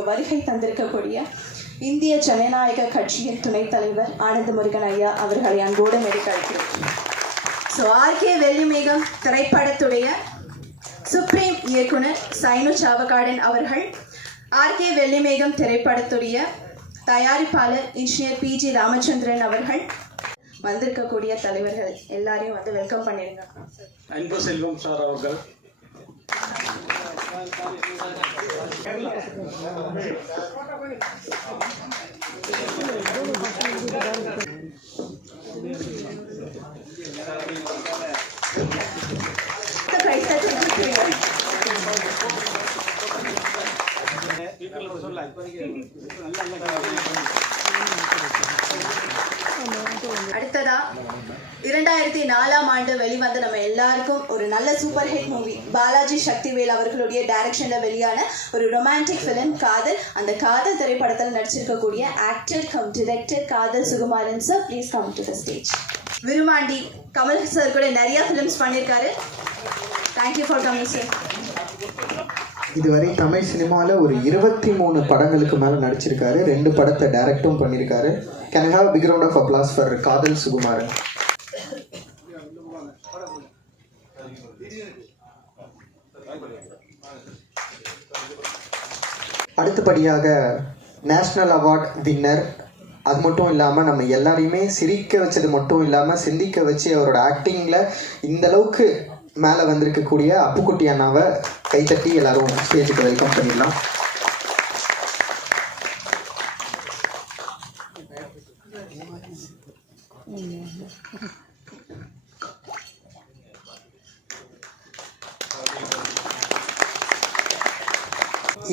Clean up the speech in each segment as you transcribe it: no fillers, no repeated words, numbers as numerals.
இங்கு வருகை தந்திருக்கக்கூடிய இந்திய ஜனநாயக கட்சியின் துணைத் தலைவர் ஆனந்த முருகன் ஐயா அவர்களை அன்போடு மேற்கொள்கிறோம். ஸோ ஆர்கே வெள்ளிமேகம் திரைப்படத்துடைய சுப்ரீம் இயக்குனர் சைனு சாவகாடன் அவர்கள், ஆர்கே வெள்ளிமேகம் திரைப்படத்துடைய தயாரிப்பாளர் இன்ஜினியர் PG ராமச்சந்திரன் அவர்கள், வந்திருக்கக்கூடிய தலைவர்கள் எல்லாரையும் வந்து வெல்கம் பண்ணிடுங்க. அன்பு செல்வம் சார் அவர்கள், அடுத்ததா 2004ஆம் ஆண்டு வெளிவந்த நம்ம எல்லாருக்கும் ஒரு நல்ல super hit movie Balaji Sakthivel அவர்களுடைய டைரக்ஷன்ல வெளியான ஒரு ரொமான்டிக் ஃபிலிம் காதல். அந்த காதல் திரைப்படத்தில் நடிச்சிருக்கக்கூடிய ஆக்டர் கம் டிரெக்டர் காதல் Sukumaran sir, please come to the stage. Virumandi Kamal sir கூட நிறைய ஃபிலிம்ஸ் பண்ணியிருக்காரு. Thank you for coming sir. இதுவரை தமிழ் சினிமாவில் ஒரு 23 படங்களுக்கு மேலே நடிச்சிருக்காரு. 2 படத்தை டைரக்டும் பண்ணியிருக்காரு. Can I have a big round of applause for காதல் சுகுமாரன். அடுத்தபடியாக நேஷ்னல் அவார்ட் வின்னர், அது மட்டும் இல்லாமல் நம்ம எல்லாரையுமே சிரிக்க வச்சது மட்டும் இல்லாமல் சிந்திக்க வச்சு அவரோட ஆக்டிங்கில் இந்த அளவுக்கு மேலே வந்திருக்கக்கூடிய அப்புக்குட்டி அண்ணாவை கைத்தட்டி எல்லாரும் ஸ்டேஜுக்கு வெல்கம் பண்ணிடலாம்.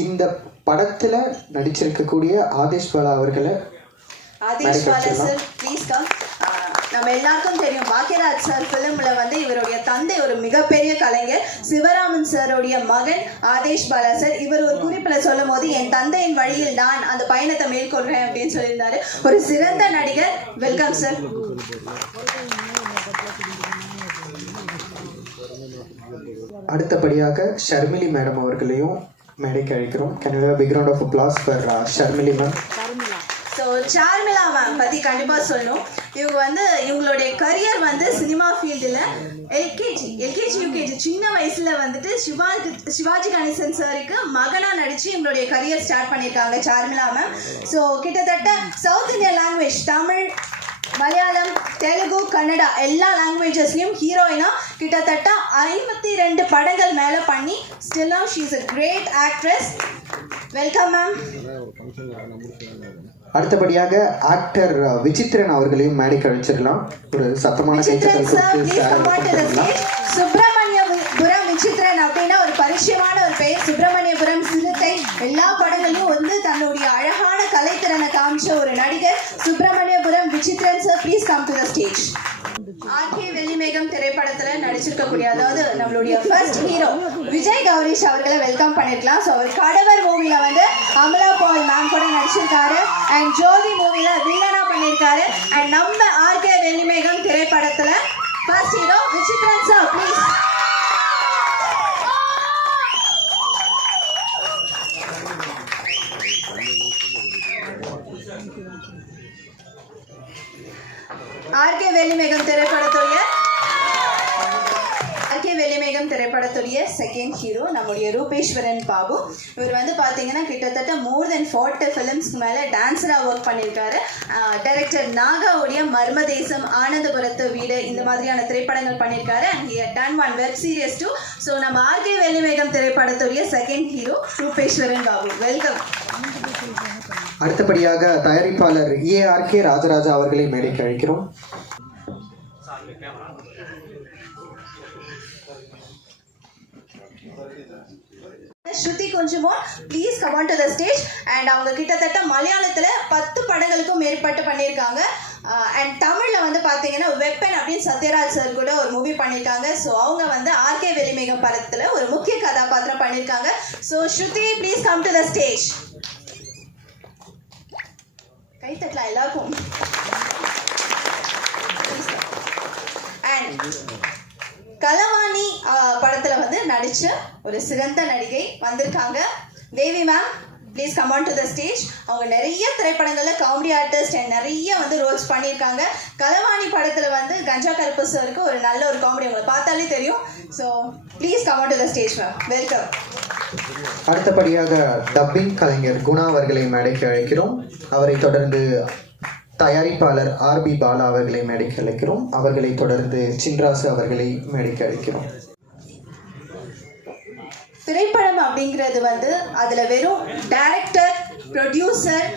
இந்த படத்துல நடிச்சிருக்கக்கூடிய ஆதேஷ் பாலா அவர்களை, Aadesh Bala sir please come. நம்ம எல்லாருக்கும் தெரியும் பாக்யராஜ் சார் ஃபிலிம்ல வந்து இவருடைய தந்தை ஒரு மிகப்பெரிய கலைஞர், சிவராமன் சாருடைய மகன் ஆதேஷ் பாலா சார். இவர் ஒரு குறிப்பில் சொல்லும் போது என் தந்தையின் வழியில் நான் அந்த பயணத்தை மேற்கொள்றேன் அப்படின்னு சொல்லியிருந்தாரு. ஒரு சிறந்த நடிகர். Welcome sir. அடுத்தபடியாக ஷர்மிலி மேடம் அவர்களையும் மேடைக்கு அழைக்கிறோம். Can you have a big round of applause for Sharmili ma'am. So Sharmila ma'am பற்றி கண்டிப்பாக சொல்லணும். இவங்க வந்து இவங்களுடைய கரியர் வந்து சினிமா ஃபீல்டில் எல்கேஜி யூகேஜி சின்ன வயசில் வந்துட்டு சிவாஜி கணேசன் சாருக்கு மகனாக நடித்து இவங்களுடைய கரியர் ஸ்டார்ட் பண்ணியிருக்காங்க சார்மிளா மேம். ஸோ கிட்டத்தட்ட south Indian language Tamil, Malayalam, Telugu, Kannada எல்லா லாங்குவேஜஸ்லையும் ஹீரோயினா கிட்டத்தட்ட 52 படங்கள் மேலே பண்ணி still now she is a great actress. Welcome ma'am. அடுத்தபடியாக ஆக்டர் விசித்திரன் அவர்களையும் மேடைக்கு அழைச்சிடலாம். ஒரு சத்தமான சுப்பிரமணியபுரம் விசித்திரன் அப்படின்னா ஒரு பரிச்சயமான ஒரு பெயர். சுப்பிரமணியபுரம் சிறுத்தை எல்லா படங்களையும் வந்து தன்னுடைய அழகான கலைத்திறனை காமிச்ச ஒரு நடிகர் Subramaniapuram Vichithiran sir, please come to the stage. RK Vellimegam திரைப்படத்துல நடிச்சிருக்கக்கூடிய, அதாவது நம்மளுடைய ஃபர்ஸ்ட் ஹீரோ விஜய் கௌரிஷ் அவர்களை வெல்கம் பண்ணிருக்கலாம். ஸோ அவர் கடவர் மூவில வந்து அமலா பால் மேம் கூட நடிச்சிருக்காரு. அண்ட் ஜோதி மூவில வில்லனா பண்ணியிருக்காரு. அண்ட் நம்ம ஆர்கே வெள்ளிமேகம் திரைப்படத்துல first hero Vichitran sir, please. RK Vellimegam திரைப்படத்துடைய செகண்ட் ஹீரோ நம்முடைய ரூபேஸ்வரன் பாபு. இவர் வந்து பார்த்தீங்கன்னா கிட்டத்தட்ட மோர் தென் 40 ஃபிலிம்ஸ்க்கு மேலே டான்ஸராக ஒர்க் பண்ணியிருக்காரு. டைரக்டர் நாகாவுடைய மர்மதேசம், ஆனந்தபுரத்து வீடு இந்த மாதிரியான திரைப்படங்கள் பண்ணியிருக்காரு. And he had done 1 web series too. So நம்ம ஆர்கே வெள்ளிமேகம் திரைப்படத்துடைய second hero Rupeshwaran Babu, welcome. அடுத்தபடியாக தயாரிப்பாளர் ARK ராஜராஜா அவர்களை மேடைக்கு அழைக்கிறோம். Shruti Kunjumon, please come on to the stage. And அவங்க கிட்டத்தட்ட மலையாளத்தில் 10 படங்களுக்கும் மேற்பட்டு பண்ணியிருக்காங்க. அண்ட் தமிழில் வந்து பார்த்தீங்கன்னா வெப்பன் அப்படின்னு சத்யராஜ் சார் கூட ஒரு மூவி பண்ணியிருக்காங்க. ஸோ அவங்க வந்து ஆர்கே வெள்ளிமேகம் படத்தில் ஒரு முக்கிய கதாபாத்திரம் பண்ணியிருக்காங்க. So Shruti, please come to the stage. கை தட்டலாம் எல்லாருக்கும். அண்ட் கலவாணி படத்துல வந்து நடிச்ச ஒரு சிறந்த நடிகை வந்திருக்காங்க. Devi ma'am, please come on to the stage. அவங்க நிறைய திரைப்படங்களில் காமெடி ஆர்டிஸ்ட் அண்ட் நிறைய வந்து ரோல்ஸ் பண்ணியிருக்காங்க. கலவாணி படத்தில் வந்து கஞ்சா கருப்பு சருக்கு ஒரு நல்ல ஒரு காமெடி உங்களை பார்த்தாலே தெரியும். So please come on to the stage ma'am. Welcome. அடுத்தபடியாக டப்பிங் கலைஞர் குணா அவர்களை மேடைக்கு அழைக்கிறோம். அவரை தொடர்ந்து தயாரிப்பாளர் ஆர்பி பாலா அவர்களை மேடைக்கு அழைக்கிறோம். அவர்களை தொடர்ந்து சின்ராசு அவர்களை மேடைக்கு அழைக்கிறோம். திரைப்படம் அப்படிங்கிறது வந்து அதில் வெறும் டைரக்டர், ப்ரொடியூசர்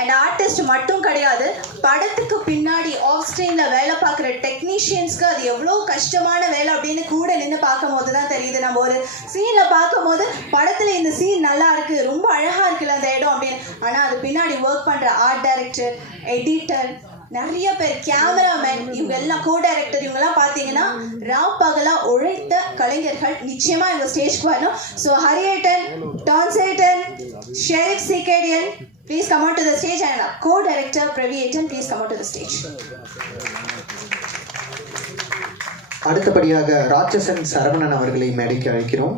அண்ட் ஆர்டிஸ்ட் மட்டும் கிடையாது. படத்துக்கு பின்னாடி ஆஃப் ஸ்க்ரீனில் வேலை பார்க்குற டெக்னீஷியன்ஸ்க்கு அது எவ்வளோ கஷ்டமான வேலை அப்படின்னு கூட நின்று பார்க்கும் போது தான் தெரியுது. நம்ம ஒரு சீனில் பார்க்கும் போது படத்தில் இந்த சீன் நல்லா இருக்கு, ரொம்ப அழகாக இருக்குல்ல அந்த இடம் அப்படின்னு. ஆனால் அது பின்னாடி ஒர்க் பண்ணுற ஆர்ட் டைரக்டர், எடிட்டர், நிறைய பேர், கேமராமேன், இவங்க எல்லாம் கோ டைரக்டர், இவங்கெல்லாம் பார்த்தீங்கன்னா பகலா உழைத்த கலைஞர்கள். நிச்சயமா எங்க ஸ்டேஜ்க்கு வரணும். ஸோ ஹரியேட்டன், டான்சேட்டன், ஷெரிக் சிகேடியன், please come on to the stage, and co-director Praviyatan, please come on to the stage. அடுத்தபடியாக ராட்சசன் சரவணன் அவர்களை மேடைக்கு அழைக்கிறோம்.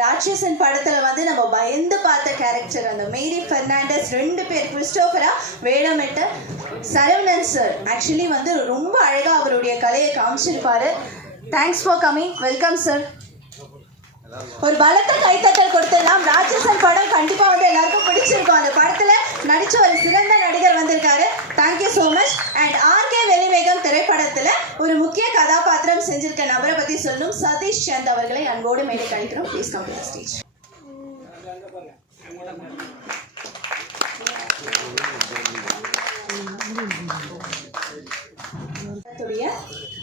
ராட்சசன் படத்துல வந்து நம்ம பயந்து பார்த்த கேரக்டர் அந்த மேரி பெர்னாண்டஸ், 2 பேர் கிறிஸ்டோபரா வேடமிட்ட சரவணன் சார் ஆக்சுவலி வந்து ரொம்ப அழகா அவருடைய கலையை காமிச்சிருப்பாரு. Thanks for coming. Welcome sir. ஒரு பலத்த கைத்தட்டல் கொடுத்துடலாம். ராட்சசன் படம் கண்டிப்பா வந்து எல்லாருக்கும் பிடிச்சிருக்கும். அந்த படத்துல நடிச்ச ஒரு சிறந்த நடிகர் வந்திருக்காரு. Thank you so much. And RK Vellimegam திரைப்படத்துல ஒரு முக்கிய கதாபாத்திரம் செஞ்சிருக்க நபரை பத்தி சொல்லணும். சதீஷ் சந்த் அவர்களை அன்போடு மேலே கழிக்கிறோம். Please come to the stage.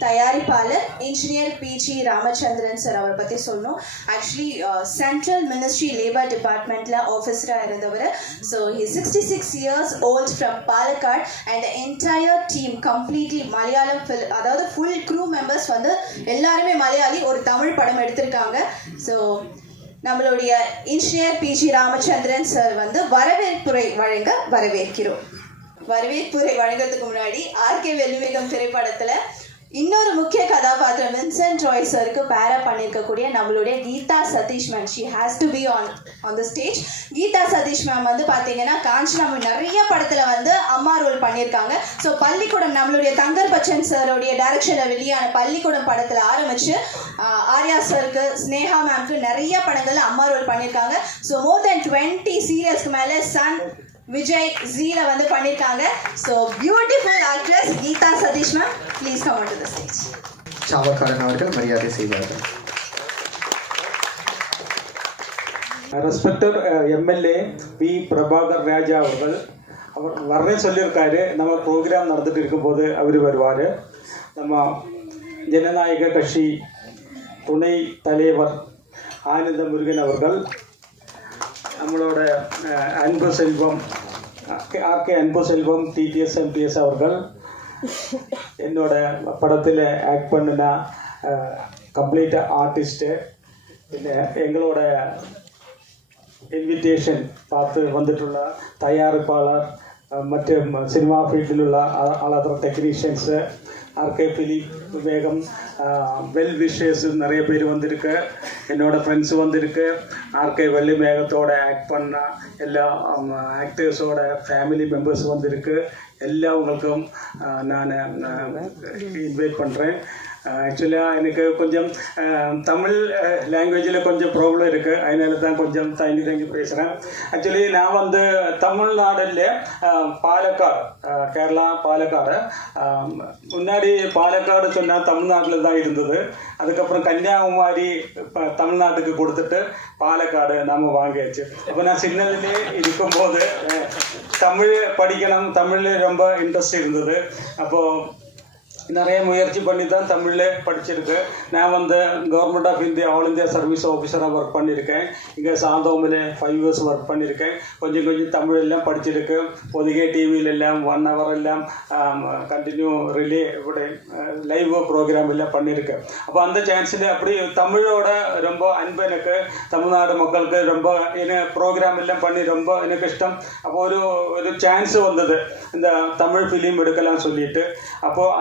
தயாரிப்பாளர் இன்ஜினியர் பிஜி ராமச்சந்திரன் சார் அவரை பற்றி சொல்லணும். ஆக்சுவலி சென்ட்ரல் மினிஸ்ட்ரி லேபர் டிபார்ட்மெண்ட்ல ஆஃபீஸராக இருந்தவர். So he 66 years old from Palakkad and the entire team completely Malayalam அதாவது ஃபுல் க்ரூ மெம்பர்ஸ் வந்து எல்லாருமே மலையாளி. ஒரு தமிழ் படம் எடுத்திருக்காங்க. ஸோ நம்மளுடைய இன்ஜினியர் பிஜி ராமச்சந்திரன் சார் வந்து வரவேற்புரை வழங்க வரவேற்கிறோம். வரவேற்புரை வழங்குறதுக்கு முன்னாடி ஆர்கே வெளிவேகம் திரைப்படத்துல இன்னொரு முக்கிய கதாபாத்திரம் வின்சென்ட் ராய் சருக்கு பேரா பண்ணியிருக்கக்கூடிய நம்மளுடைய Geetha Satish ma'am, she has to be on the stage. Geetha Satish ma'am வந்து பார்த்தீங்கன்னா காஞ்சனா நிறைய படத்தில் வந்து அம்மா ரோல் பண்ணியிருக்காங்க. ஸோ பள்ளிக்கூடம் நம்மளுடைய தங்கர் பச்சன் சாரோடைய டைரக்ஷனில் வெளியான பள்ளிக்கூடம் படத்தில் ஆரம்பித்து ஆர்யா சருக்கு, ஸ்னேகா மேம்க்கு நிறைய படங்களில் அம்மா ரோல் பண்ணியிருக்காங்க. ஸோ மோர் தென் 20 சீரியல்ஸ்க்கு மேலே சன், விஜய், ஜீல வந்து பண்ணியிருக்காங்க. So beautiful actress Geetha Satish ma'am, please come on to the stage. Chavakkaran அவர்கள் மரியாதை செய்வார்கள். Respected MLA P Prabhakar Raja அவர்கள் அவர் வரேன்னு சொல்லியிருக்காரு. நம்ம ப்ரோக்ராம் நடந்துட்டு இருக்கும்போது அவர் வருவார். நம்ம ஜனநாயக கட்சி துணை தலைவர் ஆனந்த முருகன் அவர்கள், நம்மளோட அன்பு செல்வம் ஆர்கே அன்பு செல்வம் டிடிஎஸ் எம்பிஎஸ் அவர்கள், என்னோட படத்தில் ஆக்ட் பண்ணின கம்ப்ளீட் ஆர்டிஸ்ட்டு, எங்களோட இன்விடேஷன் பார்த்து வந்துட்டுள்ள தயாரிப்பாளர் மற்றும் சினிமா ஃபீல்டிലുള്ള அதர் டெக்னீஷியன்ஸு, ஆர்கே ஃபிலிப் வேகம் வெல் விஷஸ் நிறைய பேர் வந்திருக்கு. என்னோடய ஃப்ரெண்ட்ஸு வந்திருக்கு. ஆர்கே வெள்ளி மேகத்தோட ஆக்ட் பண்ண எல்லா ஆக்டர்ஸோட ஃபேமிலி மெம்பர்ஸ் வந்திருக்கு. எல்லாவங்களுக்கும் நான் இன்வைட் பண்ணுறேன். ஆக்சுவலாக எனக்கு கொஞ்சம் தமிழ் லாங்குவேஜில் கொஞ்சம் ப்ராப்ளம் இருக்குது. அதனால தான் கொஞ்சம் தங்கி பேசுகிறேன். ஆக்சுவலி நான் வந்து தமிழ்நாடில் பாலக்காடு, கேரளா பாலக்காடு, முன்னாடி பாலக்காடு சொன்னால் தமிழ்நாட்டில் தான் இருந்தது. அதுக்கப்புறம் கன்னியாகுமரி தமிழ்நாட்டுக்கு கொடுத்துட்டு பாலக்காடு நாம் வாங்கியாச்சு. அப்போ நான் சின்னதிலே இருக்கும்போது தமிழ் படிக்கணும், தமிழில் ரொம்ப இன்ட்ரெஸ்ட் இருந்தது. அப்போது நிறைய முயற்சி பண்ணி தான் தமிழில் படிச்சிருக்கு. நான் வந்து government of India all India service ஆஃபீஸராக ஒர்க் பண்ணியிருக்கேன். இங்கே சாந்தோமில் 5 years ஒர்க் பண்ணியிருக்கேன். கொஞ்சம் தமிழெல்லாம் படிச்சிருக்கு. பொதுகை டிவியிலெல்லாம் 1 hour எல்லாம் கண்டினியூ ரிலே இப்படி லைவ் ப்ரோக்ராம் எல்லாம் பண்ணியிருக்கேன். அப்போ அந்த சான்ஸில் அப்படி தமிழோட ரொம்ப அன்பு எனக்கு, தமிழ்நாடு மக்களுக்கு ரொம்ப ப்ரோக்ராம் எல்லாம் பண்ணி ரொம்ப எனக்கு இஷ்டம். அப்போ ஒரு சான்ஸ் வந்தது இந்த தமிழ் ஃபிலிம் எடுக்கலாம் சொல்லிட்டு. அப்போது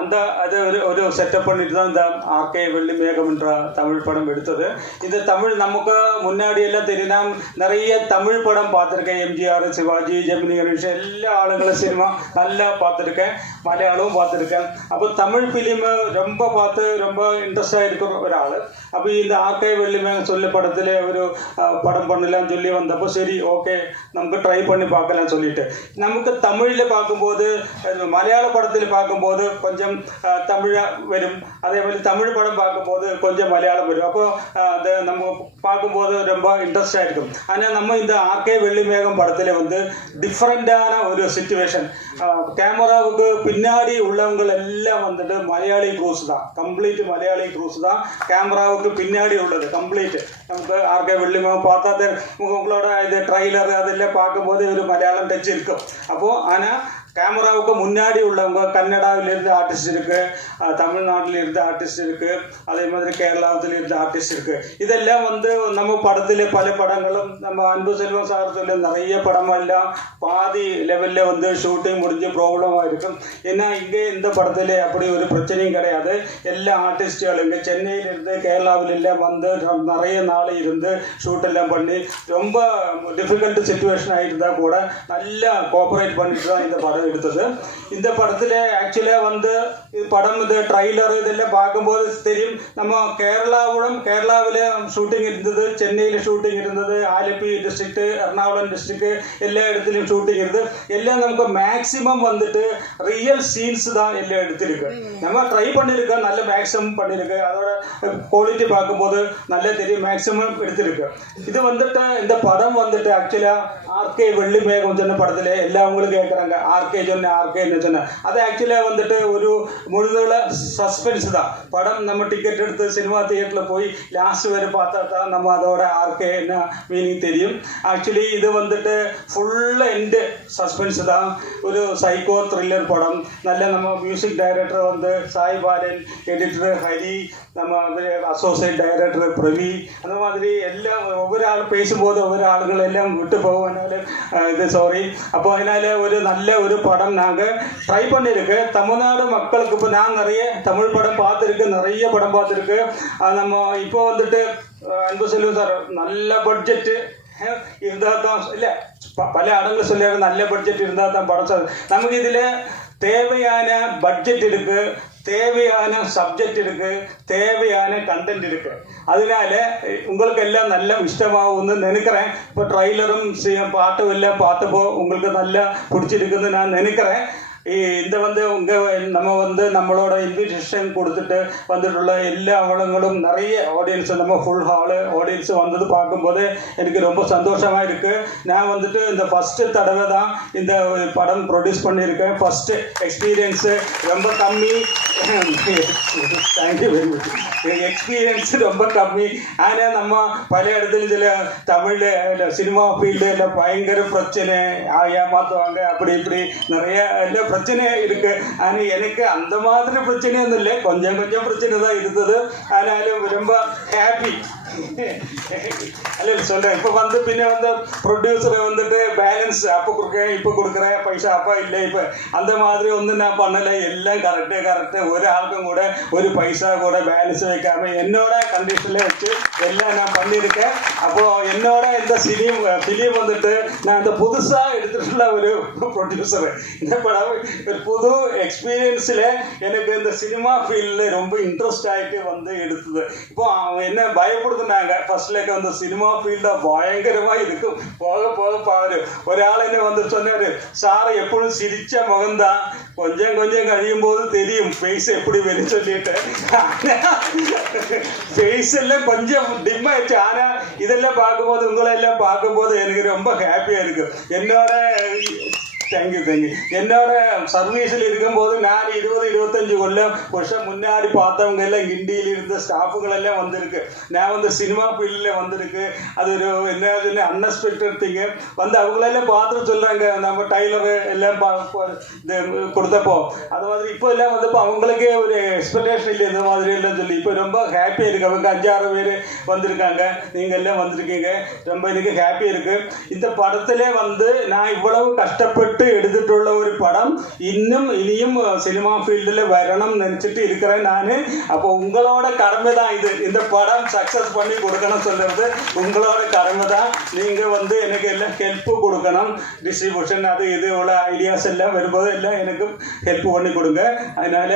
அது ஒரு செட்டப் பண்ணிட்டு தான் இந்த ஆர்கே வெள்ளிமேகம் என்ற தமிழ் படம் எடுத்தது. இந்த தமிழ் நமக்கு முன்னாடி எல்லாம் தெரியும், நிறைய தமிழ் படம் பார்த்துருக்கேன். எம்ஜிஆர், சிவாஜி, ஜெமினி கணேசன் எல்லா ஆளுங்களும் சினிமா நல்லா பார்த்துருக்கேன், மலையாளமும் பார்த்துருக்கேன். அப்போ தமிழ் ஃபிலிம் ரொம்ப பார்த்து ரொம்ப இன்ட்ரெஸ்டாக இருக்கிற ஒரு ஆள். அப்போ இந்த ஆர்கே வெள்ளிமேகம் சொல்லி படத்தில் ஒரு படம் பண்ணலாம்னு சொல்லி வந்தப்போ சரி ஓகே நமக்கு ட்ரை பண்ணி பார்க்கலாம்னு சொல்லிட்டு, நமக்கு தமிழில் பார்க்கும்போது மலையாள படத்தில் பார்க்கும்போது கொஞ்சம் தமிழாக வரும், அதேமாதிரி தமிழ் படம் பார்க்கும்போது கொஞ்சம் மலையாளம் வரும். அப்போ அதை நம்ம பார்க்கும்போது ரொம்ப இன்ட்ரெஸ்டாக இருக்கும். ஆனால் நம்ம இந்த ஆர்கே வெள்ளிமேகம் படத்தில் வந்து டிஃப்ரெண்டான ஒரு சிச்சுவேஷன், கேமராவுக்கு பின்னாடி உள்ளவங்க எல்லாம் வந்துட்டு மலையாளி க்ரூஸ் தான், கம்ப்ளீட் மலையாளி க்ரூஸ் தான் கேமராவுக்கு பின்னாடி உள்ளது கம்ப்ளீட். நமக்கு ஆர்கே வெள்ளிமேகம் பார்த்தா உங்களோட இது ட்ரைலர் அதெல்லாம் பார்க்கும்போது ஒரு மலையாளம் டச் இருக்கும். அப்போது ஆனால் கேமராவுக்கு முன்னாடி உள்ளவங்க கன்னடாவிலிருந்து ஆர்டிஸ்ட் இருக்குது, தமிழ்நாட்டிலிருந்து ஆர்டிஸ்ட் இருக்குது, அதே மாதிரி கேரளாவிலிருந்து ஆர்டிஸ்ட் இருக்குது. இதெல்லாம் வந்து நம்ம படத்தில் பல படங்களும் நம்ம அன்பு செல்வம் சார் சொல்ல நிறைய படமெல்லாம் பாதி லெவலில் வந்து ஷூட்டிங் முடிஞ்சு ப்ராப்ளமாக இருக்கும். ஏன்னா இங்கே இந்த படத்தில் அப்படி ஒரு பிரச்சனையும் கிடையாது. எல்லா ஆர்டிஸ்റ്റുகளும் இங்கே சென்னையிலிருந்து கேரளாவிலெல்லாம் வந்து நிறைய நாள் இருந்து ஷூட்டெல்லாம் பண்ணி ரொம்ப டிஃபிகல்ட் சிச்சுவேஷனாக இருந்தால் கூட நல்லா கோஆப்ரேட் பண்ணிட்டு தான் இந்த படம் எடுத்தது. இந்த படத்தில் ஆக்சுவலாக வந்து படம் இது ட்ரைலர் இதெல்லாம் பார்க்கும்போது தெரியும், நம்ம கேரளாவில் ஷூட்டிங் இருந்தது, சென்னையில் ஷூட்டிங் இருந்தது, ஆലപ്പി டிஸ்ட்ரிக்ட், எர்ணாകുളം டிஸ்ட்ரிக்ட் எல்லா இடத்துலையும் ஷூட்டிங் இருந்தது. எல்லாம் நமக்கு மேக்ஸிமம் வந்துட்டு ரியல் சீன்ஸ் தான் எல்லாம் எடுத்திருக்கு. நம்ம ட்ரை பண்ணியிருக்கோம், நல்ல மேக்ஸிமம் பண்ணியிருக்கு, அதோட குவாலிட்டி பார்க்கும்போது நல்லா தெரியும், மேக்ஸிமம் எடுத்திருக்கு. இது வந்துட்டு இந்த படம் வந்துட்டு ஆக்சுவலாக ஆர்கே வெள்ளிமேகம் சொன்ன படத்தில் எல்லாவங்களும் கேட்குறாங்க ஆர்கேன்னு சொன்னேன். அது ஆக்சுவலாக வந்துட்டு ஒரு முழுதுள்ள சஸ்பென்ஸ் தான் படம். நம்ம டிக்கெட் எடுத்து சினிமா தியேட்டரில் போய் லாஸ்ட் வரை பார்த்தா தான் நம்ம அதோட ஆர்கே என்ன மீனிங் தெரியும். ஆக்சுவலி இது வந்துட்டு ஃபுல்லு எண்டு சஸ்பென்ஸ் தான், ஒரு சைக்கோ த்ரில்லர் படம். நல்ல நம்ம மியூசிக் டைரக்டர் வந்து சாய் பாலன், எடிட்டர் ஹரி, நம்ம அசோசியேட் டைரக்டர் பிரவி, அந்த மாதிரி எல்லாம் ஒவ்வொரு ஆள் பேசும்போது ஒவ்வொரு ஆளுகள் எல்லாம் விட்டு போவனால இது சாரி. அப்போ அதனால ஒரு நல்ல ஒரு படம் நாங்கள் ட்ரை பண்ணியிருக்கு. தமிழ்நாடு மக்களுக்கு இப்போ நான் நிறைய தமிழ் படம் பார்த்துருக்கு, நிறைய படம் பார்த்துருக்கு. நம்ம இப்போ வந்துட்டு அன்பு செல்வம் சார் நல்ல பட்ஜெட்டு இருந்தால் தான் இல்லை, பல இடங்கள் சொல்லியாரு நல்ல பட்ஜெட் இருந்தால் தான் படம் சார். நமக்கு இதில் தேவையான பட்ஜெட் இருக்கு, தேவையான சப்ஜெக்ட் இருக்கு, தேவையான கண்டென்ட் இருக்கு. அதனால உங்களுக்கு எல்லாம் நல்ல இഷ്ടமாகும்னு நினைக்கிறேன். இப்போ ட்ரைலரும் பாட்டும் எல்லாம் பார்த்தப்போ உங்களுக்கு நல்லா பிடிச்சிருக்குன்னு நான் நினைக்கிறேன். இந்த வந்து நம்ம வந்து நம்மளோட இன்விடேஷன் கொடுத்துட்டு வந்துட்டுள்ள எல்லா அவலங்களும் நிறைய ஆடியன்ஸ், நம்ம ஃபுல் ஹாலு ஆடியன்ஸ் வந்தது பார்க்கும்போது எனக்கு ரொம்ப சந்தோஷமாக இருக்குது. நான் வந்துட்டு இந்த ஃபஸ்ட்டு தடவை தான் இந்த படம் ப்ரொடியூஸ் பண்ணியிருக்கேன். ஃபஸ்ட்டு எக்ஸ்பீரியன்ஸு ரொம்ப கம்மி. Thank you very much. எக்ஸ்பீரியன்ஸ் ரொம்ப கம்மி. ஆனால் நம்ம பல இடத்துல சில தமிழில் சினிமா ஃபீல்டு எல்லாம் பயங்கர பிரச்சனை, ஏமாற்றுவாங்க, அப்படி இப்படி நிறைய எல்லாம் பிரச்சனை இருக்கு. ஆனால் எனக்கு அந்த மாதிரி பிரச்சனைയൊന്നും இல்லை, கொஞ்சம் கொஞ்சம் பிரச்சனை தான் இருந்தது. ஆனாலும் ரொம்ப ஹாப்பி. அல்ல சொல்கிறேன், இப்போ வந்து பின்ன வந்து ப்ரொடியூசரை வந்துட்டு பேலன்ஸ் அப்போ கொடுக்குறேன் இப்போ கொடுக்குறேன் பைசா அப்போ இல்லை இப்போ அந்த மாதிரி ஒன்றும் நான் பண்ணலை. எல்லாம் கரெக்டு ஒரு ஆளுக்கும் கூட ஒரு பைசா கூட பேலன்ஸ் வைக்காம என்னோட கண்டிஷனில் வச்சு எல்லாம் நான் பண்ணியிருக்கேன். அப்போது என்னோட இந்த ஃபிலிம் வந்துட்டு நான் இந்த புதுசாக எடுத்துட்டுள்ள ஒரு ப்ரொடியூசரு. இந்த படம் ஒரு புது எக்ஸ்பீரியன்ஸில் எனக்கு இந்த சினிமா ஃபீல்டில் ரொம்ப இன்ட்ரெஸ்ட் ஆகிட்டு வந்து எடுத்தது. இப்போ அவங்க என்ன பயப்படுத்துனாங்க ஃபர்ஸ்ட்லேக்கு வந்து சினிமா ஃபீல்டாக பயங்கரமாக இருக்கும், போக போக பாரு. ஒரு ஆள் என்ன வந்து சொன்னார், சாரை எப்பொழுதும் சிரிச்ச முகம்தான், கொஞ்சம் கொஞ்சம் கழியும் போது தெரியும் ஃபேஸ் எப்படி வெளியே சொல்லிட்டு. ஃபேஸ் எல்லாம் கொஞ்சம் டிம் ஆயிடுச்சு. ஆனால் இதெல்லாம் பார்க்கும்போது உங்களெல்லாம் பார்க்கும்போது எனக்கு ரொம்ப ஹாப்பியாக இருக்கும். என்னோட தேங்க்யூ என்னோட சர்வீஸில் இருக்கும்போது நான் 20-25 வருஷம் முன்னாடி பார்த்தவங்க எல்லாம் கிண்டியில் இருந்த ஸ்டாஃபுகள் எல்லாம் வந்திருக்கு. நான் வந்து சினிமா ஃபீல்டில் வந்திருக்கு. அது ஒரு என்ன சொன்ன அன்எக்ஸ்பெக்டட் திங்கு வந்து அவங்களெல்லாம் பார்த்துட்டு சொல்கிறாங்க, நம்ம டைலரு எல்லாம் இது கொடுத்தப்போ அது மாதிரி இப்போ எல்லாம் வந்தப்போ அவங்களுக்கே ஒரு எக்ஸ்பெக்டேஷன் இல்லை இந்த மாதிரி எல்லாம் சொல்லி இப்போ ரொம்ப ஹாப்பியாக இருக்குது. அவங்க 5-6 பேர் வந்திருக்காங்க, நீங்கள் எல்லாம் வந்திருக்கீங்க, ரொம்ப எனக்கு ஹாப்பியாக இருக்குது. இந்த படத்திலே வந்து நான் இவ்வளவு கஷ்டப்பட்டு கஷ்டப்பட்டு எடுத்துட்டுள்ள ஒரு படம் இனியும் சினிமா ஃபீல்டில் வரணும் நினச்சிட்டு இருக்கிறேன் நான். அப்போ உங்களோட கடமை தான் இது. இந்த படம் சக்ஸஸ் பண்ணி கொடுக்கணும் சொல்கிறது உங்களோட கடமை தான். நீங்கள் வந்து எனக்கு எல்லாம் ஹெல்ப்பு கொடுக்கணும், டிஸ்ட்ரிபியூஷன் அது இது உள்ள ஐடியாஸ் எல்லாம் வரும்போது எல்லாம் எனக்கு ஹெல்ப் பண்ணி கொடுங்க. அதனால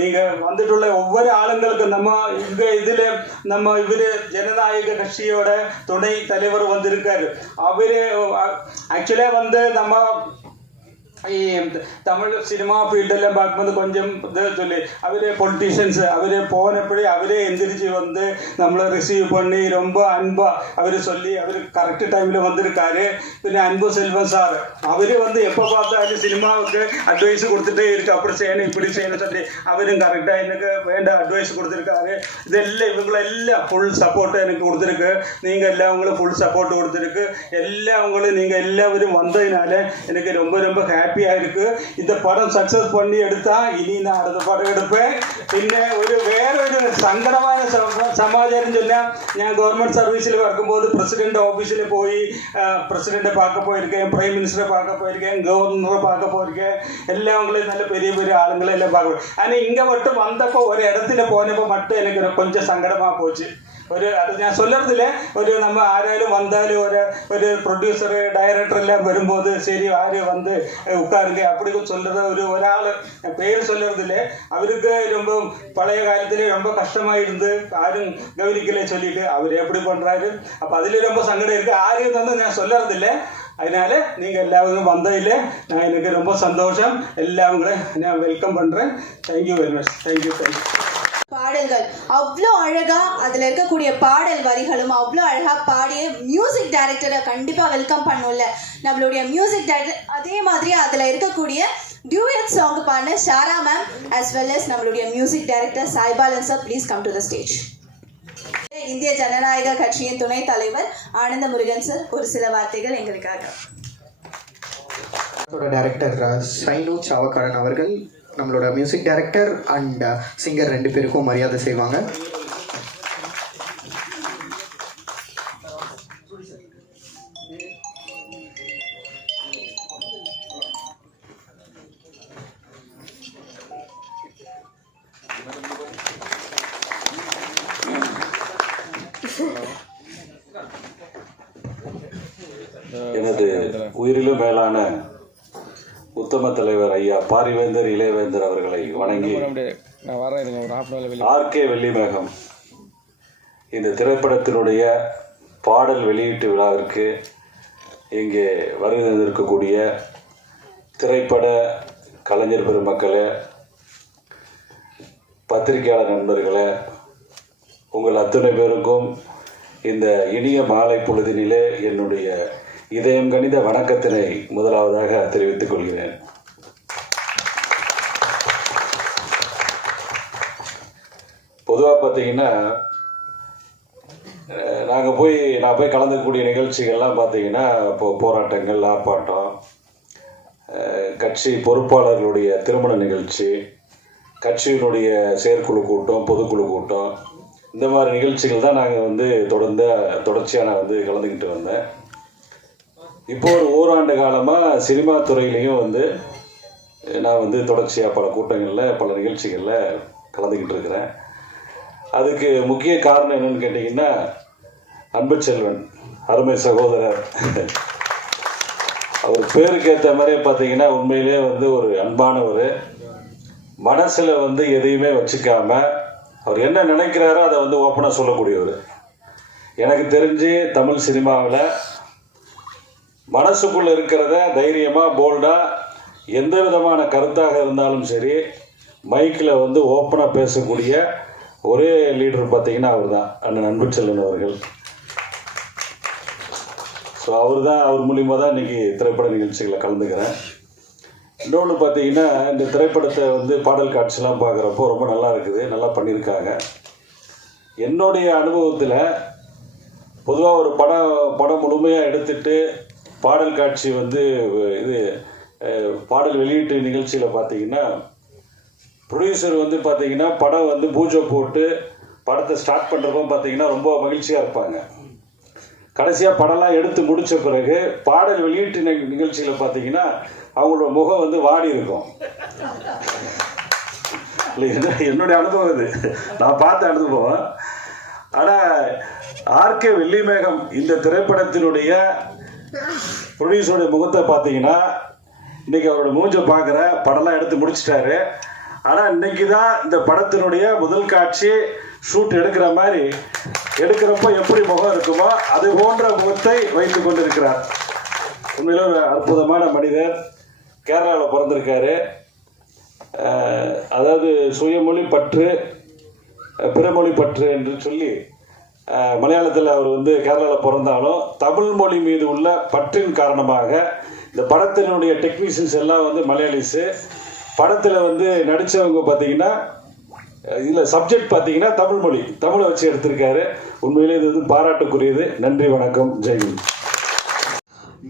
நீங்கள் வந்துட்டுள்ள ஒவ்வொரு ஆளுங்களுக்கும் நம்ம இங்கே இதில் நம்ம இவர் ஜனநாயக கட்சியோட துணை தலைவர் வந்திருக்காரு. அவர் ஆக்சுவலாக வந்து நம்ம ഈ തമിഴ് സിനിമ ഫീൽഡെല്ലാം பார்க்கும்போது கொஞ்சம் இது சொல்லி அவரே பொலிட்டீஷியன்ஸ் அவரே போனப்படி அவரே எந்திரிச்சு வந்து நம்மளை ரிசீவ் பண்ணி ரொம்ப அன்பா அவர் சொல்லி அவர் கரெக்ட் டைமில் வந்திருக்காரு. പിന്നെ அன்பு செல்வன் சார் அவர் வந்து எப்போ பார்த்தாலும் சினிமாவுக்கு அட்வைஸ் கொடுத்துட்டே இருக்கு, அப்படி செய்யணும் இப்படி செய்யணும் சொல்லி அவரும் கரெக்டாக எனக்கு வேண்ட அட்வைஸ் கொடுத்துருக்காரு. இதெல்லாம் இவங்களெல்லாம் ஃபுல் சப்போர்ட்டு எனக்கு கொடுத்துருக்கு. நீங்கள் எல்லாம் அவங்களும் ஃபுல் சப்போர்ட் கொடுத்துருக்கு. எல்லாம் அவங்களும் நீங்கள் எல்லாரும் வந்ததுனால எனக்கு ரொம்ப ரொம்ப ஹாப்பியாக இருக்குது. இந்த படம் சக்ஸஸ் பண்ணி எடுத்தா இனி நான் அடுத்த படம் எடுப்பேன். പിന്നെ വേറൊരു സങ്കടമായ സമാചാരം ചൊല്ലാം. ഞാൻ ഗവൺമെൻറ് സർവീസിൽ വർക്കുമ്പോൾ പ്രസിഡന്റ് ഓഫീസിൽ പോയി പ്രസിഡന്റ് பார்க்க போயிருக்கேன், பிரைம் மினிஸ்டரை பார்க்க போயிருக்கேன், கவர்னரை பார்க்க போயிருக்கேன். எல்லாம் அவங்களும் நல்ல பெரிய பெரிய ஆளுங்களை எல்லாம் பார்க்க. ஆனால் இங்கே மட்டும் வந்தப்போ ஒரு இடத்துல போனப்போ மட்டும் எனக்கு கொஞ்சம் சங்கடமாக போச்சு. അത് ഞാൻ சொல்லுறதில்ல, நம்ம ആരായാലും வந்தாலும் ஒரு ப்ரொடியூசர் டைரக்டர் எல்லாம் வரும்போது சரி ஆறு வந்து உட்காருங்க அப்படி சொல்றது ஒராள் பேர் சொல்லுறதில்ல. அவருக்கு ரொம்ப பழைய காலத்திலே ரொம்ப கஷ்டமாக இருந்து யாரும் கவனிக்கல சொல்லிட்டு அவர் எப்படி பண்ணுறாரு. அப்போ அதில் ரொம்ப சங்கடம் இருக்குது. ஆரையும் வந்து நான் சொல்லுறதில்ல. அதனால நீங்கள் எல்லாரும் வந்ததில்ல நான் எனக்கு ரொம்ப சந்தோஷம். எல்லாவங்கள நான் வெல்கம் பண்ணுறேன். Thank you very much. தேங்க்யூ. பாடல்கள் அவ்வளோ அழகா அதுல இருக்கக்கூடிய பாடல் வரிகளும் அவ்வளோ அழகா பாடிய மியூசிக் டைரக்டரை கண்டிப்பா வெல்கம் பண்ணும்ல நம்மளுடைய மியூசிக் டைரக்டர். அதே மாதிரி அதுல இருக்கக்கூடிய டியூயட் சாங் பாடின Shara ma'am as well as நம்மளுடைய music director Saibalan sir, please come to the stage. இந்திய ஜனநாயக கட்சியின் துணை தலைவர் ஆனந்த முருகன் சார் ஒரு சில வார்த்தைகள் எங்களுக்காக. டைரக்டர் சைனு சாவக்காரன் அவர்கள் நம்மளோட மியூசிக் டைரக்டர் அண்ட் சிங்கர் ரெண்டு பேருக்கும் மரியாதை செய்வாங்க. எனது உயிரிலும் மேலான உத்தம தலைவர் ஐயா பாரிவேந்தர் இளையவேந்தர் அவர்களை வணங்கி ஆர்கே வெள்ளிமேகம் இந்த திரைப்படத்தினுடைய பாடல் வெளியீட்டு விழாவிற்கு இங்கே வருகை தந்திருக்கக்கூடிய திரைப்பட கலைஞர் பெருமக்களே, பத்திரிகையாளர் நண்பர்களே, உங்கள் அத்தனை பேருக்கும் இந்த இனிய மாலை பொழுதினிலே என்னுடைய இதயம் கனிந்த வணக்கத்தினை முதலாவதாக தெரிவித்துக் கொள்கிறேன். பொதுவாக பார்த்தீங்கன்னா நான் போய் கலந்துக்கக்கூடிய நிகழ்ச்சிகள்லாம் பார்த்தீங்கன்னா இப்போ போராட்டங்கள், ஆர்ப்பாட்டம், கட்சி பொறுப்பாளர்களுடைய திருமண நிகழ்ச்சி, கட்சியினுடைய செயற்குழு கூட்டம், பொதுக்குழு கூட்டம், இந்த மாதிரி நிகழ்ச்சிகள் தான் நாங்கள் தொடர்ச்சியாக நான் கலந்துக்கிட்டு வந்தேன். இப்போ ஒரு ஓராண்டு காலமாக சினிமா துறையிலையும் நான் தொடர்ச்சியாக பல கூட்டங்களில் பல நிகழ்ச்சிகளில் கலந்துக்கிட்டு இருக்கிறேன். அதுக்கு முக்கிய காரணம் என்னன்னு கேட்டிங்கன்னா, அன்பு செல்வன் அருமை சகோதரர் அவர் பேருக்கு ஏற்ற மாதிரியே பார்த்தீங்கன்னா உண்மையிலே ஒரு அன்பானவர். மனசில் எதையுமே வச்சுக்காம அவர் என்ன நினைக்கிறாரோ அதை ஓப்பனாக சொல்லக்கூடியவர். எனக்கு தெரிஞ்சு தமிழ் சினிமாவில் மனசுக்குள்ளே இருக்கிறத தைரியமாக போல்டாக எந்த விதமான கருத்தாக இருந்தாலும் சரி மைக்கில் ஓப்பனாக பேசக்கூடிய ஒரே லீடர் பார்த்தீங்கன்னா அவர் தான், அண்ணன் அன்பு செல்வன் அவர்கள். ஸோ அவர் மூலியமாக தான் இன்றைக்கி திரைப்பட நிகழ்ச்சிகளை கலந்துக்கிறேன். இன்னொன்று பார்த்தீங்கன்னா, இந்த திரைப்படத்தை பாடல் காட்சிலாம் பார்க்குறப்போ ரொம்ப நல்லா இருக்குது, நல்லா பண்ணியிருக்காங்க. என்னுடைய அனுபவத்தில் பொதுவாக ஒரு படம் முழுமையாக எடுத்துட்டு பாடல் காட்சி பாடல் வெளியீட்டு நிகழ்ச்சியில் பார்த்தீங்கன்னா ப்ரொடியூசர் பார்த்தீங்கன்னா படம் பூஜை போட்டு படத்தை ஸ்டார்ட் பண்ணுறப்போ பார்த்தீங்கன்னா ரொம்ப மகிழ்ச்சியாக இருப்பாங்க. கடைசியாக படம்லாம் எடுத்து முடித்த பிறகு பாடல் வெளியீட்டு நிகழ்ச்சியில் பார்த்தீங்கன்னா அவங்களோட முகம் வந்து வாடி இருக்கும். இல்லை, என்னுடைய அனுபவம் இது, நான் பார்த்த அனுபவம். ஆனால் ஆர்கே வெள்ளிமேகம் இந்த திரைப்படத்தினுடைய ப்ரொடியூசருடைய முகத்தை பார்த்தீங்கன்னா, இன்னைக்கு அவரோட மூஞ்சை பார்க்குற படம்லாம் எடுத்து முடிச்சிட்டாரு. ஆனால் இன்னைக்கு தான் இந்த படத்தினுடைய முதல் காட்சி ஷூட் எடுக்கிற மாதிரி எடுக்கிறப்போ எப்படி முகம் இருக்குமோ அது போன்ற முகத்தை வைத்து கொண்டிருக்கிறார். உண்மையில ஒரு அற்புதமான மனிதர். கேரளாவில் பிறந்திருக்காரு. அதாவது சுயமொழி பற்று பிறமொழி பற்று என்று சொல்லி மலையாளத்தில் அவர் வந்து கேரளாவில் பிறந்தாலும் தமிழ் மொழி மீது உள்ள பற்றின் காரணமாக இந்த படத்தினுடைய டெக்னீஷியன்ஸ் எல்லாம் வந்து மலையாளிஸு. படத்தில் வந்து நடித்தவங்க பார்த்தீங்கன்னா இதில் சப்ஜெக்ட் பார்த்தீங்கன்னா தமிழ் மொழி, தமிழை வச்சு எடுத்திருக்காரு. உண்மையிலே இது வந்து பாராட்டுக்குரியது. நன்றி, வணக்கம், ஜெய்ஹிந்த்.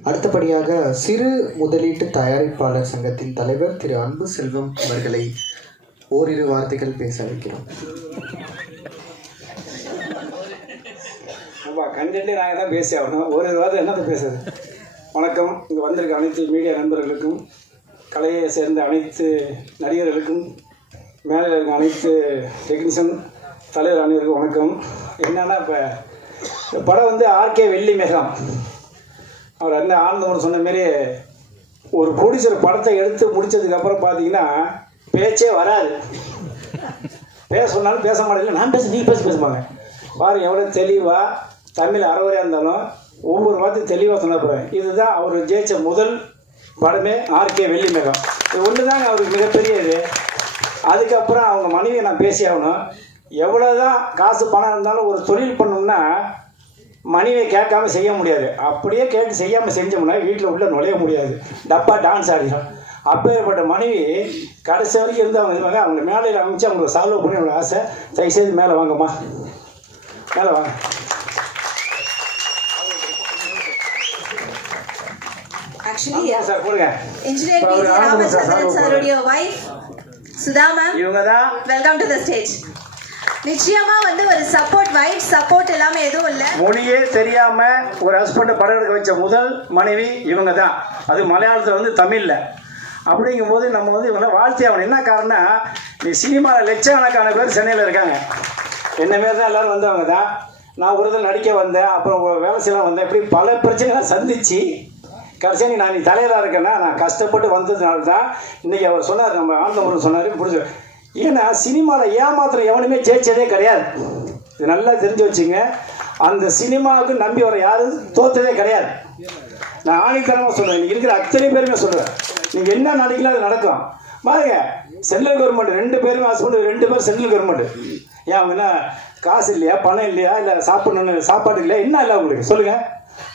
அடுத்தபடியாக சிறு முதலீட்டு தயாரிப்பாளர் சங்கத்தின் தலைவர் திரு அன்பு செல்வம் அவர்களை ஓரிரு வார்த்தைகள் பேச வைக்கிறோம். கண்டென்ட்டே நாங்கள் தான் பேசி ஆகணும். ஒரு வார்த்தை என்னத்தை பேசுறது. வணக்கம். இங்கே வந்திருக்க அனைத்து மீடியா நண்பர்களுக்கும், கலையை சேர்ந்த அனைத்து நடிகர்களுக்கும், மேலே இருக்க அனைத்து டெக்னீஷியன் தலைவர் அனைவருக்கும் வணக்கம். என்னன்னா, இப்போ இந்த படம் வந்து ஆர்கே வெள்ளிமேகம் அவர் அந்த ஆனந்தவன் சொன்ன மாரி ஒரு ப்ரொடியூசர் படத்தை எடுத்து முடித்ததுக்கப்புறம் பார்த்தீங்கன்னா பேச்சே வராது. பேச சொன்னாலும் பேச மாட்டேங்க. நான் பேச, நீ பேசுவாங்க பாருங்க. எவ்வளோ தெளிவாக தமிழ் அறவரையாக இருந்தாலும் ஒவ்வொரு வார்த்தையும் தெளிவாக சொன்ன போகிறேன். இதுதான் அவர் ஜெயிச்ச முதல் படமே ஆர்கே வெள்ளிமேகம். இது ஒன்று தாங்க அவருக்கு மிகப்பெரிய இது. அதுக்கப்புறம் அவங்க மனைவியை நான் பேசி ஆகணும். எவ்வளோ தான் காசு பணம் இருந்தாலும் ஒரு தொழில் பண்ணணும்னா மனைவியை கேட்காம செய்ய முடியாது. அப்படியே கேட்டு செய்யாமல் செஞ்சோம்னா வீட்டில் உள்ள நுழைய முடியாது. டப்பா டான்ஸ் ஆடிடும். அப்பேற்பட்ட மனைவி கடைசி வரைக்கும் இருந்தவங்க இருப்பாங்க. அவங்க மேலையில் அமைச்சு அவங்களுக்கு சால்வ் பண்ணி அவங்களுக்கு ஆசை. தயவுசெய்து மேலே வாங்கம்மா, மேலே வாங்க. ஆக்சுவலி சார் போடுங்க. இன்ஜினியர் பி.ஜி. ராமச்சந்திரன் சாருடைய வைஃப் சுதா மேம், இவங்க தான். Welcome to the stage. நிச்சயமா வந்து ஒரு சப்போர்ட், வைஃப் சப்போர்ட் எல்லாமே எதுவும் இல்லை. மொழியே தெரியாம ஒரு ஹஸ்பண்டை படம் எடுக்க வச்ச முதல் மனைவி இவங்க தான். அது மலையாளத்தில் வந்து தமிழில். அப்படிங்கும்போது நம்ம வந்து இவங்க வாழ்த்தி ஆகணும். என்ன காரணம், நீ சினிமாவில் லட்சக்கணக்கான பேர் சென்னையில் இருக்காங்க. என்ன மாரி தான் எல்லோரும் வந்தவங்க தான். நான் ஒரு இதில் நடிக்க வந்தேன், அப்புறம் வேலை செய்யலாம் வந்தேன். இப்படி பல பிரச்சனைலாம் சந்திச்சு கடைசியாக நீ தலைவராக இருக்கேன்னா நான் கஷ்டப்பட்டு வந்ததுனால தான் இன்றைக்கி அவர் சொன்னார், நம்ம ஆனந்தமுருகன் சொன்னார் பிடிச்சி. ஏன்னா சினிமாவில் ஏமாத்திரம் எவனுமே ஜெயிச்சதே கிடையாது. இது நல்லா தெரிஞ்சு வச்சுங்க. அந்த சினிமாவுக்கு நம்பி வர யாரும் தோற்றதே கிடையாது. நான் ஆணித்தரமாக சொல்லுவேன். இன்றைக்கி இருக்கிற அத்தனை பேருமே சொல்லுவேன். நீங்கள் என்ன நடிக்கலாம் அது நடக்கும். பாருங்க, சென்ட்ரல் கவர்மெண்ட் 2 பேருமே ஹஸ்பண்ட் 2 பேர் சென்ட்ரல் கவர்மெண்ட். ஏன் அவங்க என்ன காசு இல்லையா, பணம் இல்லையா, இல்லை சாப்பிடணுன்னு சாப்பாடு இல்லையா, என்ன இல்லை உங்களுக்கு சொல்லுங்கள்.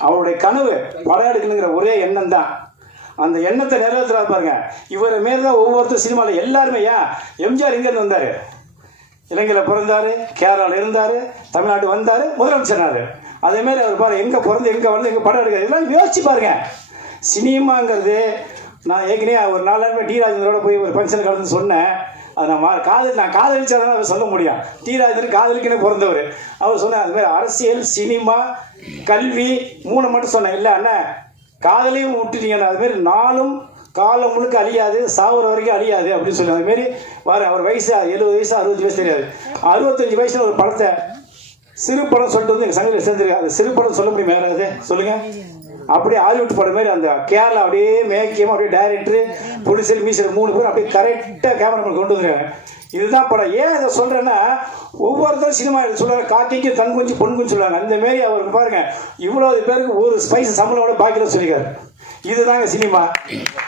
அவருடைய கனவு படம் எடுக்கணுங்கிற ஒரே எண்ணம் தான். அந்த எண்ணத்தை நிறைவேற்றுறா பாருங்க. இவரை மாரி தான் ஒவ்வொருத்தர் சினிமாவில் எல்லாருமே. ஏன் எம்ஜிஆர் இங்கேருந்து வந்தார், இலங்கையில் பிறந்தார், கேரளாவில் இருந்தார், தமிழ்நாடு வந்தார், முதலமைச்சர்னார். அதேமாரி அவர் பாருங்க, எங்கே பிறந்து எங்கே வந்து எங்கே படம் எடுக்கிறது இதெல்லாம் யோசிச்சு பாருங்க. சினிமாங்கிறது நான் ஏற்கனவே ஒரு 4 நாள் டி ராஜேந்திரோட போய் ஒரு ஃபங்க்ஷன் கலந்து சொன்னேன். அது நான் காதலிச்சாதான் அவர் சொல்ல முடியும். டி ராஜேந்திரன் காதலிக்குன்னு பிறந்தவர். அவர் சொன்னார், அது மாதிரி அரசியல், சினிமா, கல்வி 3 மட்டும் சொன்னேன். இல்லை அண்ணன் காதலையும் விட்டுட்டீங்கன்னா அதுமாரி 4ம் காலம் முழுக்க அழியாது, சாகுற வரைக்கும் அழியாது அப்படின்னு சொல்லி அதுமாரி வர. அவர் வயசு 70 வயசு 60 வயசு தெரியாது. 65 வயசுல ஒரு படத்தை சிறு படம் சொல்லிட்டு வந்து எங்கள் சங்கத்தில் சேர்ந்துருக்கு. அது சிறு படம் சொல்ல முடியுமா யாராவது சொல்லுங்கள். அப்படியே ஹாலிவுட் படம் மாதிரி அந்த கேரளா அப்படியே மேக்கியமாக அப்படியே டைரக்டரு ப்ரொடியூசர் மீசர் 3 பேர் அப்படியே கரெக்டாக கேமராமேன் கொண்டு வந்துருக்காங்க. இதுதான் படம். ஏன் இதை சொல்கிறேன்னா, ஒவ்வொருத்தரும் சினிமா சொல்கிறாங்க காக்கைக்கு தன் குஞ்சு பொன் குஞ்சு சொல்லுவாங்க. அந்தமாரி அவருக்கு பாருங்கள், இவ்வளோ பேருக்கு ஒரு ஸ்பைஸ் சம்பளோட பாக்கியில் சொல்லிக்காரு. இதுதாங்க சினிமா.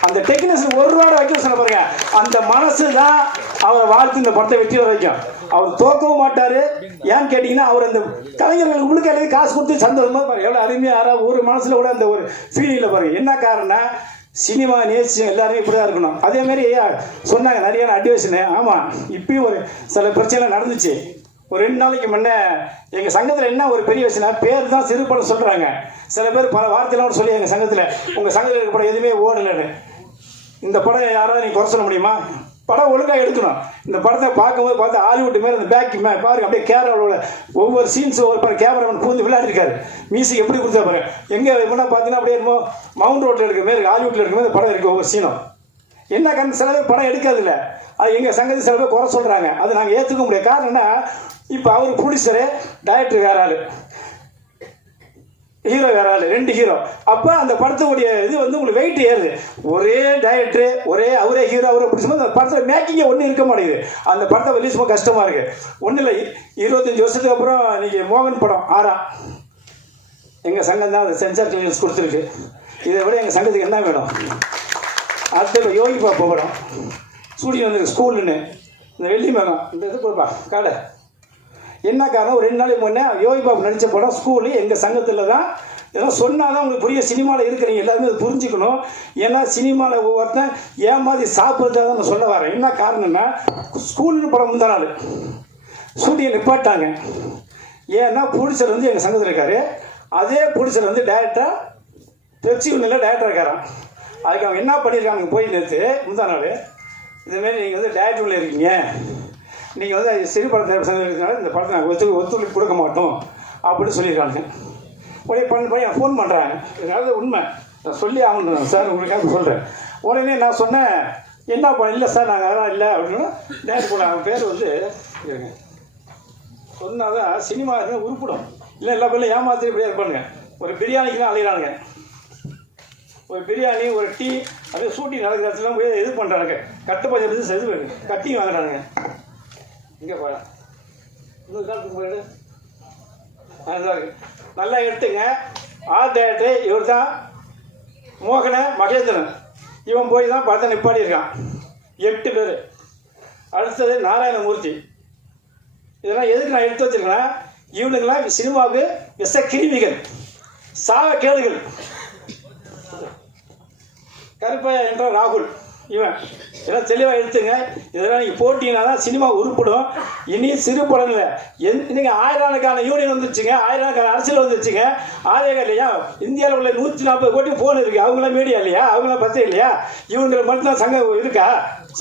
அந்த டெக்னீஷியன் ஒரு ரூபாய் வைக்க சொல்ல பாருங்க. அந்த மனசு தான் அவரை வாழ்த்து இந்த படத்தை வெற்றி வர வைக்கும். அவர் தோக்கவும் மாட்டார். ஏன்னு கேட்டிங்கன்னா, அவர் அந்த கலைஞர்களுக்கு முழுக்க காசு கொடுத்து சந்தோஷமாக பாருங்க. எவ்வளோ அருமையாக ஒரு மனசில் கூட அந்த ஒரு ஃபீலிங்கில் பாருங்க. என்ன காரணம், சினிமா நேசிச்சு எல்லாருமே இப்படி தான் இருக்கணும். அதேமாரி சொன்னாங்க நிறைய அட்வைஸ்னு. ஆமாம், இப்பயும் ஒரு சில பிரச்சனை நடந்துச்சு. ஒரு 2 நாளைக்கு முன்னே எங்கள் சங்கத்தில் என்ன ஒரு பெரிய விஷயம், பேர் தான் சிறு படம் சொல்கிறாங்க. சில பேர் பல வார்த்தையெல்லாம் சொல்லி எங்கள் சங்கத்தில், உங்கள் சங்கத்தில் இருக்க படம் எதுவுமே ஓடலைன்னு. இந்த படம் யாராவது நீங்கள் குறை சொல்ல முடியுமா? படம் ஒழுங்காக எடுக்கணும். இந்த படத்தை பார்க்கும்போது பார்த்தா ஹாலிவுட் மாதிரி அந்த பேக் பாருங்க, அப்படியே கேரளாவோட ஒவ்வொரு சீன்ஸ் ஒவ்வொரு கேமராமேன் பூந்து விளையாடிருக்காரு. மியூசிக் எப்படி கொடுத்தா பாருங்க. எங்கே எப்படின்னா பார்த்தீங்கன்னா அப்படியே என்னமோ மவுண்ட் ரோட்டில் இருக்கிற மாதிரி, ஹாலிவுட்டில் இருக்கிற மாதிரி படம் இருக்குது ஒவ்வொரு சீனும். என்ன காரணம், சில பேர் படம் எடுக்காதில்ல, அது எங்கள் சங்கத்தில் சில பேர் குறை சொல்கிறாங்க. அது நாங்கள் ஏற்றுக்க முடியாது. காரணம் என்ன, இப்போ அவர் ப்ரொடியூசரு, டைரக்டர் வேற ஆள், ஹீரோ வேற ஆள், 2 ஹீரோ. அப்போ அந்த படத்துடைய இது வந்து உங்களுக்கு வெயிட் ஏறுது. ஒரே டைரக்டரு, அவரே ஹீரோ, அவரே பிடிச்சும்போது அந்த படத்தில் மேக்கிங்கே ஒன்றும் இருக்க மாட்டேங்குது. அந்த படத்தை ரிலீஸ் பண்ண கஷ்டமாக இருக்குது. ஒன்றும் இல்லை, 25 வருஷத்துக்கு அப்புறம் இன்றைக்கி மோகன் படம் 6 எங்கள் சங்கம் தான் அந்த சென்சார் கிளியரன்ஸ் கொடுத்துருக்கு. இதை விட எங்கள் சங்கத்துக்கு என்ன வேணும்? அடுத்த யோகி பாப்பா படம் ஸ்டூடியோ வந்து ஸ்கூலுன்னு இந்த வெள்ளி மேகம் இந்த இது போப்பா காடை. என்ன காரணம், ஒரு 2 நாளைக்கு முன்னே யோகி பாபு நடித்த படம் ஸ்கூலு எங்கள் சங்கத்தில் தான். இதெல்லாம் சொன்னால் தான் உங்களுக்கு புரிய. சினிமாவில் இருக்கிறீங்க எல்லாருமே அதை புரிஞ்சுக்கணும். ஏன்னா சினிமாவில் ஒவ்வொருத்தன் ஏமாதி சாப்பிட்றதா தான் நான் சொல்ல வரேன். என்ன காரணம்னா, ஸ்கூல்னு படம் முந்தா நாள் ஸ்டூடியோ நிப்பாட்டாங்க. ஏன்னா ப்ரொடியூசர் வந்து எங்கள் சங்கத்தில் இருக்கார். அதே ப்ரொடியூசர் வந்து டேரக்டராக பெப்சி ஒன்றில் டேரக்டராக இருக்காராம். அதுக்கு அவங்க என்ன பண்ணியிருக்காங்க, போய் நேற்று முந்தா நாள் இதுமாரி நீங்கள் வந்து டேரக்டரில் இருக்கீங்க, நீங்கள் வந்து சிறு படம் சங்கம் இருக்கிறனால இந்த படத்தை நாங்கள் ஒத்துழைப்பு கொடுக்க மாட்டோம் அப்படின்னு சொல்லியிருக்காங்க. உடனே பண்ணி ஃபோன் பண்ணுறாங்க. அதாவது உண்மை நான் சொல்லி ஆகணும் சார், உங்களுக்காக சொல்கிறேன். உடனே நான் சொன்னேன், என்ன பண்ண, இல்லை சார் நாங்கள் அதெல்லாம் இல்லை அப்படின்னா டேரக்டர் போன அவன் பேர் வந்து சொன்னால் தான் சினிமா உருப்பிடும். இல்லை எல்லா பேர்லையும் ஏமாத்திரி இப்படியே இருப்பானுங்க. ஒரு பிரியாணிக்கு தான் அலையிறானுங்க. ஒரு பிரியாணி, ஒரு டீ, அப்படியே ஷூட்டிங் நடக்கிற இடத்துலாம் போய் இது பண்ணுறாங்க. கட்டுப்பாடு எடுத்து இது கட்டி வாங்குறானுங்க. இங்கே போய் இன்னொரு காலத்துக்கு போயிடு அதுதான் இருக்குது. நல்லா எடுத்துங்க. ஆர்ட் டைரக்டர் இவர் தான் மோகன மகேந்திரன். இவன் போய் தான் பார்த்தா நிப்பாடியிருக்கான். 8 பேர். அடுத்தது நாராயணமூர்த்தி. இதெல்லாம் எதுக்கு நான் எடுத்து வச்சிருக்கேன்னா, இவனுங்களாம் சினிமாவுக்கு விஷ கிருமிகள், சாக கேடுகள். கருப்பையா என்ற ராகுல் இவன் இதெல்லாம் தெளிவாக எடுத்துங்க. இதெல்லாம் நீங்கள் போட்டிங்கன்னா தான் சினிமா உருப்படும். இனி சிறு படம் இல்லை, நீங்கள் 1000கணக்கான யூனியன் வந்துருச்சுங்க, 1000கணக்கான அரசியல் வந்துருச்சுங்க. ஆதேக இல்லையா, இந்தியாவில் உள்ள 140 கோடி ஃபோன் இருக்குது. அவங்களாம் மீடியா இல்லையா, அவங்களாம் பற்றி இல்லையா, இவங்களை மட்டும்தான் சங்கம் இருக்கா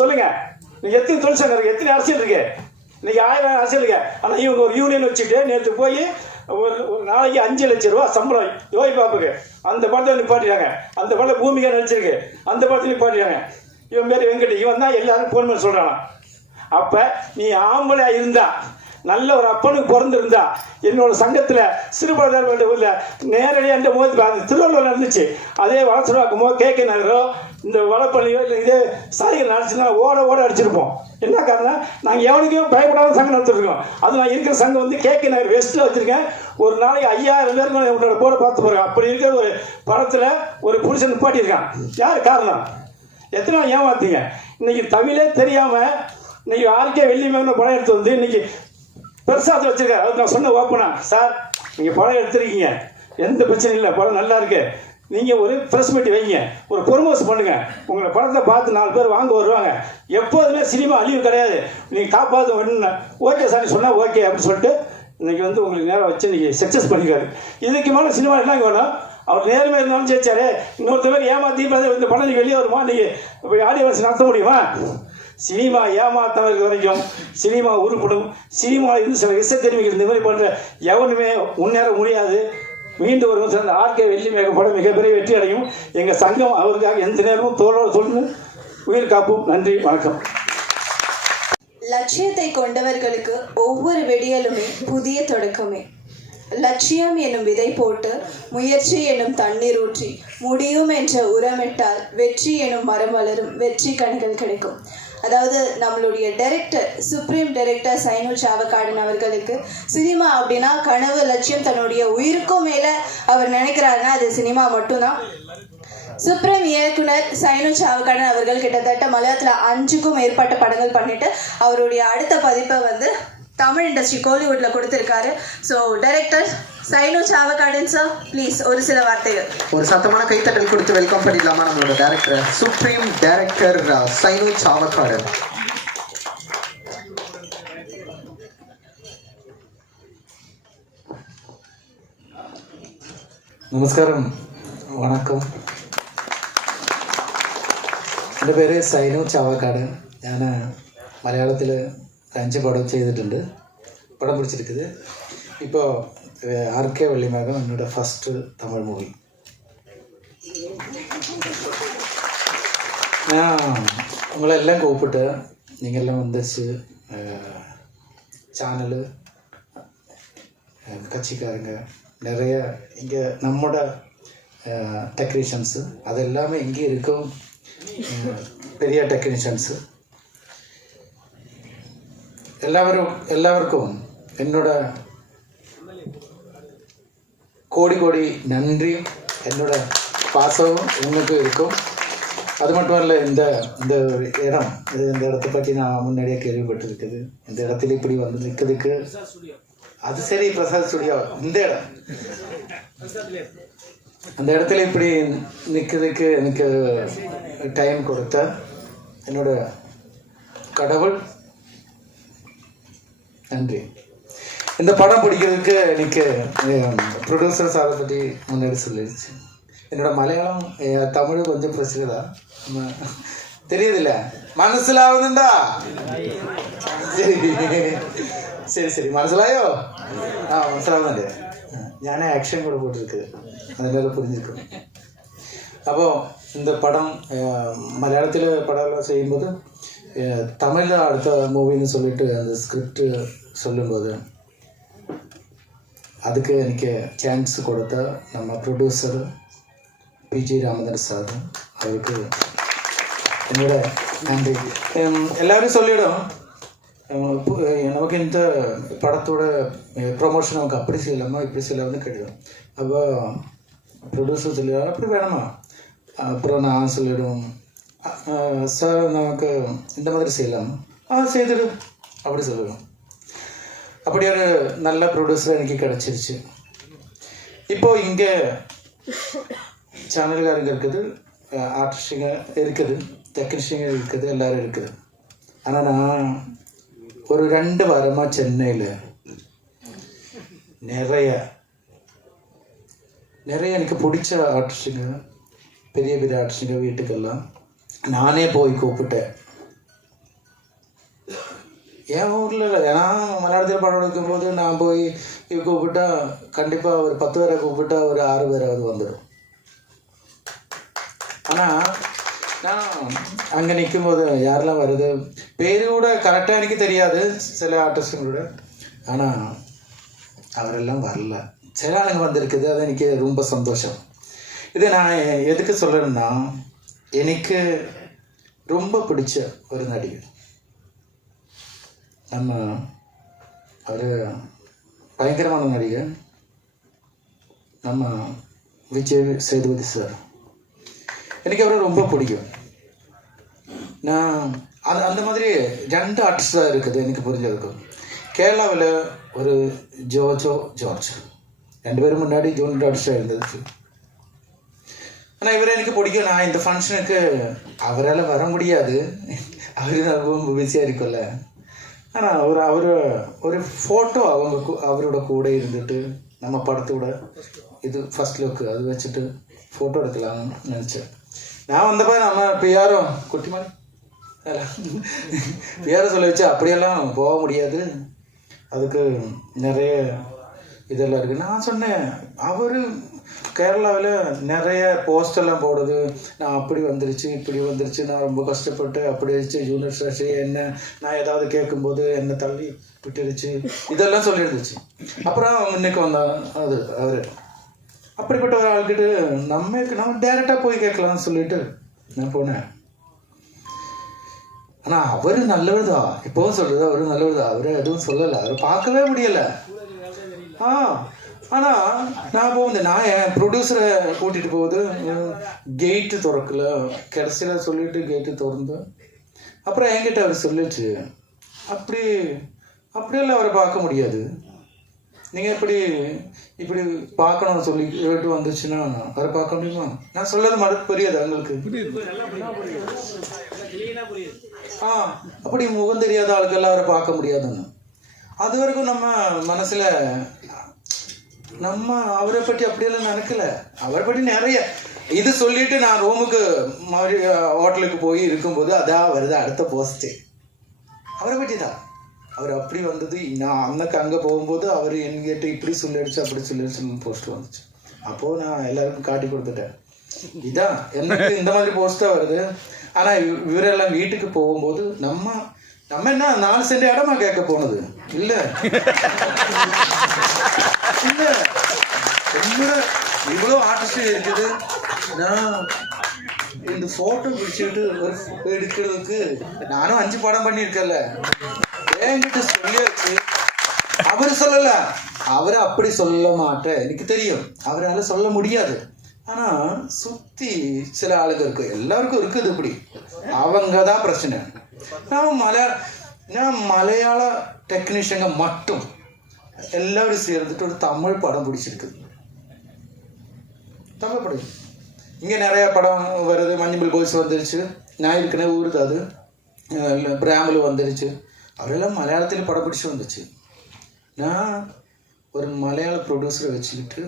சொல்லுங்கள். நீங்கள் எத்தனை தொழிற்சங்கம் இருக்குது, எத்தனை அரசியல் இருக்குது? இன்றைக்கி 1000 அரசியல் இருக்கு. ஆனால் இவங்க ஒரு யூனியன் வச்சுட்டு நேற்று போய் ஒரு நாளைக்கு 5 லட்சம் ரூபா சம்பளம் யோகி பாப்புக்கு. அந்த படத்தை நிப்பாட்டிட்டாங்க. அந்த படம் பூமிகா நடிச்சிருக்கு, அந்த படத்தை நிப்பாட்டிட்டாங்க. இவன் பேர் வெங்கட். இவன் தான் எல்லாரும் ஃபோன் பண்ணி சொல்கிறான். அப்போ நீ ஆம்பளை இருந்தா, நல்ல ஒரு அப்பனுக்கு பிறந்திருந்தா, என்னோட சங்கத்தில் சிறுபான்மையினர் வேண்டிய ஊரில் நேரடியாக இந்த மோதி திருவள்ளுவர் நடந்துச்சு. அதே வளசரவாக்கமோ கேகே நகரோ இந்த வளப்பள்ளியோ இல்லை இதே சாரிகள் நடந்துச்சுன்னா ஓட அடிச்சிருப்போம். என்ன காரணம், நாங்கள் எவனுக்கும் பயப்படாத சங்கம் நடத்திருக்கோம். அது நான் இருக்கிற சங்கம் வந்து கேகே நகர் வெஸ்ட்டில் வச்சுருக்கேன். ஒரு நாளைக்கு 5000 பேருக்கு உன்னோட போட பார்த்து போகிறேன். அப்படி இருக்கிற ஒரு படத்தில் ஒரு புருஷன் நிப்பாட்டியிருக்கான். யார் காரணம்? எத்தனை நாள் ஏமாத்தீங்க? இன்னைக்கு தமிழே தெரியாமல் இன்னைக்கு ஆர்கே வெள்ளி மேகன படம் எடுத்து வந்து இன்னைக்கு பெருசாக வச்சிருக்காரு. அதுக்கு நான் சொன்ன ஓப்பனா, சார் நீங்கள் படம் எடுத்துருக்கீங்க, எந்த பிரச்சனையும் இல்லை, படம் நல்லா இருக்கு, நீங்கள் ஒரு ப்ரெஸ் மீட் வைங்க, ஒரு ப்ரொமோஸ் பண்ணுங்கள், உங்களை படத்தை பார்த்து 4 பேர் வாங்க வருவாங்க. எப்போதுமே சினிமா அழிவு கிடையாது, நீங்கள் காப்பாற்ற வேணும்னு. ஓகே சார் சொன்னால் ஓகே அப்படின்னு சொல்லிட்டு இன்றைக்கி வந்து உங்களுக்கு நேரம் வச்சு இன்றைக்கி சக்ஸஸ் பண்ணிக்காரு. இதுக்கு மேலே சினிமா என்ன வேணும்? அவர் நேர்மை இருந்தாலும் ஜெயிச்சாரு. இன்னொருத்தவர் ஏமாற்றி இந்த படம் நீங்கள் வெளியே வருமா, நீங்கள் ஆடியன்ஸ் நடத்த முடியுமா? சினிமா ஏமாத்தவர்கள் வரைக்கும் சினிமா உருப்படும். சினிமா இருந்து சில விஷத்தெரிவிகள் இந்த மாதிரி பண்ணுற எவனுமே முன்னேற முடியாது. மீண்டும் ஒரு சிறந்த ஆர்கே வெள்ளி மேகம் படம் மிகப்பெரிய வெற்றி அடையும். எங்கள் சங்கம் அவருக்காக எந்த நேரமும் தோளோடு சொல்லு உயிர் காப்போம். நன்றி, வணக்கம். லட்சியத்தை கொண்டவர்களுக்கு ஒவ்வொரு வெடியலுமே புதிய தொடக்கமே. லட்சியம் எனும் விதை போட்டு, முயற்சி எனும் தண்ணீர் ஊற்றி, முடியும் என்ற உரமிட்டால் வெற்றி எனும் மரம் வளரும், வெற்றி கனிகள் கிடைக்கும். அதாவது நம்மளுடைய டைரக்டர், சுப்ரீம் டைரக்டர் சைனு சாவக்காடன் அவர்களுக்கு சினிமா அப்படின்னா கனவு, லட்சியம், தன்னுடைய உயிருக்கும் மேலே அவர் நினைக்கிறாருன்னா அது சினிமா மட்டும்தான். சுப்ரீம் இயக்குனர் சைனு சாவக்காடன் அவர்கள் கிட்டத்தட்ட மலையாளத்தில் 5க்கும் மேற்பட்ட படங்கள் பண்ணிட்டு அவருடைய அடுத்த பதிப்பை வந்து தமிழ் இண்டஸ்ட்ரி கோலிவுட்டில் கொடுத்துருக்காரு. So director Sainu Chavakkadan sir, please ஒரு சில வார்த்தைகள். ஒரு சத்தமான கைத்தட்டல் கொடுத்து வெல்கம் பண்ணிடலாமா நம்மளோட டைரக்டர், சுப்ரீம் டைரக்டர் சைனு சாவக்காடன். நமஸ்காரம், வணக்கம். என் பேர் சைனு சாவக்காடன். ഞാൻ മലയാളത്തിൽ 5 പടം ചെയ്തിട്ടുണ്ട്. പടം പിടിച്ചിരിക്കുന്നത് ഇപ്പോൾ RK വെള്ളിമേகம் என்னோட ஃபஸ்ட்டு தமிழ் மூவி. நான் உங்களெல்லாம் கூப்பிட்டு நீங்கள்லாம் வந்துச்சு சேனலு கட்சிக்காரங்க நிறைய இங்கே நம்மோட டெக்னீஷியன்ஸு அது எல்லாமே இங்கே இருக்கும். பெரிய டெக்னீஷியன்ஸு எல்லாருக்கும் என்னோட கோடி கோடி நன்றி, என்னோட பாசமும் உங்களுக்கு இருக்கும். அது மட்டும் இல்லை, இந்த இடம் இந்த இடத்தை பற்றி நான் முன்னாடியே கேள்விப்பட்டிருக்குது. இந்த இடத்துல இப்படி வந்து நிற்கிறதுக்கு அது சரி பிரசாத் ஸ்டுடியோ இந்த இடம் அந்த இடத்துல இப்படி நிற்கிறதுக்கு எனக்கு டைம் கொடுத்த என்னோட கடவுள் நன்றி. இந்த படம் பிடிக்கிறதுக்கு எனக்கு ப்ரொடியூசர்ஸ் அதை பற்றி முன்னாடி சொல்லிடுச்சு. என்னோட மலையாளம் தமிழ் கொஞ்சம் பிரச்சனை தெரியுதில்ல, മനസ്സിലാവുന്നുണ്ടാ? சரி മനസ്സിലായോ? മനസ്സിലാവുന്നുണ്ട്. ഞാൻ ആക്ഷൻ கூட போட்டிருக்கு, அதனால புரிஞ்சிருக்கும். அப்போ இந்த படம் மலையாளத்தில் படம் செய்யும்போது தமிழில் அடுத்த மூவின்னு சொல்லிட்டு அந்த ஸ்கிரிப்ட் சொல்லும்போது அதுக்கு எனக்கு சான்ஸ் கொடுத்த நம்ம ப்ரொடியூசர் PG ராமதாஸ் சார், அவருக்கு என்னோட நன்றி. எல்லாரும் சொல்லிடும் நமக்கு இந்த படத்தோட ப்ரொமோஷன் நமக்கு அப்படி செய்யலாமா இப்படி செய்யலாம்னு கேட்கும். அப்போ ப்ரொடியூசர் சொல்லிடுவோம் அப்படி வேணுமா, அப்புறம் நான் சொல்லிவிடுவோம் சார் நமக்கு இந்த மாதிரி செய்யலாம், செய்துடு அப்படி சொல்லுவோம். அப்படி ஒரு நல்ல ப்ரொடியூசர் எனக்கு கிடச்சிருச்சு. இப்போது இங்கே சேனல்காரங்க இருக்குது, ஆர்டிஸ்டுங்க இருக்குது, டெக்னீஷியங்க இருக்குது, எல்லோரும் இருக்குது. ஆனால் நான் ஒரு 2 வாரமாக சென்னையில் நிறைய எனக்கு பிடிச்ச ஆர்டிஸ்டுங்க, பெரிய பெரிய ஆர்டிஸ்டுங்க வீட்டுக்கெல்லாம் நானே போய் கூப்பிட்டேன். என் ஊரில் ஏன்னா மலையாளத்தில் படம் எடுக்கும்போது நான் போய் கூப்பிட்டா கண்டிப்பாக ஒரு 10 பேரை கூப்பிட்டா ஒரு 6 பேராவது வந்துடும். ஆனால் நான் அங்கே நிற்கும்போது யாரெல்லாம் வருது பேர் கூட கரெக்டாக எனக்கு தெரியாது சில ஆர்டிஸ்டுங்களோட, ஆனால் அவரெல்லாம் வரல. சில ஆளுங்க வந்திருக்குது, அது எனக்கு ரொம்ப சந்தோஷம். இதை நான் எதுக்கு சொல்கிறேன்னா, எனக்கு ரொம்ப பிடிச்ச ஒரு நடிகர் நம்ம அவர் பயங்கரமான நடிகர் நம்ம விஜய் சேதுபதி சார். எனக்கு அவரை ரொம்ப பிடிக்கும். நான் அந்த மாதிரி 2 ஆர்டிஸ்ட் தான் இருக்குது எனக்கு புரிஞ்சிருக்கும். கேரளாவில் ஒரு ஜோர்ஜ் 2 பேரும் முன்னாடி ஜூனியர் ஆர்டிஸ்டாக இருந்தது. ஆனால் இவரை எனக்கு பிடிக்கும். நான் இந்த ஃபங்க்ஷனுக்கு அவரால் வர முடியாது, அவர் ரொம்ப பிஸியாக இருக்கும்ல. ஆனால் ஒரு ஃபோட்டோ அவரோட கூட இருந்துட்டு நம்ம படத்தோட இது ஃபர்ஸ்ட் லுக்கு அது வச்சுட்டு ஃபோட்டோ எடுக்கலாம்னு நினச்சேன். நான் வந்தப்போ நம்ம பிஆரோ குட்டிமாரி பிஆரோ சொல்ல வச்சு அப்படியெல்லாம் போக முடியாது, அதுக்கு நிறைய இதெல்லாம் இருக்குது. நான் சொன்னேன் அவர் கேரளாவில் நிறைய போஸ்டெல்லாம் போடுது, நான் அப்படி வந்துருச்சு இப்படி வந்துருச்சு, நான் ரொம்ப கஷ்டப்பட்டு அப்படி வச்சு யூனிவர்சிட்டி என்ன நான் ஏதாவது கேட்கும்போது என்னை தள்ளி விட்டுருச்சு, இதெல்லாம் சொல்லியிருந்துச்சு. அப்புறம் இன்னைக்கு வந்தான் அவர் அப்படிப்பட்ட ஒரு ஆள்கிட்ட நம்ம டேரெக்டாக போய் கேட்கலாம்னு சொல்லிட்டு நான் போனேன். ஆனால் அவர் நல்லவர் தான், இப்போவும் சொல்கிறது அவர் நல்லவர் தான், அவர் எதுவும் சொல்லலை, அவர் பார்க்கவே முடியலை. ஆனால் நான் போகுது, நான் என் ப்ரொடியூசரை கூட்டிகிட்டு போகுது, கேட்டு திறக்கல, கடைசியில் சொல்லிட்டு கேட்டு திறந்து அப்புறம் என்கிட்ட அவர் சொல்லிச்சு அப்படியெல்லாம் அவரை பார்க்க முடியாது, நீங்கள் இப்படி பார்க்கணும்னு சொல்லி கேட்டு வந்துச்சுன்னா அவரை பார்க்க முடியுமா? நான் சொல்லது மடக்கு புரியாது அவங்களுக்கு. அப்படி முகம் தெரியாத ஆளுக்கெல்லாம் அவரை பார்க்க முடியாதுன்னு அது வரைக்கும் நம்ம மனசில் நம்ம அவரை பற்றி அப்படியெல்லாம் நினைக்கல. அவரை பற்றி நிறைய இது சொல்லிட்டு நான் ரூமுக்கு ஹோட்டலுக்கு போய் இருக்கும்போது அதான் வருது அடுத்த போஸ்ட்டு அவரை பற்றி தான். அவர் அப்படி வந்தது, நான் அன்னைக்கு அங்கே போகும்போது அவர் என்கிட்ட இப்படி சொல்லிடுச்சு அப்படி சொல்லிடுச்சுன்னு போஸ்ட் வந்துச்சு. அப்போது நான் எல்லாருக்கும் காட்டி கொடுத்துட்டேன், இதான் எனக்கு இந்த மாதிரி போஸ்ட்டாக வருது. ஆனால் இவரெல்லாம் வீட்டுக்கு போகும்போது நம்ம என்ன 4 சென்ட் இடமா கேட்க போனது இல்லை இல்லை, இவ்வளோ ஆர்டிஸ்ட் இருக்குது. நான் இந்த ஃபோட்டோ பிடிச்சிட்டு ஒரு எடுக்கிறதுக்கு நானும் 5 படம் பண்ணியிருக்கேன்ல, என்கிட்ட சொல்லியாச்சு. அவர் சொல்லல, அவரை அப்படி சொல்ல மாட்டேன், எனக்கு தெரியும் அவரால் சொல்ல முடியாது. ஆனால் சுற்றி சில ஆளுங்க இருக்கு, எல்லாருக்கும் இருக்குது இப்படி, அவங்க தான் பிரச்சனை. நான் மலையாள டெக்னீஷியங்க மட்டும் எல்லாரும் சேர்ந்துட்டு ஒரு தமிழ் படம் பிடிச்சிருக்குது. தமிழ் படம் இங்கே நிறையா படம் வருது. மஞ்சள் பாய்ஸ் வந்துருச்சு, நான் இருக்கிற ஊருது, அது பிராமலு வந்துருச்சு. அவரெல்லாம் மலையாளத்தில் படம் பிடிச்சி வந்துச்சு. நான் ஒரு மலையாள ப்ரொடியூசரை வச்சுக்கிட்டு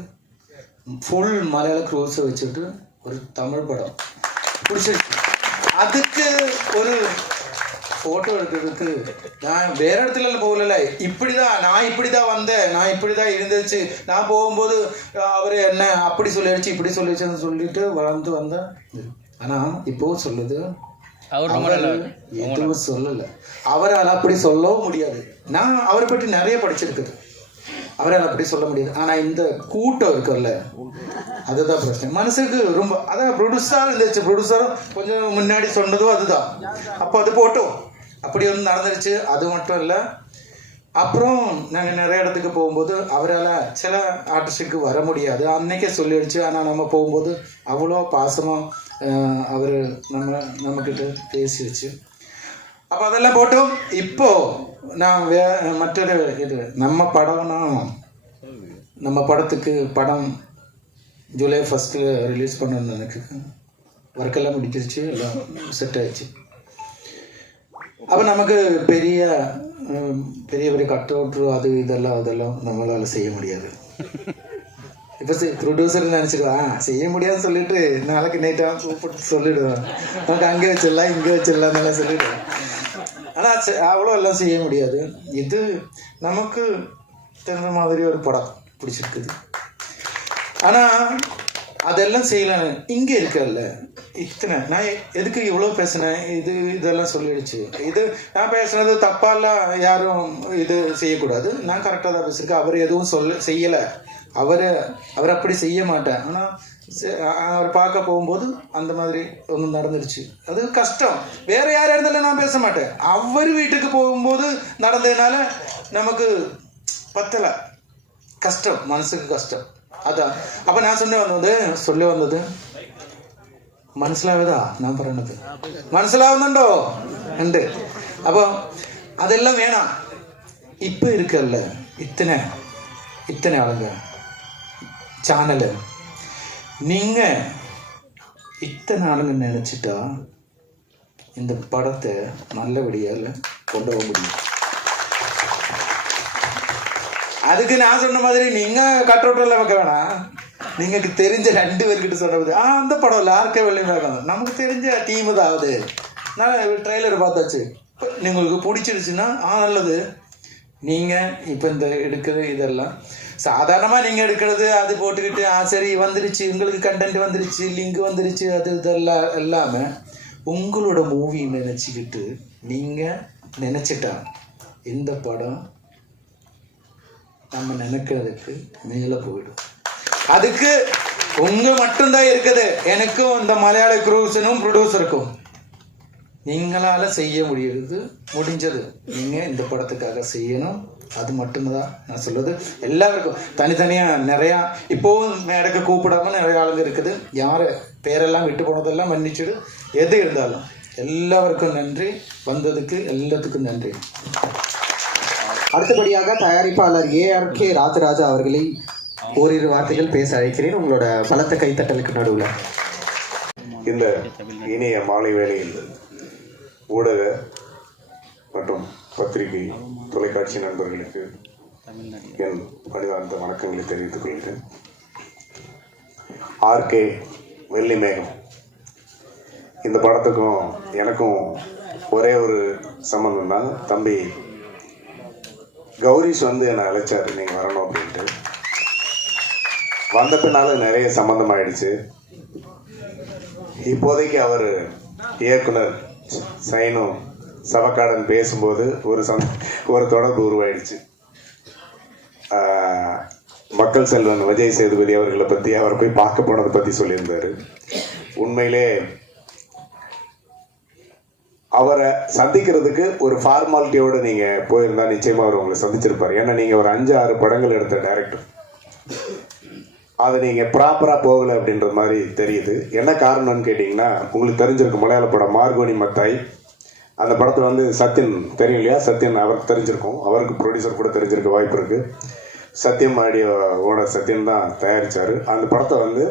ஃபுல் மலையாள க்ரூஸை வச்சுட்டு ஒரு தமிழ் படம் பிடிச்சிருச்சு. அதுக்கு ஒரு ஃபோட்டோ எடுக்கிறதுக்கு நான் வேறு இடத்துல போகல, இப்படி தான் நான் இப்படி தான் வந்தேன், நான் இப்படி தான் இருந்துச்சு. நான் போகும்போது அவர் என்ன அப்படி சொல்லிடுச்சு இப்படி சொல்லிடுச்சுன்னு சொல்லிட்டு வளர்ந்து வந்தேன். ஆனால் இப்போ சொல்லுது எதுவும் சொல்லலை, அவரால் அப்படி சொல்லவும் முடியாது. நான் அவரை பற்றி நிறைய படிச்சிருக்குது, அவரால் அப்படி சொல்ல முடியாது. ஆனால் இந்த கூட்டம் இருக்குல்ல, அதுதான் பிரச்சனை. மனசுக்கு ரொம்ப அதான் ப்ரொடியூசராக இருந்துச்சு, ப்ரொடியூசரும் கொஞ்சம் முன்னாடி சொன்னதும் அதுதான். அப்போ அது போட்டோம் அப்படி ஒன்று நடந்துருச்சு. அது மட்டும் இல்லை, அப்புறம் நாங்கள் நிறைய இடத்துக்கு போகும்போது அவரால் சில ஆர்டிஸ்டுக்கு வர முடியாது, அன்னைக்கே சொல்லிடுச்சு. ஆனால் நம்ம போகும்போது அவ்வளோ பாசமாக அவர் நம்மக்கிட்ட பேசி வச்சு, அப்போ அதெல்லாம் போட்டோம். இப்போது நான் மற்றொரு இது நம்ம படம்னா, நம்ம படத்துக்கு படம் ஜூலை 1 ரிலீஸ் பண்ணணும்னு எனக்கு ஒர்க்கெல்லாம் முடிச்சிருச்சு, எல்லாம் செட் ஆயிடுச்சு. அப்போ நமக்கு பெரிய பெரிய கட் அவுட்ரு அது அதெல்லாம் நம்மளால் செய்ய முடியாது. இப்போ ப்ரொடியூசர் நினச்சிடுவான் செய்ய முடியாதுன்னு சொல்லிட்டு நாளைக்கு நைட்டாக கூப்பிட்டு சொல்லிவிடுவேன், நமக்கு அங்கே வச்சிடலாம் இங்கே வச்சிடலாம் நல்லா சொல்லிவிடுவேன். ஆனால் அவ்வளோ எல்லாம் செய்ய முடியாது. இது நமக்கு தெரிஞ்ச மாதிரி ஒரு படம் பிடிச்சிருக்குது. ஆனால் அதெல்லாம் செய்யலாம். இங்கே இருக்கல இத்தனை நான் எதுக்கு இவ்வளோ பேசினேன், இதெல்லாம் சொல்லிடுச்சு. இது நான் பேசுனது தப்பாலாம் யாரும் இது செய்யக்கூடாது, நான் கரெக்டாக தான் பேசியிருக்கேன். அவர் எதுவும் செய்யலை, அவர் அப்படி செய்ய மாட்டேன். ஆனால் அவர் பார்க்க போகும்போது அந்த மாதிரி ஒன்று நடந்துருச்சு, அது கஷ்டம். வேற யார் இருந்தாலும் நான் பேச மாட்டேன். அவர் வீட்டுக்கு போகும்போது நடந்ததுனால நமக்கு பத்தலை, கஷ்டம், மனசுக்கு கஷ்டம். அதான் அப்போ நான் சொல்லி வந்தது മനസ്സിലാവതാ ഞാൻ പറയണത്, മനസ്സിലാവുന്നുണ്ടോ? ഉണ്ട്. അപ്പോൾ അതെല്ലാം വേണം. ഇപ്പം ഇരിക്കല്ല ഇത്തனை ആളുங்க சேனலு, நீங்கள் இத்தனை ஆளுங்க நினச்சிட்டா இந்த படத்தை நல்லபடியால் கொண்டு போக முடியும். அதுக்கு நான் சொன்ன மாதிரி நீங்கள் கட் அவுட்டெல்லாம் வைக்க வேணாம். നിങ്ങൾക്ക് தெரிஞ்ச 2 பேர்கிட்ட சொன்னது அந்த படம் இல்லை ஆர்கே வெள்ளிமேகம், நமக்கு தெரிஞ்ச டீமு தான். அது நான் ட்ரெய்லர் பார்த்தாச்சு. உங்களுக்கு பிடிச்சிருச்சுன்னா நல்லது. நீங்கள் இப்போ இந்த எடுக்கிறது இதெல்லாம் சாதாரணமாக நீங்கள் எடுக்கிறது அது போட்டுக்கிட்டு சரி வந்துருச்சு, உங்களுக்கு கண்டென்ட் வந்துருச்சு, லிங்க் வந்துருச்சு, அது இதெல்லாம் எல்லாமே உங்களோட மூவி நினச்சிக்கிட்டு நீங்கள் நினச்சிட்டா இந்த படம் நம்ம நினைக்கிறதுக்கு மேலே போயிடும். அதுக்கு உங்க மட்டும்தான் இருக்குது. எனக்கும் இந்த மலையாள க்ரூஸனும் ப்ரொடியூசருக்கும் நீங்களால் செய்ய முடிஞ்சது நீங்கள் இந்த படத்துக்காக செய்யணும். அது மட்டும்தான் நான் சொல்லுது. எல்லாருக்கும் தனித்தனியாக நிறையா இப்போவும் மேடைக்கு கூப்பிடாமல் நிறைய ஆளுங்க இருக்குது. யார் பேரெல்லாம் விட்டு போனதெல்லாம் மன்னிச்சுடு. எது இருந்தாலும் எல்லாருக்கும் நன்றி, வந்ததுக்கு எல்லாத்துக்கும் நன்றி. அடுத்தபடியாக தயாரிப்பாளர் ARK ராஜராஜா அவர்களை ஓரிரு வார்த்தைகள் பேச அழைக்கிறேன். உங்களோட பலத்த கைத்தட்டலுக்கு நடுவில். இந்த இனிய மாலை வேளையில் ஊடக மற்றும் பத்திரிகை தொலைக்காட்சி நண்பர்களுக்கு என் பணிவார்ந்த வணக்கங்களை தெரிவித்துக் கொள்கிறேன். RK வெள்ளி மேகம். இந்த படத்துக்கும் எனக்கும் ஒரே ஒரு சம்மந்தம் தான். தம்பி கௌரிஷ் வந்து என்னை அழைச்சார், நீங்கள் வரணும் அப்படின்ட்டு. வந்த பின்னால நிறைய சம்மந்தம் ஆயிடுச்சு. இப்போதைக்கு அவர் இயக்குனர் சைனு சவக்காடன் பேசும்போது ஒரு தொடர்பு உருவாயிடுச்சு. மக்கள் செல்வன் விஜய் சேதுபதி அவர்களை பற்றி, அவரை போய் பார்க்க போனதை பற்றி சொல்லியிருந்தார். உண்மையிலே அவரை சந்திக்கிறதுக்கு ஒரு ஃபார்மாலிட்டியோடு நீங்கள் போயிருந்தா நிச்சயமாக அவர் உங்களை சந்திச்சிருப்பார். ஏன்னா நீங்கள் ஒரு 5-6 படங்கள் எடுத்த டைரக்டர், அதை நீங்கள் ப்ராப்பராக போகலை அப்படின்ற மாதிரி தெரியுது. என்ன காரணம்னு கேட்டிங்கன்னா, உங்களுக்கு தெரிஞ்சிருக்கும் மலையாள படம் மார்கோனி மத்தாய். அந்த படத்தை வந்து சத்யன் தெரியும் இல்லையா? சத்யன் அவருக்கு தெரிஞ்சிருக்கும், அவருக்கு ப்ரொடியூசர் கூட தெரிஞ்சிருக்க வாய்ப்பு இருக்குது. சத்யம் ஆடியோ ஓனர் சத்யன் தான் தயாரித்தார். அந்த படத்தை வந்து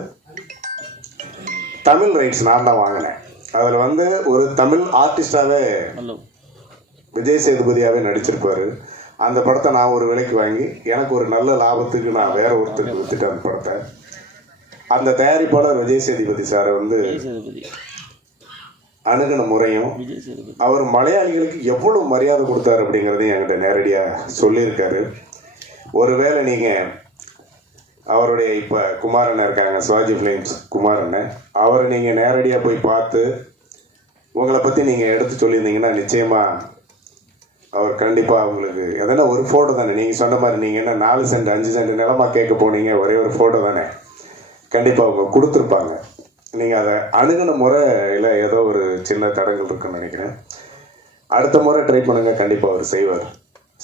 தமிழ் ரைட்ஸ் நான் தான் வாங்கினேன். அதில் வந்து ஒரு தமிழ் ஆர்டிஸ்டாகவே விஜய் சேதுபதியாகவே நடிச்சிருப்பார். அந்த படத்தை நான் ஒரு விலைக்கு வாங்கி எனக்கு ஒரு நல்ல லாபத்துக்கு நான் வேற ஒருத்தருக்கு வித்துட்டேன் அந்த படத்தை. அந்த தயாரிப்பாளர் விஜய் சேதுபதி சாரை வந்து அணுகின முறையும், அவர் மலையாளிகளுக்கு எவ்வளவு மரியாதை கொடுத்தாரு அப்படிங்கிறதையும் என்கிட்ட நேரடியாக சொல்லியிருக்காரு. ஒருவேளை நீங்கள் அவருடைய இப்போ குமாரண்ணன் இருக்காங்க, சுவாஜி ஃபிலிம்ஸ் குமாரண்ணன், அவரை நீங்கள் நேரடியாக போய் பார்த்து உங்களை பற்றி நீங்கள் எடுத்து சொல்லியிருந்தீங்கன்னா நிச்சயமாக அவர் கண்டிப்பாக அவங்களுக்கு எதனா ஒரு ஃபோட்டோ தானே, நீங்கள் சொன்ன மாதிரி நீங்கள் என்ன 4 சென்ட் 5 சென்ட் நிலமா கேட்க போனீங்க, ஒரே ஒரு ஃபோட்டோ தானே, கண்டிப்பாக அவங்க கொடுத்துருப்பாங்க. நீங்கள் அதை அணுகின முறையில் ஏதோ ஒரு சின்ன தடங்கள் இருக்குன்னு நினைக்கிறேன். அடுத்த முறை ட்ரை பண்ணுங்கள், கண்டிப்பாக அவர் செய்வார்.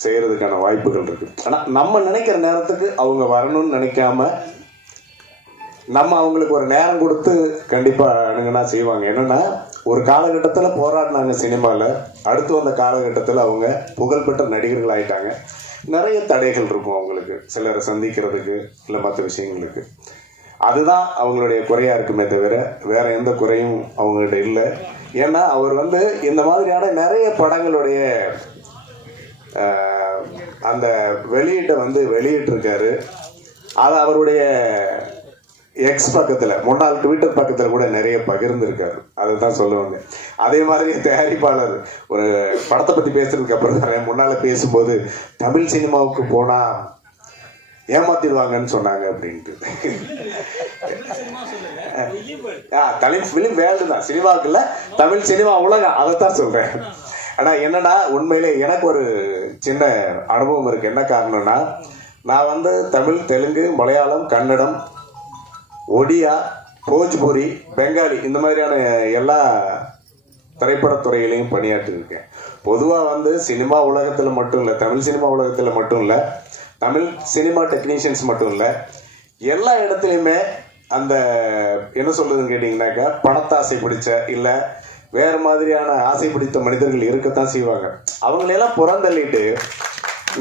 செய்கிறதுக்கான வாய்ப்புகள் இருக்குது. ஆனால் நம்ம நினைக்கிற நேரத்துக்கு அவங்க வரணும்னு நினைக்காம நம்ம அவங்களுக்கு ஒரு நேரம் கொடுத்து கண்டிப்பாக அணுகுனா செய்வாங்க. என்னென்னா, ஒரு காலகட்டத்தில் போராடினாங்க சினிமாவில், அடுத்து வந்த காலகட்டத்தில் அவங்க புகழ்பெற்ற நடிகர்கள் ஆகிட்டாங்க. நிறைய தடைகள் இருக்கும் அவங்களுக்கு, சிலரை சந்திக்கிறதுக்கு இல்லை மற்ற விஷயங்களுக்கு. அதுதான் அவங்களுடைய குறையாக இருக்குமே தவிர வேற எந்த குறையும் அவங்கள்ட்ட இல்லை. ஏன்னா அவர் வந்து இந்த மாதிரியான நிறைய படங்களுடைய அந்த வெளியீட்டை வந்து வெளியிட்டிருக்காரு. அதை அவருடைய எக்ஸ் பக்கத்தில், முன்னாள் ட்விட்டர் பக்கத்தில் கூட நிறைய பகிர்ந்துருக்காரு. அதை தான் சொல்லுவாங்க. அதே மாதிரி தயாரிப்பாளர் ஒரு படத்தை பற்றி பேசுறதுக்கு அப்புறம் முன்னால் பேசும்போது தமிழ் சினிமாவுக்கு போனால் ஏமாத்திடுவாங்கன்னு சொன்னாங்க அப்படின்ட்டு. ஃபிலிம் வேர்ல்டு தான், சினிமாவுக்கு இல்லை, தமிழ் சினிமா உலகம், அதைத்தான் சொல்கிறேன். ஆனால் என்னன்னா, உண்மையிலே எனக்கு ஒரு சின்ன அனுபவம் இருக்குது. என்ன காரணம்னா, நான் வந்து தமிழ், தெலுங்கு, மலையாளம், கன்னடம், ஒடியா, போஜ்பூரி, பெங்காலி இந்த மாதிரியான எல்லா திரைப்படத்துறையிலையும் பணியாற்றிருக்கேன். பொதுவாக வந்து சினிமா உலகத்தில் மட்டும் இல்லை, தமிழ் சினிமா உலகத்தில் மட்டும் இல்லை, தமிழ் சினிமா டெக்னீஷியன்ஸ் மட்டும் இல்லை, எல்லா இடத்துலையுமே அந்த என்ன சொல்றதுன்னு கேட்டிங்கனாக்கா, பணத்தாசை பிடிச்ச இல்லை வேறு மாதிரியான ஆசை பிடித்த மனிதர்கள் இருக்கத்தான் செய்வாங்க. அவங்களையெல்லாம் புறந்தள்ளிட்டு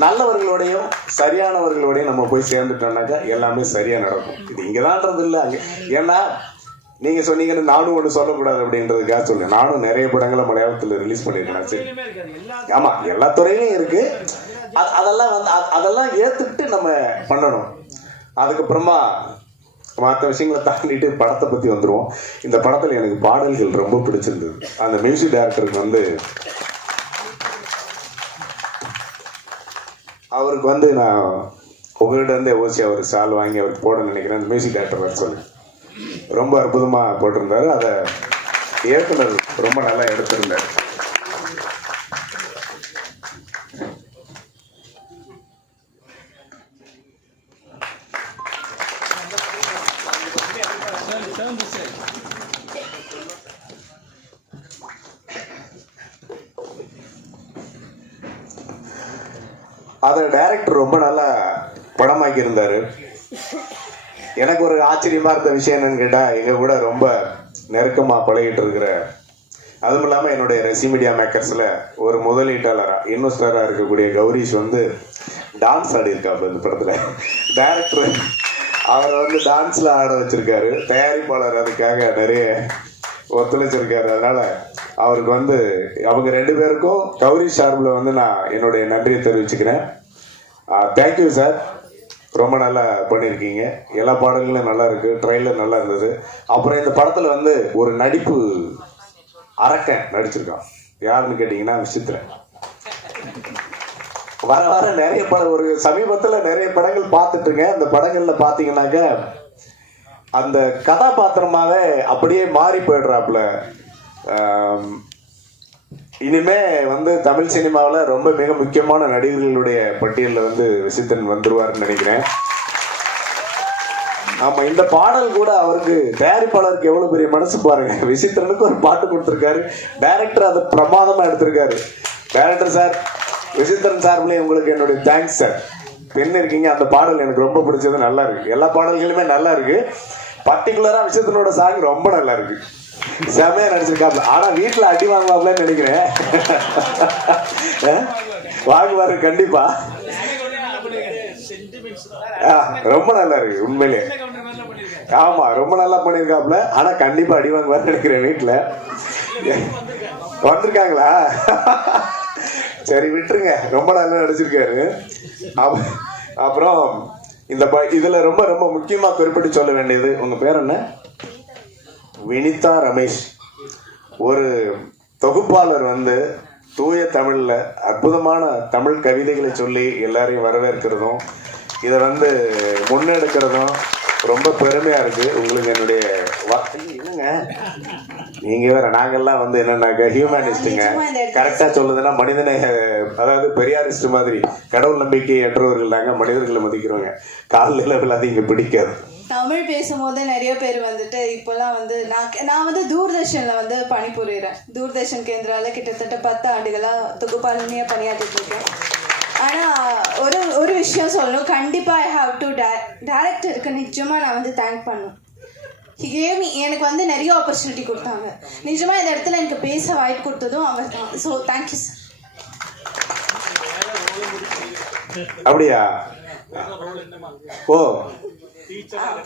நல்லவர்களோடையும் சரியானவர்களோடையும் நம்ம போய் சேர்ந்துட்டோம்னாக்கா எல்லாமே சரியாக நடக்கும். இது இங்கே தான்றது இல்லை, அங்கே. ஏன்னா நீங்கள் சொன்னீங்கன்னு நானும் ஒன்று சொல்லக்கூடாது அப்படின்றதுக்காக சொல்லுங்கள். நானும் நிறைய படங்களை மலையாளத்தில் ரிலீஸ் பண்ணியிருக்கேன். சரி, ஆமாம், எல்லா துறையிலையும் இருக்குது. அதெல்லாம் வந்து அதெல்லாம் ஏற்றுக்கிட்டு நம்ம பண்ணணும். அதுக்கப்புறமா மற்ற விஷயங்களை தாண்டிட்டு படத்தை பற்றி வந்துடுவோம். இந்த படத்தில் எனக்கு பாடல்கள் ரொம்ப பிடிச்சிருந்தது. அந்த மியூசிக் டைரக்டருக்கு வந்து அவருக்கு வந்து நான் உங்கள்கிட்ட இருந்து ஓசி அவர் சால் வாங்கி அவருக்கு போட நினைக்கிறேன். அந்த மியூசிக் டைரக்டர் வர சொல்லி ரொம்ப அற்புதமாக போட்டிருந்தாரு. அதை இயக்குனர் ரொம்ப நல்லா எடுத்திருந்தார். அதை டைரக்டர் ரொம்ப நல்லா படமாக்கி இருந்தாரு. எனக்கு ஒரு ஆச்சரியமா இருந்த விஷயம் என்னன்னு கேட்டா, எங்க கூட ரொம்ப நெருக்கமா பழகிட்டு இருக்கிற, அதுவும் இல்லாம என்னுடைய ரெசி மீடியா மேக்கர்ஸ்ல ஒரு முதலீட்டாளரா இன்வெஸ்டரா இருக்கக்கூடிய கௌரிஷ் வந்து டான்ஸ் ஆடி இருக்காரு இந்த படத்துல. டைரக்டர் அவரை வந்து டான்ஸ்ல ஆட வச்சிருக்காரு. தயாரிப்பாளர் அதுக்காக நிறைய ஒத்துழைச்சிருக்காரு. அதனால அவருக்கு வந்து அவங்க 2 பேருக்கும் கௌரி சார்பில் வந்து நான் என்னுடைய நன்றியை தெரிவிச்சுக்கிறேன். Thank you sir. ரொம்ப நல்லா பண்ணியிருக்கீங்க. எல்லா பாடல்களும் நல்லா இருக்கு, ட்ரெய்லர் நல்லா இருந்தது. அப்புறம் இந்த படத்தில் வந்து ஒரு நடிப்பு அரக்கன் நடிச்சிருக்கான். யாருன்னு கேட்டிங்கன்னா விசித்திரன். வர வர நிறைய படம், ஒரு சமீபத்தில் நிறைய படங்கள் பார்த்துட்டுங்க. அந்த படங்களில் பார்த்தீங்கன்னாக்க அந்த கதாபாத்திரமாக அப்படியே மாறி போயிடுறாப்புல. இனிமே வந்து தமிழ் சினிமாவில் ரொம்ப மிக முக்கியமான நடிகர்களுடைய பட்டியலில் வந்து விசித்திரன் வந்துருவார்னு நினைக்கிறேன். ஆமா, இந்த பாடல் கூட அவருக்கு தயாரிப்பாளருக்கு எவ்வளவு பெரிய மனசு பாருங்க. விசித்திரனுக்கு ஒரு பாட்டு கொடுத்துருக்காரு, டைரக்டர் அதை பிரமாதமா எடுத்திருக்காரு. டைரக்டர் சார், விசித்திரன் சார்பிலே உங்களுக்கு என்னுடைய தேங்க்ஸ் சார். பெண் இருக்கீங்க, அந்த பாடல் எனக்கு ரொம்ப பிடிச்சது, நல்லா இருக்கு. எல்லா பாடல்களுமே நல்லா இருக்கு. பர்டிகுலரா விசித்திரனோட சாங் ரொம்ப நல்லா இருக்கு, செமையா நடிச்சிருக்காப்ல. ஆனா வீட்டுல அடி வாங்குவாப்லன்னு நினைக்கிறேன். வாங்குவாரு கண்டிப்பா. ரொம்ப நல்லா இருக்கு உண்மையிலே. ஆமா, ரொம்ப நல்லா பண்ணிருக்காப்ல. ஆனா கண்டிப்பா அடி வாங்குவாரு நினைக்கிறேன் வீட்டுல. வந்திருக்காங்களா? சரி விட்டுருங்க, ரொம்ப நல்லா நடிச்சிருக்காரு. அப்புறம் இந்த இதுல ரொம்ப ரொம்ப முக்கியமா குறிப்பிட்டு சொல்ல வேண்டியது, உங்க பேர் என்ன? வினிதா ரமேஷ். ஒரு தொகுப்பாளர் வந்து தூய தமிழ்ல அற்புதமான தமிழ் கவிதைகளை சொல்லி எல்லாரையும் வரவேற்கிறதும் இதை வந்து முன்னெடுக்கிறதும் ரொம்ப பெருமையா இருக்கு. உங்களுக்கு என்னுடைய இல்லைங்க, நீங்க வேற, நாங்கெல்லாம் வந்து என்னன்னாக்க ஹியூமனிஸ்டுங்க. கரெக்டா சொல்லுதுன்னா மனிதனை, அதாவது பெரியாரிஸ்ட் மாதிரி கடவுள் நம்பிக்கை ஏற்றவர்கள் நாங்க, மனிதர்களை மதிக்கிறவங்க. காலையில அது இங்க பிடிக்காது. தமிழ் பேசும்போது நிறைய பேர் வந்துட்டு இப்போல்லாம் வந்து நான் வந்து தூர்தர்ஷனில் வந்து பணிபுரிகிறேன். தூர்தர்ஷன் கேந்திராவில் கிட்டத்தட்ட 10 ஆண்டுகளாக தொகுப்பாளனையாக பணியாற்றிட்டு இருக்கேன். ஆனால் ஒரு விஷயம் சொல்லணும், கண்டிப்பாக ஐ ஹாவ் டு டேரக்டருக்கு நிஜமாக நான் வந்து தேங்க் பண்ணணும். எனக்கு வந்து நிறைய ஆப்பர்ச்சுனிட்டி கொடுத்தாங்க. நிஜமாக இந்த இடத்துல எனக்கு பேச வாய்ப்பு கொடுத்ததும் அவர் தான். So thank you sir. அப்படியா? ஓ,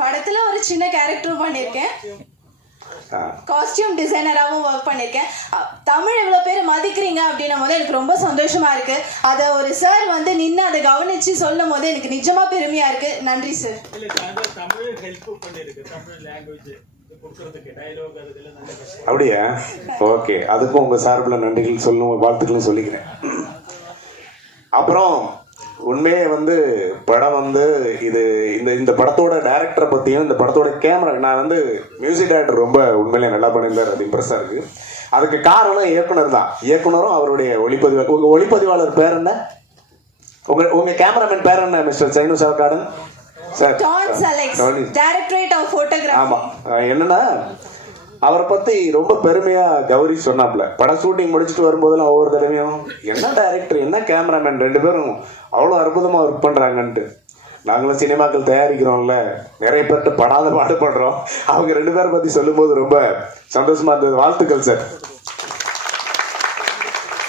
படத்துல ஒரு சின்ன கேரக்டரும் பண்ணியிருக்கேன், காஸ்டியூம் டிசைனராகவும் ஒர்க் பண்ணியிருக்கேன். தமிழ் இவ்வளோ பேர் மதிக்கிறீங்க அப்படின்னும் போது எனக்கு ரொம்ப சந்தோஷமா இருக்கு. அதை ஒரு சார் வந்து நின்று அதை கவனிச்சு சொல்லும் போது எனக்கு நிஜமா பெருமையா இருக்கு. நன்றி சார். அப்படியா? ஓகே, அதுக்கும் உங்க சார்பில் நன்றிகள் சொல்லும், வாழ்த்துக்களும் சொல்லிக்கிறேன். அப்புறம் உண்மையே வந்து படம் வந்து இந்த படத்தோட டைரக்டரை பற்றியும் இந்த படத்தோட கேமரா, நான் வந்து மியூசிக் டைரக்டர் ரொம்ப உண்மையிலே நல்லா பண்ணியிருந்தார், அது இம்ப்ரெஸ்ஸாக இருக்குது. அதுக்கு காரணம் இயக்குனர் தான். இயக்குனரும் அவருடைய ஒளிப்பதிவாளர். உங்கள் ஒளிப்பதிவாளர் பேர் என்ன? உங்கள் கேமராமேன் பேர் என்ன? Mister Sainu Chavakkadan sir. Directorate of photography. ஆமாம், என்னன்னா அவரை பற்றி ரொம்ப பெருமையாக கௌரி சொன்னாப்ல. படம் ஷூட்டிங் முடிச்சுட்டு வரும்போதெல்லாம் ஒவ்வொரு தடவையும் என்ன டைரக்டர் என்ன கேமராமேன் 2 பேரும் அவ்வளோ அற்புதமாக ஒர்க் பண்ணுறாங்கன்ட்டு. நாங்களும் சினிமாக்கள் தயாரிக்கிறோம்ல, நிறைய பேர்கிட்ட படாத பாடு பண்ணுறோம். அவங்க 2 பேரை பற்றி சொல்லும்போது ரொம்ப சந்தோஷமாக இருந்தது. வாழ்த்துக்கள் சார்.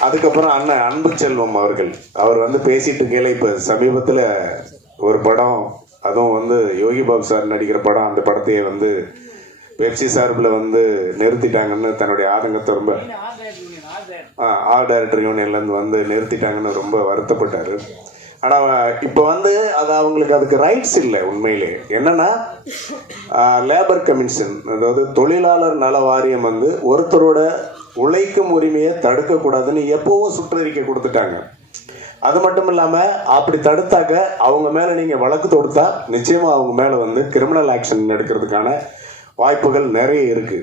அதுக்கப்புறம் அண்ணன் அன்பு செல்வம் அவர்கள், அவர் வந்து பேசிட்டு இருக்கையில இப்போ சமீபத்தில் ஒரு படம், அதுவும் வந்து யோகி பாபு சார் நடிக்கிற படம், அந்த படத்தையே வந்து பெப்சி சார்பில் வந்து நிறுத்திட்டாங்கன்னு தன்னுடைய ஆதங்கத்தை ரொம்ப ஆர்ட் டைரக்டர் யூனியன்லேருந்து வந்து நிறுத்திட்டாங்கன்னு ரொம்ப வருத்தப்பட்டார். ஆனால் இப்போ வந்து அது அவங்களுக்கு அதுக்கு ரைட்ஸ் இல்லை. உண்மையிலே என்னன்னா லேபர் கமிஷன், அதாவது தொழிலாளர் நல வாரியம் வந்து ஒருத்தரோட உழைக்கும் உரிமையை தடுக்கக்கூடாதுன்னு எப்போவும் சுற்றறிக்கை கொடுத்துட்டாங்க. அது மட்டும் இல்லாமல் அப்படி தடுத்தாக்க அவங்க மேலே நீங்கள் வழக்கு தொடுத்தா நிச்சயமாக அவங்க மேலே வந்து கிரிமினல் ஆக்ஷன் எடுக்கிறதுக்கான வாய்ப்புகள் நிறைய இருக்கு.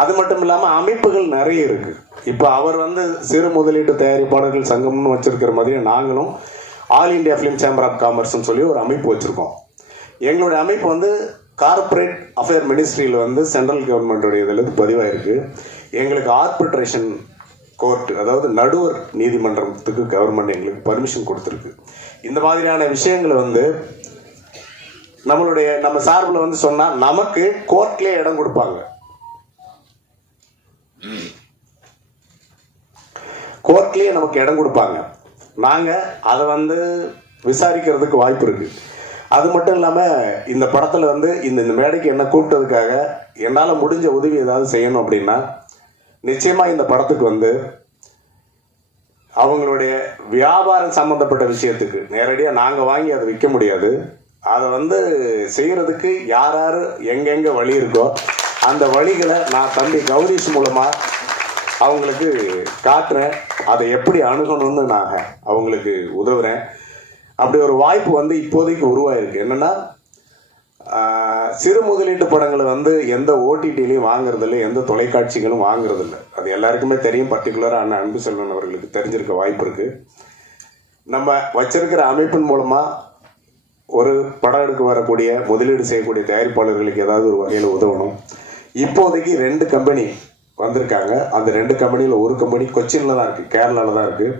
அது மட்டும் இல்லாமல் அமைப்புகள் நிறைய இருக்கு. இப்போ அவர் வந்து சிறு முதலீட்டு தயாரிப்பாளர்கள் சங்கம்னு வச்சிருக்கிற மாதிரி நாங்களும் all India film chamber of காமர்ஸ்னு சொல்லி ஒரு அமைப்பு வச்சிருக்கோம். எங்களுடைய அமைப்பு வந்து கார்பரேட் அஃபேர் மினிஸ்ட்ரியில் வந்து சென்ட்ரல் கவர்மெண்ட்டுடைய இதில் பதிவாயிருக்கு. எங்களுக்கு ஆர்பிட்ரேஷன் கோர்ட், அதாவது நடுவர் நீதிமன்றத்துக்கு கவர்மெண்ட் எங்களுக்கு பர்மிஷன் கொடுத்துருக்கு. இந்த மாதிரியான விஷயங்களை வந்து நம்ம சார்பில் வந்து சொன்னா நமக்கு கோர்ட்லயே இடம் கொடுப்பாங்க. கோர்ட்லயே நமக்கு இடம் கொடுப்பாங்க. நாங்க அதை வந்து விசாரிக்கிறதுக்கு வாய்ப்பு இருக்கு. அது மட்டும் இல்லாம இந்த படத்துல வந்து இந்த மேடைக்கு என்ன கூப்பிட்டதுக்காக என்னால முடிஞ்ச உதவி ஏதாவது செய்யணும் அப்படின்னா நிச்சயமா இந்த படத்துக்கு வந்து அவங்களுடைய வியாபாரம் சம்பந்தப்பட்ட விஷயத்துக்கு நேரடியாக நாங்கள் வாங்கி அதை விற்க முடியாது. அதை வந்து செய்கிறதுக்கு யார் யார் எங்கெங்கே வழி இருக்கோ அந்த வழிகளை நான் தம்பி கௌரீஷ் மூலமாக அவங்களுக்கு காட்டுறேன். அதை எப்படி அணுகணும்னு நான் அவங்களுக்கு உதவுறேன். அப்படி ஒரு வாய்ப்பு வந்து இப்போதைக்கு உருவாயிருக்கு. என்னென்னா சிறு முதலீட்டு படங்களை வந்து எந்த ஓடிடிலையும் வாங்குறதில்ல, எந்த தொலைக்காட்சிகளும் வாங்குறதில்ல. அது எல்லாருக்குமே தெரியும். பர்டிகுலராக அண்ணன் அன்பு செல்வன் அவர்களுக்கு தெரிஞ்சிருக்க வாய்ப்பு இருக்குது. நம்ம வச்சிருக்கிற அமைப்பின் மூலமாக ஒரு படம் எடுக்க வரக்கூடிய முதலீடு செய்யக்கூடிய தயாரிப்பாளர்களுக்கு ஏதாவது ஒரு வகையில் உதவணும். இப்போதைக்கு 2 கம்பெனி வந்திருக்காங்க. அந்த 2 கம்பெனியில் ஒரு கம்பெனி கொச்சினில் தான் இருக்குது, கேரளாவில் தான் இருக்குது.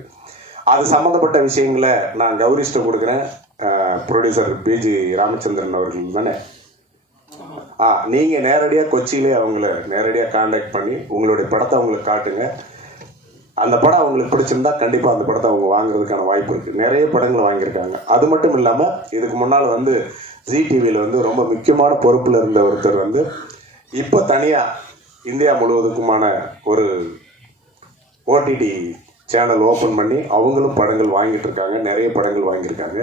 அது சம்மந்தப்பட்ட விஷயங்களை நான் கௌரிஷ்ட கொடுக்குறேன். ப்ரொடியூசர் பிஜி ராமச்சந்திரன் அவர்கள் தானே? நீங்கள் நேரடியாக கொச்சியிலே அவங்கள நேரடியாக கான்டாக்ட் பண்ணி உங்களுடைய படத்தை அவங்களுக்கு காட்டுங்க. அந்த படம் அவங்களுக்கு பிடிச்சிருந்தா கண்டிப்பாக அந்த படத்தை அவங்க வாங்குறதுக்கான வாய்ப்பு இருக்குது. நிறைய படங்கள் வாங்கியிருக்காங்க. அது மட்டும் இல்லாமல் இதுக்கு முன்னால் வந்து ஜி டிவியில் வந்து ரொம்ப முக்கியமான பொறுப்பில் இருந்த ஒருத்தர் வந்து இப்போ தனியாக இந்தியா முழுவதுக்குமான ஒரு ஓடிடி சேனல் ஓப்பன் பண்ணி அவங்களும் படங்கள் வாங்கிட்டு இருக்காங்க. நிறைய படங்கள் வாங்கியிருக்காங்க.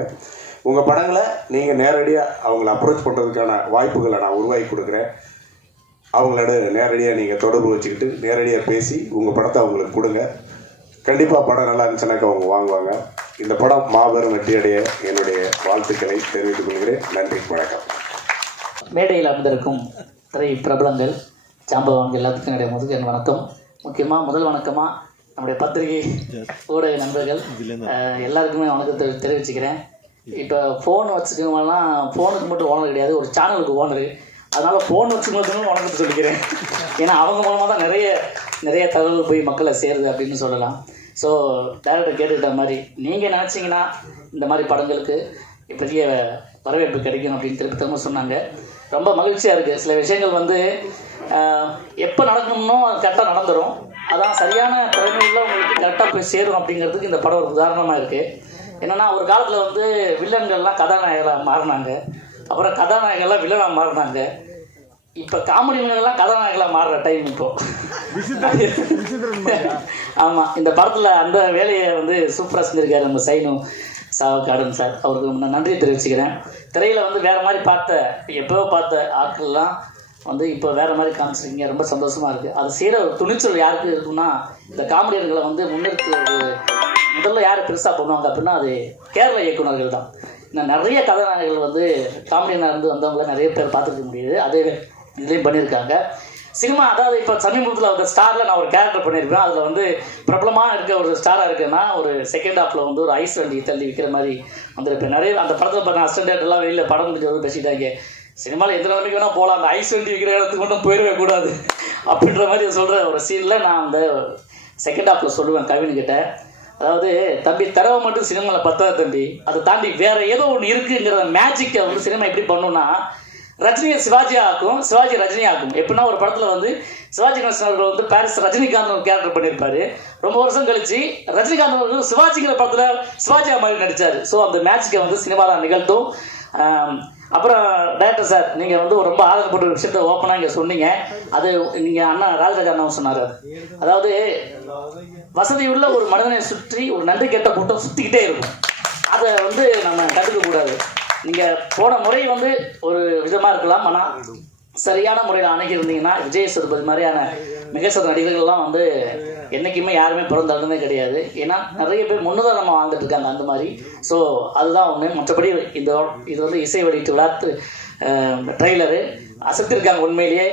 உங்கள் படங்களை நீங்கள் நேரடியாக அவங்கள அப்ரோச் பண்ணுறதுக்கான வாய்ப்புகளை நான் உருவாக்கி கொடுக்குறேன். அவங்களோட நேரடியாக நீங்கள் தொடர்பு வச்சுக்கிட்டு நேரடியாக பேசி உங்கள் படத்தை அவங்களுக்கு கொடுங்க. கண்டிப்பாக படம் நல்லா இருந்துச்சுனாக்கா அவங்க வாங்குவாங்க. இந்த படம் மாபெரும் வெற்றியடைய என்னுடைய வாழ்த்துக்களை தெரிவித்துக் கொள்கிறேன். நன்றி, வணக்கம். மேடையில் அமர்ந்திருக்கும் திரை பிரபலங்கள், ஜாம்பவான்கள் எல்லாத்துக்கும் என்னுடைய முதல் வணக்கம். முக்கியமாக முதல் வணக்கமாக நம்முடைய பத்திரிகை ஊடக நண்பர்கள் எல்லாருக்குமே வணக்கத்தை தெரிவிச்சுக்கிறேன். இப்போ ஃபோன் வச்சுக்கவங்கலாம் ஃபோனுக்கு மட்டும் ஓனர் கிடையாது, ஒரு சேனலுக்கு ஓனரு. அதனால் ஃபோன் வச்சுக்கணும் வணக்கத்தை சொல்லிக்கிறேன். ஏன்னா அவங்க மூலமாக தான் நிறைய தகவல் போய் மக்களை சேருது அப்படின்னு சொல்லலாம். ஸோ டைரக்டர் கேட்டுக்கிட்ட மாதிரி நீங்கள் நினச்சிங்கன்னா இந்த மாதிரி படங்களுக்கு பெரிய வரவேற்பு கிடைக்கும் அப்படின்னு திரும்ப சொன்னாங்க. ரொம்ப மகிழ்ச்சியாக இருக்குது. சில விஷயங்கள் வந்து எப்போ நடக்கணும்னோ அது கரெக்டாக நடந்துடும். அதான் சரியான திறமையில் உங்களுக்கு கரெக்டாக போய் சேரும் அப்படிங்கிறதுக்கு இந்த படம் ஒரு உதாரணமாக இருக்குது. என்னென்னா ஒரு காலத்தில் வந்து வில்லன்கள்லாம் கதாநாயகராக மாறினாங்க, அப்புறம் கதாநாயகெல்லாம் வில்லனாக மாறினாங்க. இப்போ காமெடிகள்லாம் கதாநாயகலாக மாறுற டைம் இப்போது. ஆமாம், இந்த படத்தில் அந்த வேலையை வந்து சூப்பராக செஞ்சுருக்காரு நம்ம சைனு சாவக்காடன் சார். அவருக்கு நன்றி தெரிவிச்சுக்கிறேன். திரையில் வந்து வேறு மாதிரி எப்போவோ பார்த்த ஆட்கள்லாம் வந்து இப்போ வேறு மாதிரி காமிச்சிருக்கீங்க. ரொம்ப சந்தோஷமாக இருக்குது. அது செய்கிற ஒரு துணிச்சல் யாருக்கு இருக்குன்னா, இந்த காமெடியர்களை வந்து முன்னிறுத்தி முதல்ல யார் பெருசாக பண்ணுவாங்க அப்படின்னா அது கேரள இயக்குநர்கள் தான். இன்னும் நிறைய கதாநாயகர்கள் வந்து காமெடியனாக இருந்து வந்தவங்கள நிறைய பேர் பார்த்துருக்க முடியுது. அதே இதுலேயும் பண்ணியிருக்காங்க. சினிமா அதாவது இப்போ சமீபத்தில் அந்த ஸ்டாரில் நான் ஒரு கேரக்டர் பண்ணியிருப்பேன். அதில் வந்து பிரபலமாக இருக்க ஒரு ஸ்டாராக இருக்குன்னா ஒரு செகண்ட் ஹாஃபில் வந்து ஒரு ஐஸ் வண்டி தள்ளி விற்கிற மாதிரி வந்திருப்பேன். நிறைய அந்த படத்தில் பண்ண அசிஸ்டன்ட் எல்லாம் வெளியில் படம் முடிஞ்சு வந்து பேசிட்டாங்க, சினிமாவில் எந்த நிலைமைக்கு வேணால் போகலாம், அந்த ஐஸ் வண்டி விற்கிற இடத்துக்கு மட்டும் போயிடவே கூடாது அப்படின்ற மாதிரி சொல்கிற ஒரு சீனில் நான் அந்த செகண்ட் ஹாஃபில் சொல்லுவேன் கவின்கிட்ட, அதாவது தம்பி தரவை மட்டும் சினிமாவில் பத்தாது தம்பி, அதை தாண்டி வேறு ஏதோ ஒன்று இருக்குங்கிற மேஜிக்கை வந்து சினிமா எப்படி பண்ணணும்னா ரஜினியை சிவாஜி ஆக்கும், சிவாஜி ரஜினி ஆக்கும். எப்படின்னா ஒரு படத்தில் வந்து சிவாஜி கணேசன் அவர்கள் வந்து பாரிஸ் ரஜினிகாந்த் ஒரு கேரக்டர் பண்ணியிருப்பாரு. ரொம்ப வருஷம் கழிச்சு ரஜினிகாந்த் அவர்கள் சிவாஜிங்கிற படத்தில் சிவாஜியா மாதிரி நடித்தார். ஸோ அந்த மேஜிக்கை வந்து சினிமாவில் நிகழ்த்தும். அப்புறம் டைரக்டர் சார், நீங்கள் வந்து ரொம்ப ஆதரப்பட்ட ஒரு விஷயத்தை ஓப்பனாக இங்கே சொன்னீங்க. அது நீங்கள் அண்ணா ராஜராஜ அண்ணா சொன்னார். அதாவது வசதியுள்ள ஒரு மனிதனை சுற்றி ஒரு நன்றி கெட்ட கூட்டம் சுற்றிக்கிட்டே இருக்கும். அதை வந்து நம்ம கண்டுக்கக்கூடாது. நீங்கள் போன முறை வந்து ஒரு விதமாக இருக்கலாம், ஆனால் சரியான முறையில் அணுகி இருந்தீங்கன்னா விஜய் சேதுபதி மாதிரியான மிகச்சிறந்த நடிகர்கள்லாம் வந்து என்றைக்குமே யாருமே பிறந்தே கிடையாது. ஏன்னா நிறைய பேர் முன்னுதாரணமாக வாழ்ந்துட்டு இருக்காங்க அந்த மாதிரி. ஸோ அதுதான் ஒன்று. மற்றபடி இது வந்து இசை வெளியீட்டு விழாத்து ட்ரெய்லரு அசத்திருக்காங்க. உண்மையிலேயே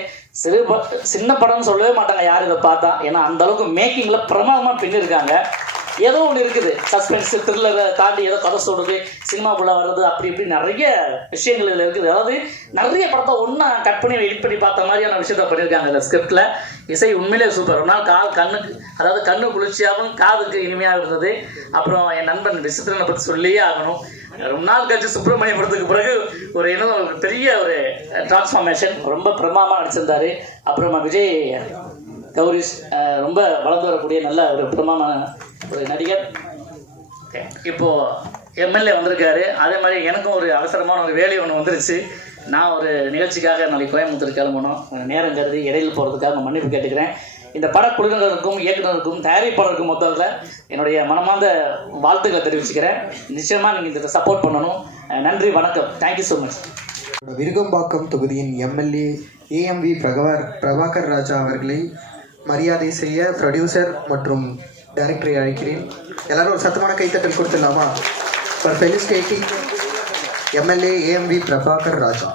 சின்ன படம்னு சொல்லவே மாட்டாங்க யார் இதை பார்த்தா. ஏன்னா அந்தளவுக்கு மேக்கிங்கில் பிரமாதமாக பின்னிருக்காங்க. ஏதோ ஒன்று இருக்குது, சஸ்பென்ஸ் த்ரில்லரை தாண்டி ஏதோ கதை சொல்கிறது, சினிமாக்குள்ளே வர்றது, அப்படி இப்படி நிறைய விஷயங்கள் இதில் இருக்குது. அதாவது நிறைய படத்தை ஒன்றா கட் பண்ணி எடிட் பண்ணி பார்த்த மாதிரியான விஷயத்த பண்ணியிருக்காங்க இந்த ஸ்கிரிப்டில். இசை உண்மையிலே சூப்பர். ஒரு நாள் கண்ணுக்கு அதாவது கண்ணு குளிர்ச்சியாகவும் காதுக்கு இனிமையாக இருந்தது. அப்புறம் என் நண்பன் விசித்திரனை பற்றி சொல்லியே ஆகணும். ரொம்ப நாள் கழிச்சு சுப்பிரமணிய படத்துக்கு பிறகு ஒரு பெரிய ஒரு டிரான்ஸ்ஃபார்மேஷன், ரொம்ப பிரமாதமாக நடிச்சிருந்தார். அப்புறமா விஜய் கௌரிஷ் ரொம்ப வளர்ந்து வரக்கூடிய நல்ல ஒரு பிரமாதமான ஒரு நடிகர். இப்போது எம்எல்ஏ வந்திருக்காரு. அதே மாதிரி எனக்கும் ஒரு அவசரமான ஒரு வேலை ஒன்று வந்துருச்சு. நான் ஒரு நிகழ்ச்சிக்காக நாளைக்கு கோயம்புத்தூர் கிளம்பணும். நேரம் கருதி இடையில் போகிறதுக்காக மன்னிப்பு கேட்டுக்கிறேன். இந்த படக்குழுவினருக்கும் இயக்குநருக்கும் தயாரிப்பாளருக்கும் மொத்தத்தில் என்னுடைய மனமார்ந்த வாழ்த்துக்களை தெரிவிச்சுக்கிறேன். நிச்சயமாக நீங்கள் இதை சப்போர்ட் பண்ணணும். நன்றி, வணக்கம். Thank you so much. விருகம்பாக்கம் தொகுதியின் எம்எல்ஏ ஏஎம்வி பிரபாகர் ராஜா அவர்களை மரியாதை செய்ய ப்ரொடியூசர் மற்றும் டைரக்டரை அழைக்கிறேன். எல்லாரும் ஒரு சத்தமான கைத்தட்டல் கொடுத்துடலாமா? ஃபார் ஃபெலிசிட்டேட்டிங் எம்எல்ஏ ஏஎம்வி பிரபாகர் ராஜா.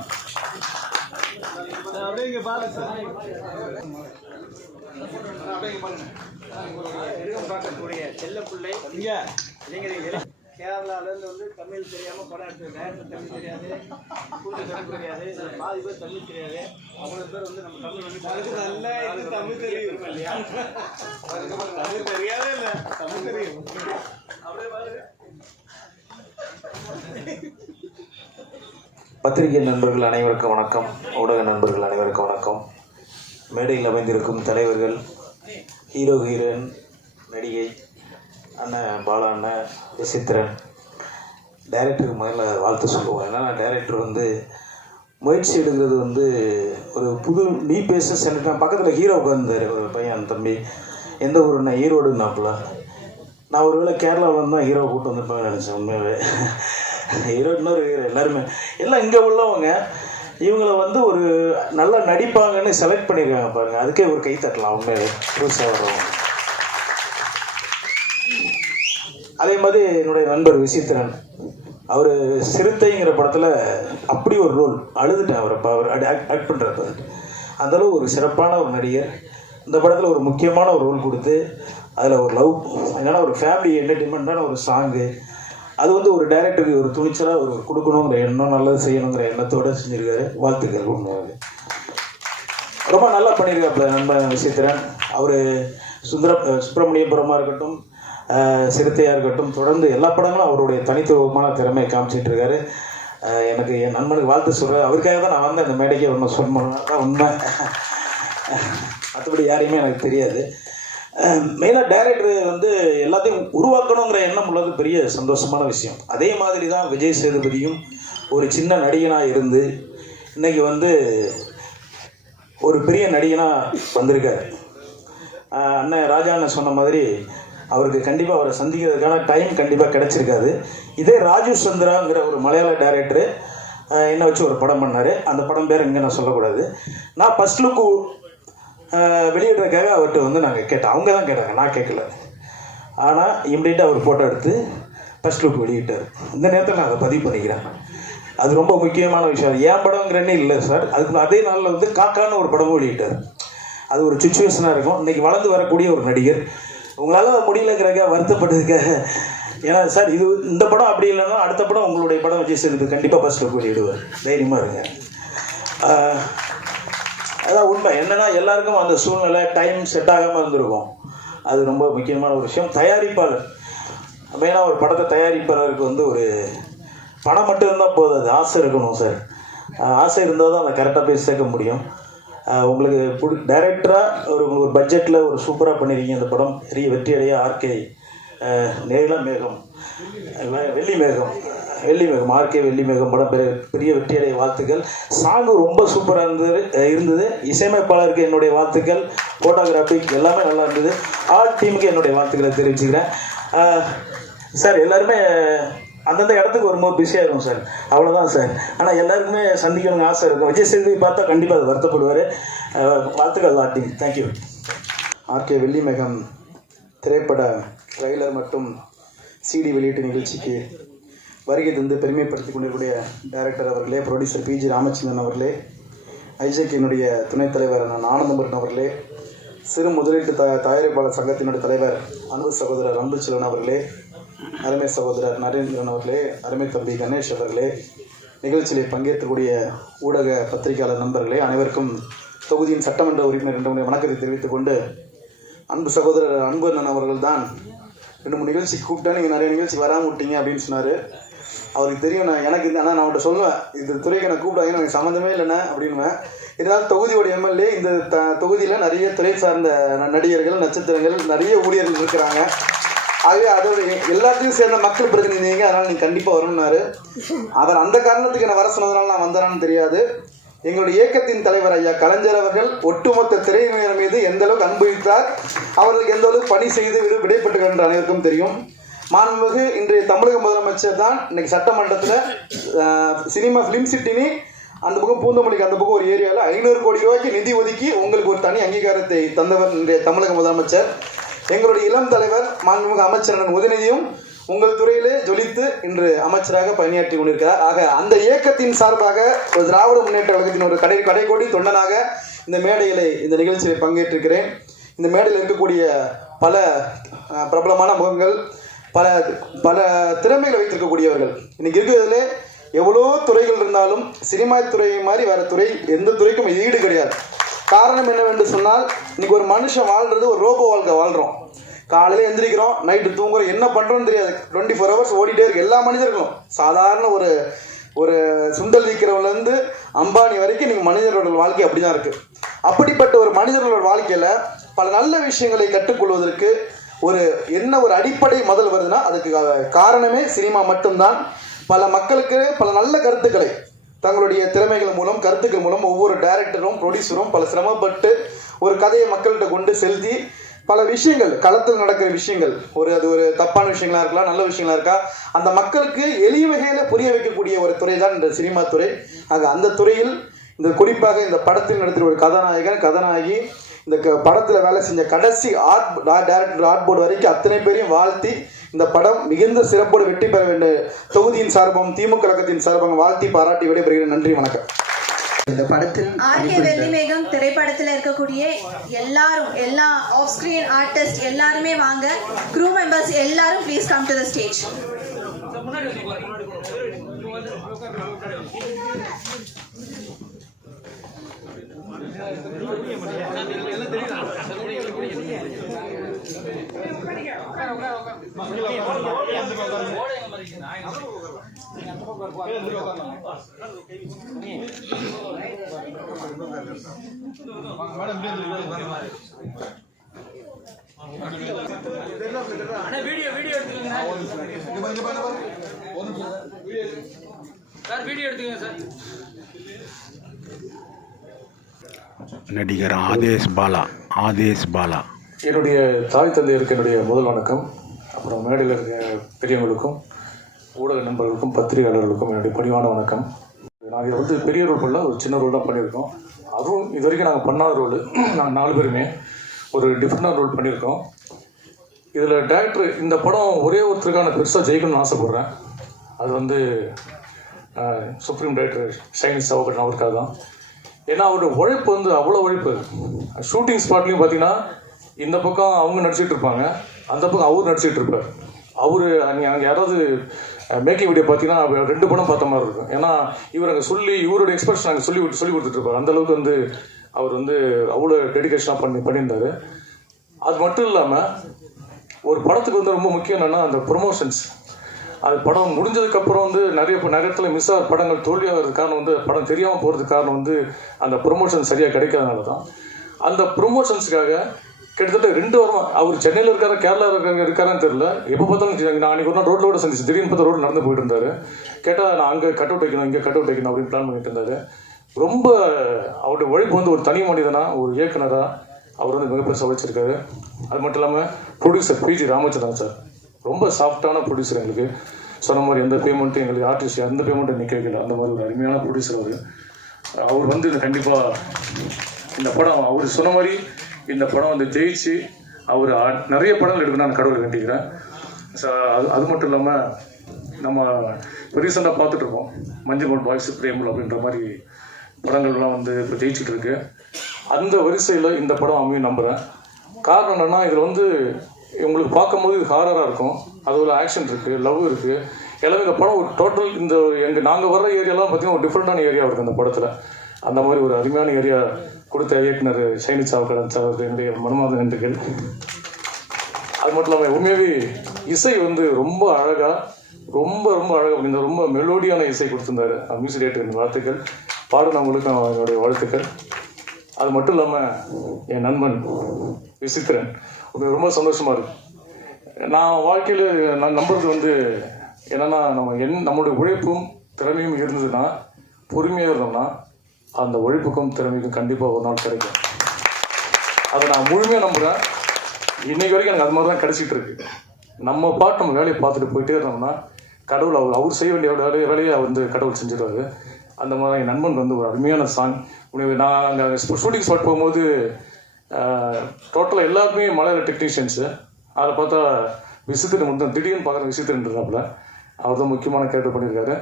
கேரளாவிலேருந்து வந்து தமிழ் தெரியாமல் படம் எடுத்துருக்கேன். தமிழ் தெரியாது, கூட்டு தமிழ் தெரியாது, பாதி பேர் தமிழ் தெரியாது. அவ்வளோ பேர் வந்து நம்ம தமிழ் வந்து நல்லா தமிழ் தெரியும் இல்லையா? தமிழ் தெரியாதே இல்லை, தமிழ் தெரியும். அப்படியே பாருங்க. பத்திரிகை நண்பர்கள் அனைவருக்கும் வணக்கம். ஊடக நண்பர்கள் அனைவருக்கும் வணக்கம். மேடையில் அமைந்திருக்கும் தலைவர்கள், ஹீரோ ஹீரோயின், நடிகை அண்ணன் பாலா அண்ணன், விசித்திரன், டைரக்டருக்கு முதல்ல வாழ்த்து சொல்லுவோம். ஏன்னா டைரக்டர் வந்து முயற்சி எடுக்கிறது வந்து ஒரு புது நீ பேச சென்றிருக்கேன். பக்கத்தில் ஹீரோ உட்கார்ந்தார் ஒரு பையன், தம்பி எந்த ஊருன்னா ஈரோடுன்னாப்புல. நான் ஒரு வேளை கேரளாவில் இருந்தால் ஹீரோ கூப்பிட்டு வந்திருப்பேன் நினச்சேன். உண்மையாகவே ஹீரோ இன்னொரு ஹீரோ எல்லாருமே எல்லாம் இங்கே உள்ளவங்க. இவங்களை வந்து ஒரு நல்லா நடிப்பாங்கன்னு செலக்ட் பண்ணியிருக்காங்க பாருங்கள். அதுக்கே ஒரு கை தட்டலாம் உண்மையாகவே புதுசாக வரவங்க. அதே மாதிரி என்னுடைய நண்பர் விசித்திரன், அவர் சிறுத்தைங்கிற படத்தில் அப்படி ஒரு ரோல் அழுதுட்டேன். அவர் ஆக்ட் பண்ணுறப்ப அந்தளவு ஒரு சிறப்பான ஒரு நடிகர். இந்த படத்தில் ஒரு முக்கியமான ஒரு ரோல் கொடுத்து அதில் ஒரு லவ், என்னென்னா ஒரு ஃபேமிலி என்டர்டெயின்மெண்ட்டான ஒரு சாங்கு, அது வந்து ஒரு டைரக்டருக்கு ஒரு துணிச்சலாக ஒரு கொடுக்கணுங்கிற எண்ணம், நல்லது செய்யணுங்கிற எண்ணத்தோடு செஞ்சுருக்காரு. வாழ்த்துக்கள். உண்மையாகவே ரொம்ப நல்லா பண்ணியிருக்காப்புல நண்பன் விசித்திரன். அவர் சுப்பிரமணியபுரமாக இருக்கட்டும், சிறுத்தையாக இருக்கட்டும், தொடர்ந்து எல்லா படங்களும் அவருடைய தனித்துவமான திறமையை காமிச்சிட்டு இருக்காரு. எனக்கு என் நண்பனுக்கு வாழ்த்து சொல்கிறேன். அவருக்காக தான் நான் வந்து அந்த மேடைக்கே ஒன்று சொல்லணும். அதான் உண்மை. மற்றபடி யாரையுமே எனக்கு தெரியாது. மெயினாக டைரக்டர் வந்து எல்லாத்தையும் உருவாக்கணுங்கிற எண்ணம் உள்ளது பெரிய சந்தோஷமான விஷயம். அதே மாதிரி தான் விஜய் சேதுபதியும் ஒரு சின்ன நடிகனாக இருந்து இன்றைக்கி வந்து ஒரு பெரிய நடிகனாக வந்திருக்காரு. அண்ணன் ராஜா அண்ணன் சொன்ன மாதிரி அவருக்கு கண்டிப்பாக அவரை சந்திக்கிறதுக்கான டைம் கண்டிப்பாக கிடச்சிருக்காது. இதே ராஜு சந்திராங்கிற ஒரு மலையாள டைரக்டரு என்னை வச்சு ஒரு படம் பண்ணார். அந்த படம் பேர் இங்கே நான் சொல்லக்கூடாது. நான் ஃபஸ்ட் லுக்கு வெளியிடுறதுக்காக அவர்கிட்ட வந்து நாங்கள் கேட்டோம். அவங்க தான் கேட்டாங்க, நான் கேட்கல. ஆனால் இம்மிடியட்டாக அவர் ஃபோட்டோ எடுத்து ஃபஸ்ட் லுக் வெளியிட்டார். இந்த நேரத்தில் நான் அதை பதிவு பண்ணிக்கிறேன். அது ரொம்ப முக்கியமான விஷயம். ஏன் படங்கிறன்னே இல்லை சார், அதுக்கு அதே நாளில் வந்து காக்கான்னு ஒரு படமும் வெளியிட்டார். அது ஒரு சுச்சுவேஷனாக இருக்கும். இன்றைக்கி வளர்ந்து வரக்கூடிய ஒரு நடிகர். உங்களால் முடியலங்கிறக்க வருத்தப்பட்டதுக்காக. ஏன்னா சார் இது இந்த படம் அப்படி இல்லைன்னா அடுத்த படம் உங்களுடைய படம் விஜய் சேதுபதி கண்டிப்பாக ஃபஸ்ட் லுக் வெளியிடுவார். தைரியமாக இருங்க. அதான் உண்மை. என்னென்னா எல்லாருக்கும் அந்த சூழ்நிலை டைம் செட் ஆகாமல் இருந்திருக்கும். அது ரொம்ப முக்கியமான ஒரு விஷயம். தயாரிப்பாளர் மெயினாக ஒரு படத்தை தயாரிப்பாளருக்கு வந்து ஒரு பணம் மட்டும் இருந்தால் போதும், அது ஆசை இருக்கணும் சார். ஆசை இருந்தால் தான் அதை கரெக்டாக போய் சேர்க்க முடியும். உங்களுக்கு டைரக்டராக ஒரு பட்ஜெட்டில் ஒரு சூப்பராக பண்ணியிருக்கீங்க. அந்த படம் பெரிய வெற்றி அடைய ஆர்கே வெள்ளி மேகம் ஆர்கே வெள்ளி மேகம் படம் பெரிய வெற்றி அடைய வாழ்த்துக்கள். சாங்கு ரொம்ப சூப்பராக இருந்தது. இசையமைப்பாளருக்கு என்னுடைய வாழ்த்துக்கள். ஃபோட்டோகிராஃபி எல்லாமே நல்லா இருந்தது. ஆல் டீமுக்கு என்னுடைய வாழ்த்துக்களை தெரிவிச்சுக்கிறேன். சார் எல்லாருமே அந்தந்த இடத்துக்கு வரும்போது பிஸியாக இருக்கும் சார், அவ்வளோதான் சார். ஆனால் எல்லாருக்குமே சந்திக்கணுங்க ஆசை இருக்கும். விஜய் சேதுபதி பார்த்தா கண்டிப்பாக அது வருத்தப்படுவார். வாழ்த்துக்கள் ஆல் டீம். தேங்க்யூ. ஆர்கே வெள்ளி மேகம் திரைப்பட ட்ரெய்லர் மற்றும் சிடி வெளியீட்டு நிகழ்ச்சிக்கு வருகை தந்து பெருமைப்படுத்தி கொண்டிருக்கூடிய டைரக்டர் அவர்களே, ப்ரொடியூசர் பிஜி ராமச்சந்திரன் அவர்களே, ஐஜேக்கினுடைய துணைத் தலைவர் ஆனந்தமுருகன் அவர்களே, சிறு முதலீட்டு தயாரிப்பாளர் சங்கத்தினுடைய தலைவர் அன்பு சகோதரர் அன்புச்செல்வன் அவர்களே, அருமை சகோதரர் நரேந்திரன் அவர்களே, அருமை தம்பி கணேஷ் அவர்களே, நிகழ்ச்சியில் பங்கேற்கக்கூடிய ஊடக பத்திரிகையாளர் நண்பர்களே, அனைவருக்கும் தொகுதியின் சட்டமன்ற உறுப்பினர் என்ற வணக்கத்தை தெரிவித்துக் கொண்டு, அன்பு சகோதரர் அன்பு அண்ணன் அவர்கள் தான் 2-3 நிகழ்ச்சிக்கு கூப்பிட்டா நீங்கள் நிறைய நிகழ்ச்சி வராமல் விட்டீங்க அப்படின்னு சொன்னார். அவருக்கு தெரியும் எனக்கு ஆனால் நான் அவர்கிட்ட சொல்லுவேன், இந்த துறைக்கு நான் கூப்பிடாங்க எனக்கு சம்மந்தமே இல்லைண்ணே அப்படின்வேன். இதனால் தொகுதியோட எம்எல்ஏ இந்த தொகுதியில் நிறைய துறை சார்ந்த நடிகர்கள், நட்சத்திரங்கள், நிறைய ஊழியர்கள் இருக்கிறாங்க. ஆகவே அதோட எல்லாத்தையும் சேர்ந்த மக்கள் பிரதிநிதிங்க, அதனால் நீங்கள் கண்டிப்பாக வரணும்னாரு. அவர் அந்த காரணத்துக்கு என்ன வர சொன்னதுனால நான் வந்தேனான்னு தெரியாது. எங்களுடைய இயக்கத்தின் தலைவர் ஐயா கலைஞர் அவர்கள் ஒட்டுமொத்த திரையினர் மீது எந்த அளவுக்கு அன்பு வைத்தார், அவர்களுக்கு எந்த அளவுக்கு பணி செய்து விடைபெற்றுகின்ற அனைவருக்கும் தெரியும். மாண்புமிகு இன்றைய தமிழக முதலமைச்சர் தான் இன்னைக்கு சட்டமன்றத்தில் சினிமா ஃபிலிம் சிட்டினி அந்த பக்கம் பூந்தமல்லிக்கு அந்த பக்கம் ஒரு ஏரியாவில் 500 கோடி ரூபாய்க்கு நிதி ஒதுக்கி உங்களுக்கு ஒரு தனி அங்கீகாரத்தை தந்தவர் இன்றைய தமிழக முதலமைச்சர். எங்களுடைய இளம் தலைவர் மாண்புமிகு அமைச்சர் உதயநிதியும் உங்கள் துறையிலே ஜொலித்து இன்று அமைச்சராக பணியாற்றி கொண்டிருக்கிறார். ஆக அந்த இயக்கத்தின் சார்பாக ஒரு திராவிட முன்னேற்ற கழகத்தின் ஒரு கடைக்கோடி தொண்டனாக இந்த மேடையிலே இந்த நிகழ்ச்சியில் பங்கேற்றிருக்கிறேன். இந்த மேடையில் இருக்கக்கூடிய பல பிரபலமான முகங்கள், பல பல திறமைகளை வைத்திருக்கக்கூடியவர்கள். இன்னைக்கு இருக்கிறதுலே எவ்வளோ துறைகள் இருந்தாலும் சினிமா துறை மாதிரி வேற துறை எந்த துறைக்கும் ஈடு கிடையாது. காரணம் என்னவென்று சொன்னால், இன்னைக்கு ஒரு மனுஷன் வாழ்றது ஒரு ரோபோ வாழ்க்கை வாழ்கிறோம். காலையில் எந்திரிக்கிறோம், நைட்டு தூங்குறோம், என்ன பண்ணுறோன்னு தெரியாது. 24 ஹவர்ஸ் ஓடிட்டே இருக்கு. எல்லா மனிதர்களும் சாதாரண ஒரு சுண்டல் விற்கிறவங்கலேருந்து அம்பானி வரைக்கும் நீங்கள் மனிதர்களோட வாழ்க்கை அப்படி தான் இருக்குது. அப்படிப்பட்ட ஒரு மனிதர்களோட வாழ்க்கையில் பல நல்ல விஷயங்களை கற்றுக்கொள்வதற்கு ஒரு அடிப்படை முதல் வருதுன்னா அதுக்கு காரணமே சினிமா மட்டும்தான். பல மக்களுக்கு பல நல்ல கருத்துக்களை தங்களுடைய திறமைகள் மூலம் கருத்துக்கள் மூலம் ஒவ்வொரு டைரக்டரும் ப்ரொடியூசரும் பல சிரமப்பட்டு ஒரு கதையை மக்கள்கிட்ட கொண்டு செலுத்தி பல விஷயங்கள் களத்தில் நடக்கிற விஷயங்கள் அது ஒரு தப்பான விஷயங்களா இருக்கலாம், நல்ல விஷயங்களா இருக்கா, அந்த மக்களுக்கு எளிய வகையில் புரிய வைக்கக்கூடிய ஒரு துறை தான் இந்த சினிமா துறை. ஆக அந்த துறையில் இந்த குறிப்பாக இந்த படத்தில் நடத்துகிற ஒரு கதாநாயகி இந்த படத்தில் வேலை செஞ்ச கடைசி டைரக்டர் ஆர்ட் வரைக்கும் அத்தனை பேரையும் வாழ்த்தி இந்த படம் மிகுந்த சிறப்போடு வெற்றி பெற வேண்டிய தொகுதியின் சார்பம் திமுக கழகத்தின் சார்பாக வாழ்த்தி பாராட்டி விடைபெறுகிறேன். நன்றி, வணக்கம். இந்த படத்தில் ஆர்கே வெள்ளிமேகம் திரைப்படத்தில் இருக்கக்கூடிய எல்லா ஆஃப் ஸ்கிரீன் ஆர்டிஸ்ட் எல்லாருமே வாங்க. க்ரூ மெம்பர்ஸ் எல்லாரும் please come to the stage. நடிகர் ஆதேஷ் பாலா. என்னுடைய தாய் தந்தையருக்கு என்னுடைய முதல் வணக்கம். அப்புறம் மேடையில் இருக்க பெரியவங்களுக்கும் ஊடக நண்பர்களுக்கும் பத்திரிகையாளர்களுக்கும் என்னுடைய பணிவான வணக்கம். நாங்கள் பெரிய ரோல் பண்ணல, ஒரு சின்ன ரோல் தான் பண்ணியிருக்கோம். அதுவும் இது வரைக்கும் நாங்கள் பண்ணாத ரோல். நாங்கள் 4 பேருமே ஒரு டிஃப்ரெண்டான ரோல் பண்ணியிருக்கோம். இதில் டேரக்டர் இந்த படம் ஒரே ஒருத்தருக்கான பெருசாக ஜெயிக்கணும்னு ஆசைப்பட்றேன். அது சுப்ரீம் டைரக்டர் ஷைனி சாவகன் அவருக்காக தான். ஏன்னா அவரோட உழைப்பு அவ்வளோ உழைப்பு. ஷூட்டிங் ஸ்பாட்லேயும் பார்த்தீங்கன்னா இந்த பக்கம் அவங்க நடிச்சிட்டு இருப்பாங்க, அந்த பக்கம் அவர் நடிச்சிட்டு இருப்பார். அங்கே யாராவது மேக்கிங் வீடியோ பார்த்தீங்கன்னா 2 படம் பார்த்த மாதிரி இருக்கும். ஏன்னா இவர் அங்கே இவரோட எக்ஸ்பிரஷன் நாங்கள் சொல்லி கொடுத்துட்ருப்பார். அந்தளவுக்கு அவர் அவ்வளோ டெடிகேஷனாக பண்ணியிருந்தார். அது மட்டும் இல்லாமல் ஒரு படத்துக்கு ரொம்ப முக்கியம் என்னென்னா அந்த ப்ரொமோஷன்ஸ். அது படம் முடிஞ்சதுக்கப்புறம் நிறைய இடத்துல மிஸ் ஆகிற படங்கள் தோல்வியாகிறது காரணம் படம் தெரியாமல் போகிறதுக்கு காரணம் அந்த ப்ரொமோஷன் சரியாக கிடைக்காதனால தான். அந்த ப்ரொமோஷன்ஸுக்காக கிட்டத்தட்ட 2 வாரம் அவர் சென்னையில் இருக்காரா கேரளா இருக்காரான்னு தெரியல. எப்போ பார்த்தாலும் நான் அன்றைக்கி ஒரு நாள் ரோட்டில் சந்திச்சு திடீர்னு பார்த்தா ரோட்டில் நடந்து போயிட்டு இருந்தார். கேட்டால் நான் அங்கே கட் அவுட் வைக்கணும், இங்கே கட் அவுட் வைக்கணும் அப்படின்னு பிளான் பண்ணிட்டு இருந்தார். ரொம்ப அவருடைய உழைப்பு ஒரு தனி மனிதனாக ஒரு இயக்குனராக அவர் மிகப்பெருசாக உழைச்சிருக்காரு. அது மட்டும் இல்லாமல் ப்ரொடியூசர் PG ராமச்சந்திரன் சார் ரொம்ப சாஃப்டான ப்ரொடியூசர். எங்களுக்கு சொன்ன மாதிரி எந்த பேமெண்ட்டும் எங்களுக்கு ஆர்டிஸ்ட் எந்த பேமெண்ட்டும் நிற்க வைக்கல. அந்த மாதிரி ஒரு அருமையான ப்ரொடியூசர் அவர் கண்டிப்பாக இந்த படம் அவர் சொன்ன மாதிரி இந்த படம் ஜெயிச்சு அவர் நிறைய படங்கள் எடுக்கணும் நான் கடவுளை வேண்டிக்கிறேன். அது மட்டும் இல்லாமல் நம்ம இப்போ ரீசெண்டாக பார்த்துட்ருக்கோம் மஞ்சள் பாய்ஸ் பிரேமல் அப்படின்ற மாதிரி படங்கள்லாம் இப்போ ஜெயிச்சுட்டு இருக்கு. அந்த வரிசையில் இந்த படம் அமையும் நம்புகிறேன். காரணம் என்னென்னா இதில் உங்களுக்கு பார்க்கும்போது இது ஹாரராக இருக்கும், அது ஒரு ஆக்ஷன் இருக்குது, லவ் இருக்குது, எல்லாமே. இந்த படம் ஒரு டோட்டல் நாங்கள் வர்ற ஏரியாலாம் பார்த்திங்கன்னா ஒரு டிஃப்ரெண்ட்டான ஏரியா இருக்குது அந்த படத்தில். அந்த மாதிரி ஒரு அருமையான ஏரியா கொடுத்த இயக்குனர் ஷைனி சாவகன் சார் என்னுடைய மனமார்ந்த நன்றிகள். அது மட்டும் இல்லாமல் உண்மையாகவே இசை ரொம்ப அழகாக ரொம்ப மெலோடியான இசை கொடுத்துருந்தாரு. மியூசிக் டைரக்டர் வாழ்த்துக்கள், பாடுனவங்களுக்கும் என்னுடைய வாழ்த்துக்கள். அது மட்டும் இல்லாமல் என் நண்பன் விசித்திரன் ரொம்ப சந்தோஷமாக இருக்கு. நான் வாழ்க்கையில் நான் நம்புறது என்னென்னா நம்மளுடைய உழைப்பும் திறமையும் இருந்ததுன்னா பொறுமையாக இருந்தோம்னா அந்த உழைப்புக்கும் திறமைக்கும் கண்டிப்பாக ஒரு நாள் கிடைக்கும். அதை நான் முழுமையாக நம்புகிறேன். இன்னைக்கு வரைக்கும் எனக்கு அது மாதிரி தான் கிடைச்சிட்டு இருக்கு. நம்ம பாட்டு நம்ம வேலையை பார்த்துட்டு போயிட்டே இருந்தோம்னா கடவுள் அவர் செய்ய வேண்டிய வேலையை வந்து கடவுள் செஞ்சிருவாரு. அந்த மாதிரி என் நண்பன் வந்து ஒரு அருமையான சாங். நான் அங்கே ஷூட்டிங் ஸ்பாட் போகும்போது டோட்டலாக எல்லாருமே மலையாள டெக்னீஷியன்ஸு. அதை பார்த்தா விசித்திரன் வந்து திடீர்னு பார்க்குற விசித்திரன்றாப்புல அவர் தான் முக்கியமான கேரக்டர் பண்ணியிருக்காரு.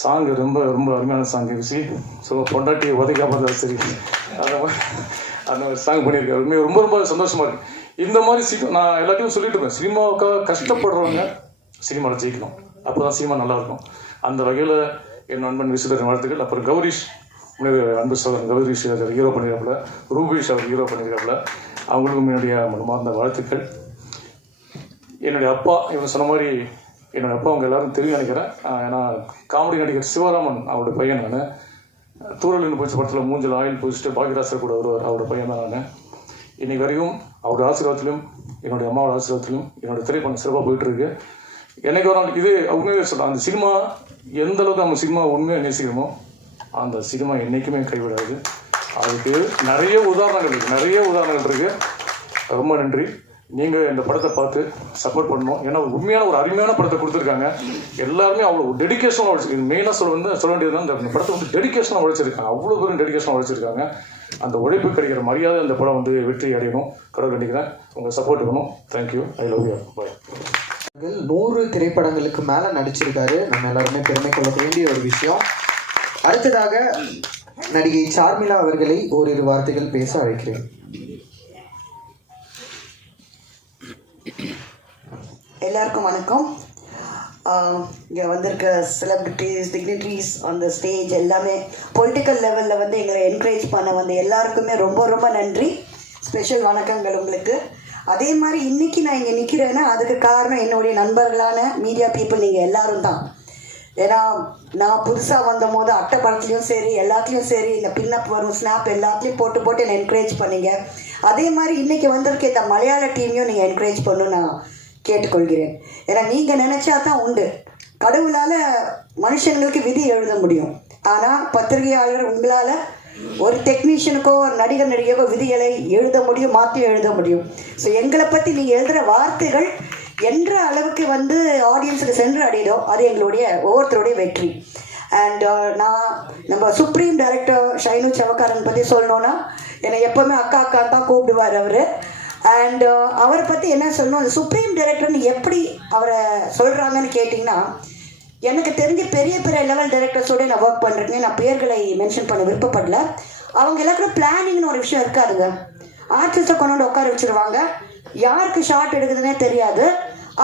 சாங்கு ரொம்ப ரொம்ப அருமையான சாங்கு விசி. ஸோ பொண்டாட்டி உதைக்காம தான் சரி அந்த மாதிரி சாங் பண்ணியிருக்காரு. உண்மையாக ரொம்ப ரொம்ப சந்தோஷமாக இருக்குது. இந்த மாதிரி நான் எல்லாத்தையும் சொல்லிட்டு இருக்கேன், சினிமாவுக்காக கஷ்டப்படுறவங்க சினிமாவில் ஜெயிக்கணும், அப்போ தான் சினிமா நல்லாயிருக்கும். அந்த வகையில் என் நண்பன் விசித்திரன் வாழ்த்துக்கள். அப்புறம் கௌரிஷ் அன்பு சோதரன் கௌரிஷ் ஹீரோ பண்ணியிருக்காப்புல, ரூபீஷ் அவர் ஹீரோ பண்ணியிருக்காப்புல, அவங்களுக்கும் என்னுடைய மனமார்ந்த வாழ்த்துக்கள். என்னுடைய அப்பா இவங்க சொன்ன மாதிரி என்னோடய அப்பா அவங்க எல்லோரும் தெரியும் நினைக்கிறேன். ஏன்னா காமெடி நடிகர் சிவராமன் அவருடைய பையன் நான். தூரல் நின்று போச்சு படத்தில் மூஞ்சில் ஆயில் பூசிட்டு பாக்யராசர் கூட வருவார், அவரோட பையன் தான் நான். இன்னைக்கு வரைக்கும் அவருடைய ஆசீர்வாதத்திலும் என்னுடைய அம்மாவோட ஆசீர்வாதத்திலும் என்னோடய திரைப்படம் சிறப்பாக போயிட்டுருக்கு. என்னைக்கு ஒரு நாள் இது உண்மையாக சொல்கிறேன், அந்த சினிமா எந்த அளவுக்கு நம்ம சினிமா உண்மையாக நேசிக்கிறோமோ அந்த சினிமா என்றைக்குமே கைவிடாது. அதுக்கு நிறைய உதாரணங்கள் இருக்குது. ரொம்ப நன்றி. நீங்கள் இந்த படத்தை பார்த்து சப்போர்ட் பண்ணணும். ஏன்னா உண்மையான ஒரு அருமையான படத்தை கொடுத்துருக்காங்க. எல்லாருமே அவ்வளோ டெடிக்கேஷனாக உழைச்சிருக்கு. மெயினாக சொல்ல வேண்டியது தான் இந்த படத்தை வந்து டெடிக்கேஷனாக உழைச்சிருக்காங்க. அவ்வளோ பேரும் டெடிக்கேஷனாக உழைச்சிருக்காங்க. அந்த உழைப்பு கிடைக்கிற மரியாதை அந்த படம் வந்து வெற்றி அடையணும். கடவுள் கண்டிக்கிறேன், உங்கள் சப்போர்ட் வேணும். தேங்க்யூ, ஐ லவ் யூ, பாய். 100 திரைப்படங்களுக்கு மேலே நடிச்சிருக்காரு. நம்ம எல்லாருமே பெருமை கொள்ள வேண்டிய ஒரு விஷயம். அடுத்ததாக நடிகை சார்மிளா அவர்களை ஓரிரு வார்த்தைகள் பேச அழைக்கிறேன். எல்லாருக்கும் வணக்கம். இங்கே வந்திருக்க செலிபிரிட்டிஸ், டிக்னிட்ரிஸ் அந்த ஸ்டேஜ் எல்லாமே பொலிட்டிக்கல் லெவலில் வந்து எங்களை என்கரேஜ் பண்ண வந்து எல்லாருக்குமே ரொம்ப ரொம்ப நன்றி. ஸ்பெஷல் வணக்கங்கள் உங்களுக்கு. அதே மாதிரி இன்றைக்கி நான் இங்கே நிற்கிறேன்னா அதுக்கு காரணம் என்னுடைய நண்பர்களான மீடியா பீப்புள் நீங்கள் எல்லோரும் தான். ஏன்னா நான் புதுசாக வந்த போது அட்டை படத்துலையும் சரி எல்லாத்துலேயும் சரி இந்த பின்னப் வரும் ஸ்னாப் எல்லாத்துலேயும் போட்டு என்னை என்கரேஜ் பண்ணீங்க. அதே மாதிரி இன்றைக்கி வந்திருக்க இந்த மலையாள டீமையும் நீங்கள் என்கரேஜ் பண்ணணும்னு நான் கேட்டுக்கொள்கிறேன். ஏன்னா நீங்கள் நினச்சா தான் உண்டு. கடவுளால் மனுஷங்களுக்கு விதி எழுத முடியும், ஆனால் பத்திரிகையாளர் உங்களால் ஒரு டெக்னீஷியனுக்கோ ஒரு நடிகருக்கோ விதிகளை எழுத முடியும், மாற்றி எழுத முடியும். ஸோ எங்களை பற்றி நீங்கள் எழுதுகிற வார்த்தைகள் என்ற அளவுக்கு வந்து ஆடியன்ஸுக்கு சென்று அடையுதோ அது எங்களுடைய ஒவ்வொருத்தருடைய வெற்றி. அண்ட் நம்ம சுப்ரீம் டைரக்டர் ஷைனு சவக்காரன் பற்றி சொல்லணுன்னா என்னை எப்போவுமே அக்கா தான் கூப்பிடுவார் அவர். அண்ட் அவரை பற்றி என்ன சொல்லணும், அந்த சுப்ரீம் டைரக்டர்னு எப்படி அவரை சொல்கிறாங்கன்னு கேட்டிங்கன்னா, எனக்கு தெரிஞ்ச பெரிய லெவல் டைரக்டர்ஸோடு நான் ஒர்க் பண்ணுறேன்னு நான் பேர்களை மென்ஷன் பண்ண விருப்பப்படல. அவங்க எல்லாருக்கும் பிளானிங்னு ஒரு விஷயம் இருக்காதுங்க. ஆர்டிஸ்ட்டை கொண்டு உட்கார வச்சுருவாங்க, யாருக்கு ஷார்ட் எடுக்குதுன்னே தெரியாது.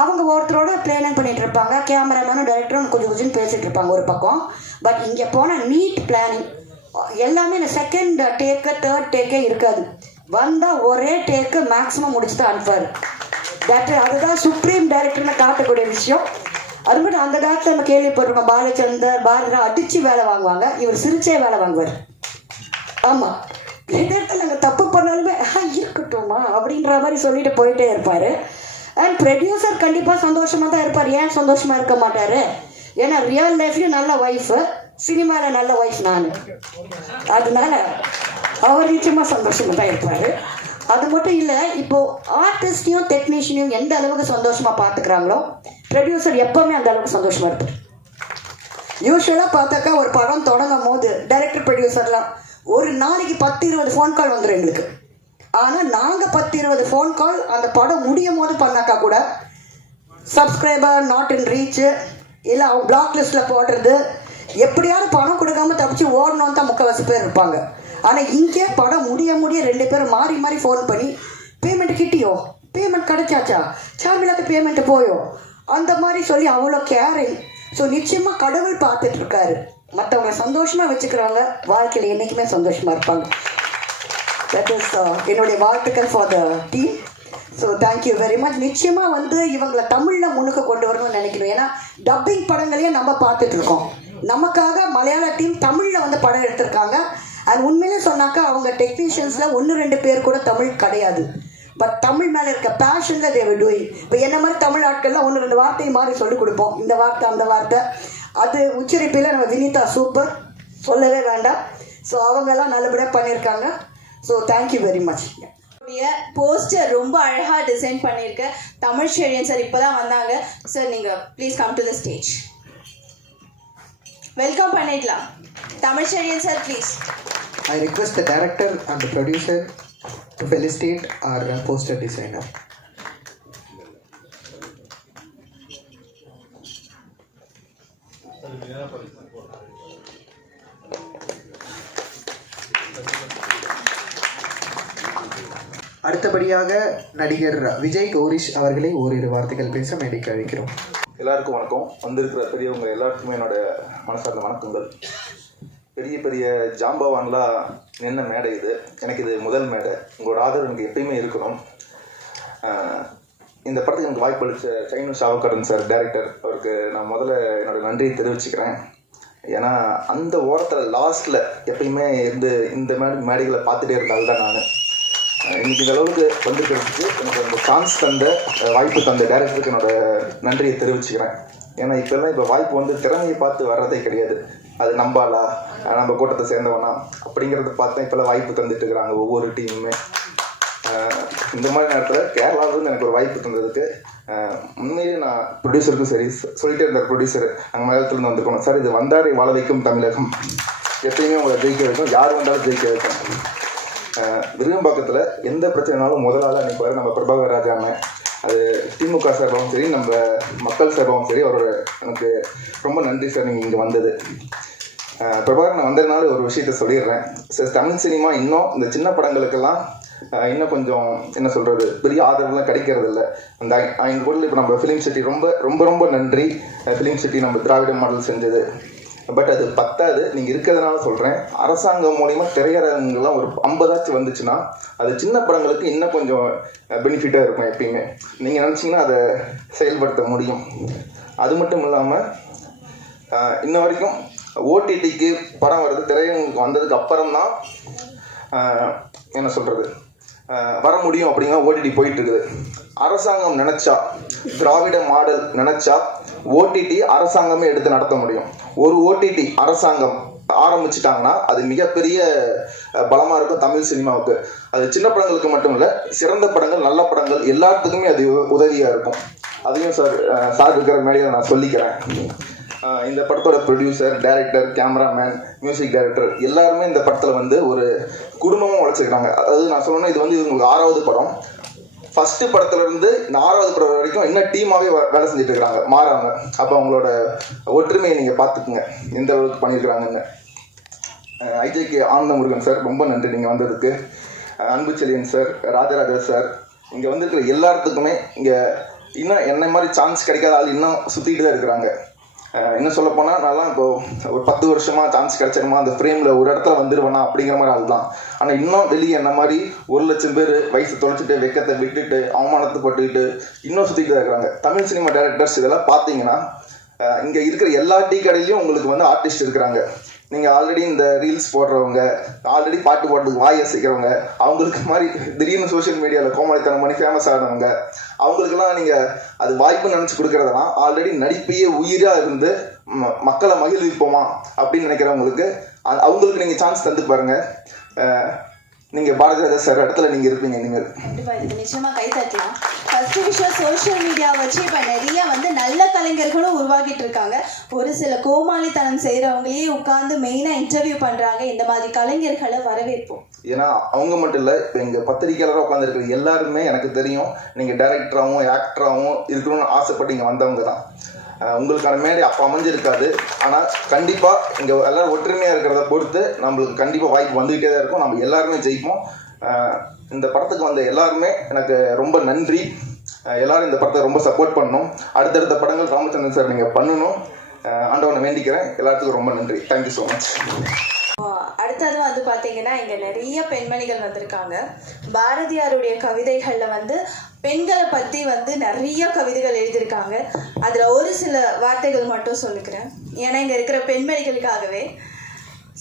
அவங்க ஒருத்தரோட பிளானிங் பண்ணிகிட்டு இருப்பாங்க, கேமராமேனும் டைரக்டரும் கொஞ்சம் பேசிகிட்டு இருப்பாங்க ஒரு பக்கம். பட் இங்கே போனால் நீட் பிளானிங் எல்லாமே இந்த செகண்ட் டேக்கு தேர்ட் டேக்கே இருக்காது. வந்தால் ஒரே டேக்கு மேக்ஸிமம் முடிச்சு தான் அனுப்பார். அதுதான் சுப்ரீம் டைரக்டர்னு காட்டக்கூடிய விஷயம். அது மட்டும் அந்த காலத்தில் நம்ம கேள்விப்பட்டிருக்கோம், பாலச்சந்தர் பாரதிரா அடித்து வேலை வாங்குவாங்க, இவர் சிரிச்சே வேலை வாங்குவார். ஆமாம், இந்த இடத்துல நாங்கள் தப்பு பண்ணாலுமே இருக்கட்டும்மா அப்படின்ற மாதிரி சொல்லிட்டு போயிட்டே இருப்பார். அண்ட் ப்ரொடியூசர் கண்டிப்பாக சந்தோஷமாக தான் இருப்பார். ஏன் சந்தோஷமாக இருக்க மாட்டார்? ஏன்னா ரியல் லைஃப்லேயும் நல்ல ஒய்ஃபு, சினிமாவில் நல்ல ஒய்ஃப் நான். அதனால அவர் நிச்சயமாக சந்தோஷமாக தான் இருப்பார். அது மட்டும் இல்லை, இப்போது ஆர்டிஸ்டையும் டெக்னீஷியனையும் எந்த அளவுக்கு சந்தோஷமாக பார்த்துக்கிறாங்களோ ப்ரொடியூசர் எப்போவுமே அந்த அளவுக்கு சந்தோஷமாக இருப்பார். யூஸ்வலாக பார்த்தாக்கா ஒரு படம் தொடங்கும் போது டைரக்டர் ப்ரொடியூசர்லாம் ஒரு நாளைக்கு 10-20 ஃபோன் கால் வந்துடும் எங்களுக்கு. ஆனால் நாங்கள் 10-20 ஃபோன் கால் அந்த படம் முடியும் போது பண்ணாக்கா கூட சப்ஸ்கிரைபர் நாட் இன் ரீச்சு இல்லை அவங்க பிளாக் லிஸ்ட்டில் போடுறது, எப்படியாவது பணம் கொடுக்காம தப்பிச்சு ஓடணும்னு தான் முக்கால்வாசி பேர் இருப்பாங்க. ஆனால் இங்கே படம் முடிய 2 பேரும் மாறி ஃபோன் பண்ணி பேமெண்ட் கிட்டியோ, பேமெண்ட் கிடைச்சாச்சா, சாமிலாக்கு பேமெண்ட்டு போயோ, அந்த மாதிரி சொல்லி அவ்வளோ கேரிங். ஸோ நிச்சயமாக கடவுள் பார்த்துட்ருக்காரு. மற்றவங்க சந்தோஷமாக வச்சுக்கிறாங்க, வாழ்க்கையில் என்றைக்குமே சந்தோஷமாக இருப்பாங்க. தட் இஸ் என்னுடைய வாழ்த்துக்கள் for the team. So thank you very much. நிச்சயமாக வந்து இவங்களை தமிழில் முன்னுக்கு கொண்டு வரணும்னு நினைக்கிறோம். ஏன்னா டப்பிங் படங்களையும் நம்ம பார்த்துட்ருக்கோம். நமக்காக மலையாள டீம் தமிழில் வந்து படம் எடுத்திருக்காங்க. அண்ட் உண்மையிலே சொன்னாக்கா அவங்க டெக்னீஷியன்ஸில் 1-2 பேர் கூட தமிழ் கிடையாது. பட் தமிழ் மேலே இருக்க பேஷனில் தேவை டூயிங். இப்போ என்ன மாதிரி தமிழ் ஆட்கள்லாம் 1-2 வார்த்தையை மாதிரி சொல்லிக் கொடுப்போம், இந்த வார்த்தை அந்த வார்த்தை. அது உச்சரிப்பில் நம்ம வினிதா சூப்பர், சொல்லவே வேண்டாம். ஸோ அவங்கெல்லாம் நல்லபடியாக பண்ணியிருக்காங்க. So thank you very much. Poster ரொம்ப அழகா டிசைன் பண்ணியிருக்க தமிழ்ச்செழியன் சார் இப்பதான் வந்தாங்க. சார் நீங்க please come to the stage. Welcome பண்ணிடலாம். Tamizhchezhiyan sir please. I request the director and the producer to felicitate our poster designer. அடுத்தபடியாக நடிகர் விஜய் கௌரிஷ் அவர்களை ஓரிரு வார்த்தைகள் பேச மேடைக்கு அழைக்கிறோம். எல்லாருக்கும் வணக்கம். வந்திருக்கிற பெரியவங்க எல்லாருக்குமே என்னோட மனசார்ந்த வணக்கங்கள். பெரிய பெரிய ஜாம்பவான்லாம் நின்ன மேடை இது. எனக்கு இது முதல் மேடை. உங்களோட ஆதரவு எனக்கு எப்பயுமே இருக்கணும். இந்த படத்துக்கு எனக்கு வாய்ப்பு அளித்த சைனு சாவக்காடன் சார் டைரக்டர், அவருக்கு நான் முதல்ல என்னோட நன்றியை தெரிவிச்சுக்கிறேன். ஏன்னா அந்த ஓரத்தில் லாஸ்ட்டில் எப்பயுமே இருந்து இந்த மேடைகளை பார்த்துட்டே இருந்தால் தான் நான் இன்னைக்கு இந்த அளவுக்கு வந்திருக்கிறதுக்கு எனக்கு அந்த சான்ஸ் தந்த வாய்ப்பு தந்த டைரக்டருக்கு என்னோட நன்றியை தெரிவிச்சுக்கிறேன். ஏன்னா இப்போ வாய்ப்பு வந்து திறமையை பார்த்து வர்றதே கிடையாது. அது நம்பாலா, நம்ம கூட்டத்தை சேர்ந்தவனா அப்படிங்கிறத பார்த்தா இப்போல்லாம் வாய்ப்பு தந்துட்டு இருக்கிறாங்க ஒவ்வொரு டீமுமே. இந்த மாதிரி நேரத்தில் கேரளாவிலேருந்து எனக்கு ஒரு வாய்ப்பு தந்ததுக்கு உண்மையிலே நான் ப்ரொடியூசருக்கும் சரி சொல்லிட்டே இருந்தார் ப்ரொடியூசர் அங்கே மலையாளத்துலேருந்து வந்துருக்கணும் சார், இது வந்தாரை வாழ வைக்கும் தமிழகம், எப்பயுமே உங்களை ஜெயிக்க வைக்கும், யார் வந்தாலும் ஜெயிக்க வைக்கும். விருகம்பாக்கத்தில் எந்த பிரச்சனைனாலும் முதலாளாக நிற்பார் நம்ம பிரபாகர் ராஜா அண்ணன். அது திமுக சார்பாகவும் சரி நம்ம மக்கள் சார்பாகவும் சரி அவரோட எனக்கு ரொம்ப நன்றி சார் நீங்கள் இங்கே வந்தது. பிரபாகர் நான் வந்ததுனால ஒரு விஷயத்த சொல்லிடுறேன் சார். தமிழ் சினிமா இன்னும் இந்த சின்ன படங்களுக்கெல்லாம் இன்னும் கொஞ்சம் என்ன சொல்கிறது பெரிய ஆதரவுலாம் கிடைக்கிறது இல்லை. அந்த 5 கோடியில் இப்போ நம்ம ஃபிலிம் சிட்டி ரொம்ப ரொம்ப ரொம்ப நன்றி. ஃபிலிம் சிட்டி நம்ம திராவிட மாடல் செஞ்சது. பட் அது பத்தாது. நீங்கள் இருக்கிறதுனால சொல்கிறேன், அரசாங்கம் மூலிமா திரையரங்குலாம் ஒரு 50 வந்துச்சுன்னா அது சின்ன படங்களுக்கு இன்னும் கொஞ்சம் பெனிஃபிட்டாக இருக்கும். எப்பயுமே நீங்கள் நினச்சிங்கன்னா அதை செயல்படுத்த முடியும். அது மட்டும் இல்லாமல் இன்ன வரைக்கும் ஓடிடிக்கு படம் வருது திரையரங்குக்கு வந்ததுக்கு அப்புறம்தான் என்ன சொல்கிறது வர முடியும் அப்படிங்கிற ஓடிடி போயிட்டு இருக்குது. அரசாங்கம் நினச்சா, திராவிட மாடல் நினச்சா ஓடிடி அரசாங்கமே எடுத்து நடத்த முடியும். ஒரு ஓடிடி அரசாங்கம் ஆரம்பிச்சிட்டாங்கன்னா அது மிகப்பெரிய பலமாக இருக்கும் தமிழ் சினிமாவுக்கு. அது சின்ன படங்களுக்கு மட்டும் இல்லை, சிறந்த படங்கள் நல்ல படங்கள் எல்லாத்துக்குமே அது உதவியாக இருக்கும். அதையும் சார் இருக்கிற மேடையில் நான் சொல்லிக்கிறேன். இந்த படத்தோட producer, director, cameraman, music director எல்லாருமே இந்த படத்தில் வந்து ஒரு குடும்பமாக உழைச்சிருக்காங்க. அதாவது நான் சொல்லணும்னா இது வந்து இவங்களுக்கு 6வது படம். ஃபஸ்ட்டு படத்துலேருந்து 4வது படம் வரைக்கும் இன்னும் டீமாகவே வேலை செஞ்சுட்டு இருக்கிறாங்க மாறாமல். அப்போ அவங்களோட ஒற்றுமையை நீங்கள் பார்த்துக்குங்க எந்த அளவுக்கு பண்ணியிருக்கிறாங்கன்னு. ஐஜேகே ஆனந்தமுருகன் சார் ரொம்ப நன்றி நீங்கள் வந்ததுக்கு. அன்பு செழியன் சார், ராஜராஜா சார், இங்கே வந்திருக்கிற எல்லாத்துக்குமே இங்கே இன்னும் என்ன மாதிரி சான்ஸ் கிடைக்காத ஆள் இன்னும் சுற்றிட்டு தான் இருக்கிறாங்க. இன்னும் சொல்லப்போனால் நல்லா இப்போது ஒரு 10 வருஷமாக சான்ஸ் கிடைச்சிருமா அந்த ஃப்ரேமில் ஒரு இடத்துல வந்துடுவேனா அப்படிங்கிற மாதிரி ஆள் தான். ஆனால் இன்னும் வெளியே என்ன மாதிரி 1 லட்சம் பேர் வயசு தொலைச்சிட்டு வெக்கத்தை விட்டுட்டு அவமானத்தை பட்டுக்கிட்டு இன்னும் சுற்றிட்டு தான் இருக்கிறாங்க. தமிழ் சினிமா டைரக்டர்ஸ் இதெல்லாம் பார்த்தீங்கன்னா இங்கே இருக்கிற எல்லா டீ கடையிலையும் உங்களுக்கு வந்து ஆர்டிஸ்ட் இருக்கிறாங்க. நீங்கள் ஆல்ரெடி இந்த ரீல்ஸ் போடுறவங்க, ஆல்ரெடி பாட்டு போடுறதுக்கு வாய் அசைக்கிறவங்க, அவங்களுக்கு மாதிரி திடீர்னு சோஷியல் மீடியாவில் கோமாளித்தனம் பண்ணி ஃபேமஸ் ஆனவங்க, அவங்களுக்கெல்லாம் நீங்கள் அது வாய்ப்பு நினச்சி கொடுக்குறதெல்லாம் ஆல்ரெடி நடிப்பையே உயிராக இருந்து மக்களை மகிழ்விப்போமா அப்படின்னு நினைக்கிறவங்களுக்கு அவங்களுக்கு நீங்கள் சான்ஸ் தந்து பாருங்கள். நீங்கள் பாரதிராஜா சார் இடத்துல நீங்கள் இருப்பீங்க இனிமேல். கண்டிப்பாக இதுக்கு நிச்சயமாக கை தட்டலாம். ஃபர்ஸ்ட் விஷயம் சோஷியல் மீடியா வச்சு இப்போ நிறைய வந்து நல்ல கலைஞர்களும் உருவாக்கிட்டு இருக்காங்க. ஒரு சில கோமாளித்தனம் செய்கிறவங்களையே உட்காந்து மெயினாக இன்டர்வியூ பண்ணுறாங்க. இந்த மாதிரி கலைஞர்களை வரவேற்போம். ஏன்னா அவங்க மட்டும் இல்லை, இப்போ எங்கள் பத்திரிக்கையாளராக உட்காந்துருக்கிற எல்லாருமே எனக்கு தெரியும் நீங்கள் டைரக்டராகவும் ஆக்டராகவும் இருக்கணும்னு ஆசைப்பட்டு இங்கே வந்தவங்க தான். உங்களுக்கான மேடை அப்போ அமைஞ்சிருக்காது. ஆனால் கண்டிப்பாக இங்கே எல்லோரும் ஒற்றுமையாக இருக்கிறத பொறுத்து நம்மளுக்கு கண்டிப்பாக வாய்ப்பு வந்துக்கிட்டே தான் இருக்கும். நம்ம எல்லாருமே ஜெயிப்போம். இந்த படத்துக்கு வந்த எல்லாருமே எனக்கு ரொம்ப நன்றி. எல்லோரும் இந்த படத்தை ரொம்ப சப்போர்ட் பண்ணணும். அடுத்தடுத்த படங்கள் ராமச்சந்திரன் சார் நீங்கள் பண்ணணும், ஆண்டவனை வேண்டிக்கிறேன். எல்லாத்துக்கும் ரொம்ப நன்றி. Thank you so much. அடுத்தது வந்து பார்த்தீங்கன்னா இங்கே நிறைய பெண்மணிகள் வந்திருக்காங்க. பாரதியாருடைய கவிதைகளில் வந்து பெண்களை பற்றி வந்து நிறைய கவிதைகள் எழுதியிருக்காங்க. அதில் ஒரு சில வார்த்தைகள் மட்டும் சொல்லிக்கிறேன், ஏன்னா இங்கே இருக்கிற பெண்மணிகளுக்காகவே.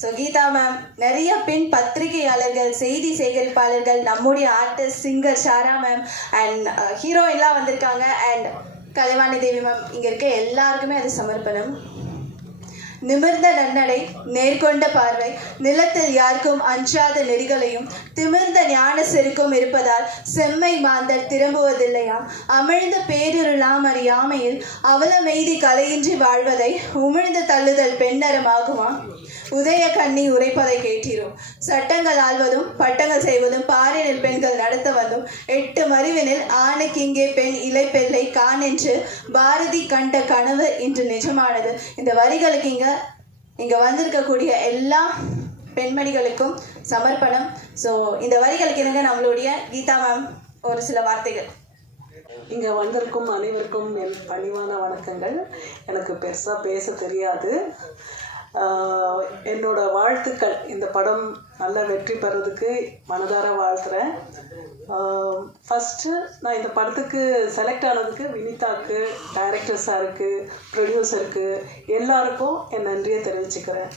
ஸோ கீதா மேம், நிறைய பெண் பத்திரிகையாளர்கள், செய்தி சேகரிப்பாளர்கள், நம்முடைய artist, singer Shara ma'am and ஹீரோயின்லாம் வந்திருக்காங்க. அண்ட் கலைவாணி தேவி மேம், இங்கே இருக்க எல்லாருக்குமே அது சமர்ப்பணம். நிமிர்ந்த நன்னடை, நேர்கொண்ட பார்வை, நிலத்தில் யாருக்கும் அஞ்சாத நெறிகளையும் திமிர்ந்த ஞான செருக்கும் இருப்பதால் செம்மை மாந்தர் திரும்புவதில்லையாம். அமிழ்ந்த பேரிருளாம் அறியாமையில் அவலமெய்தி கலையின்றி வாழ்வதை உமிழ்ந்து தள்ளுதல் பெண்ணறமாகுமா? உதய கண்ணி உரைப்பதை கேட்டீரோ? சட்டங்கள் ஆள்வதும் பட்டங்கள் செய்வதும் பாரினில் பெண்கள் நடத்த வந்தும் 8 மறிவினில் ஆணுக்கு இங்கே பெண் இலைப்பெல்லை கான் என்று பாரதி கண்ட கனவு இன்று நிஜமானது. இந்த வரிகளுக்கு இங்க வந்திருக்கக்கூடிய எல்லா பெண்மணிகளுக்கும் சமர்ப்பணம். ஸோ இந்த வரிகளுக்கு இணங்க நம்மளுடைய கீதா மேம் ஒரு சில வார்த்தைகள். இங்கே வந்திருக்கும் அனைவருக்கும் என் பணிவான வணக்கங்கள். எனக்கு பெருசாக பேச தெரியாது. என்னோட வாழ்த்துக்கள், இந்த படம் நல்ல வெற்றி பெறதுக்கு மனதார வாழ்த்துறேன். ஃபஸ்ட்டு நான் இந்த படத்துக்கு செலக்ட் ஆனதுக்கு வினிதாக்கு, டைரக்டர் சாருக்கு, ப்ரொடியூசருக்கு எல்லாருக்கும் என் நன்றியை தெரிவிச்சுக்கிறேன்.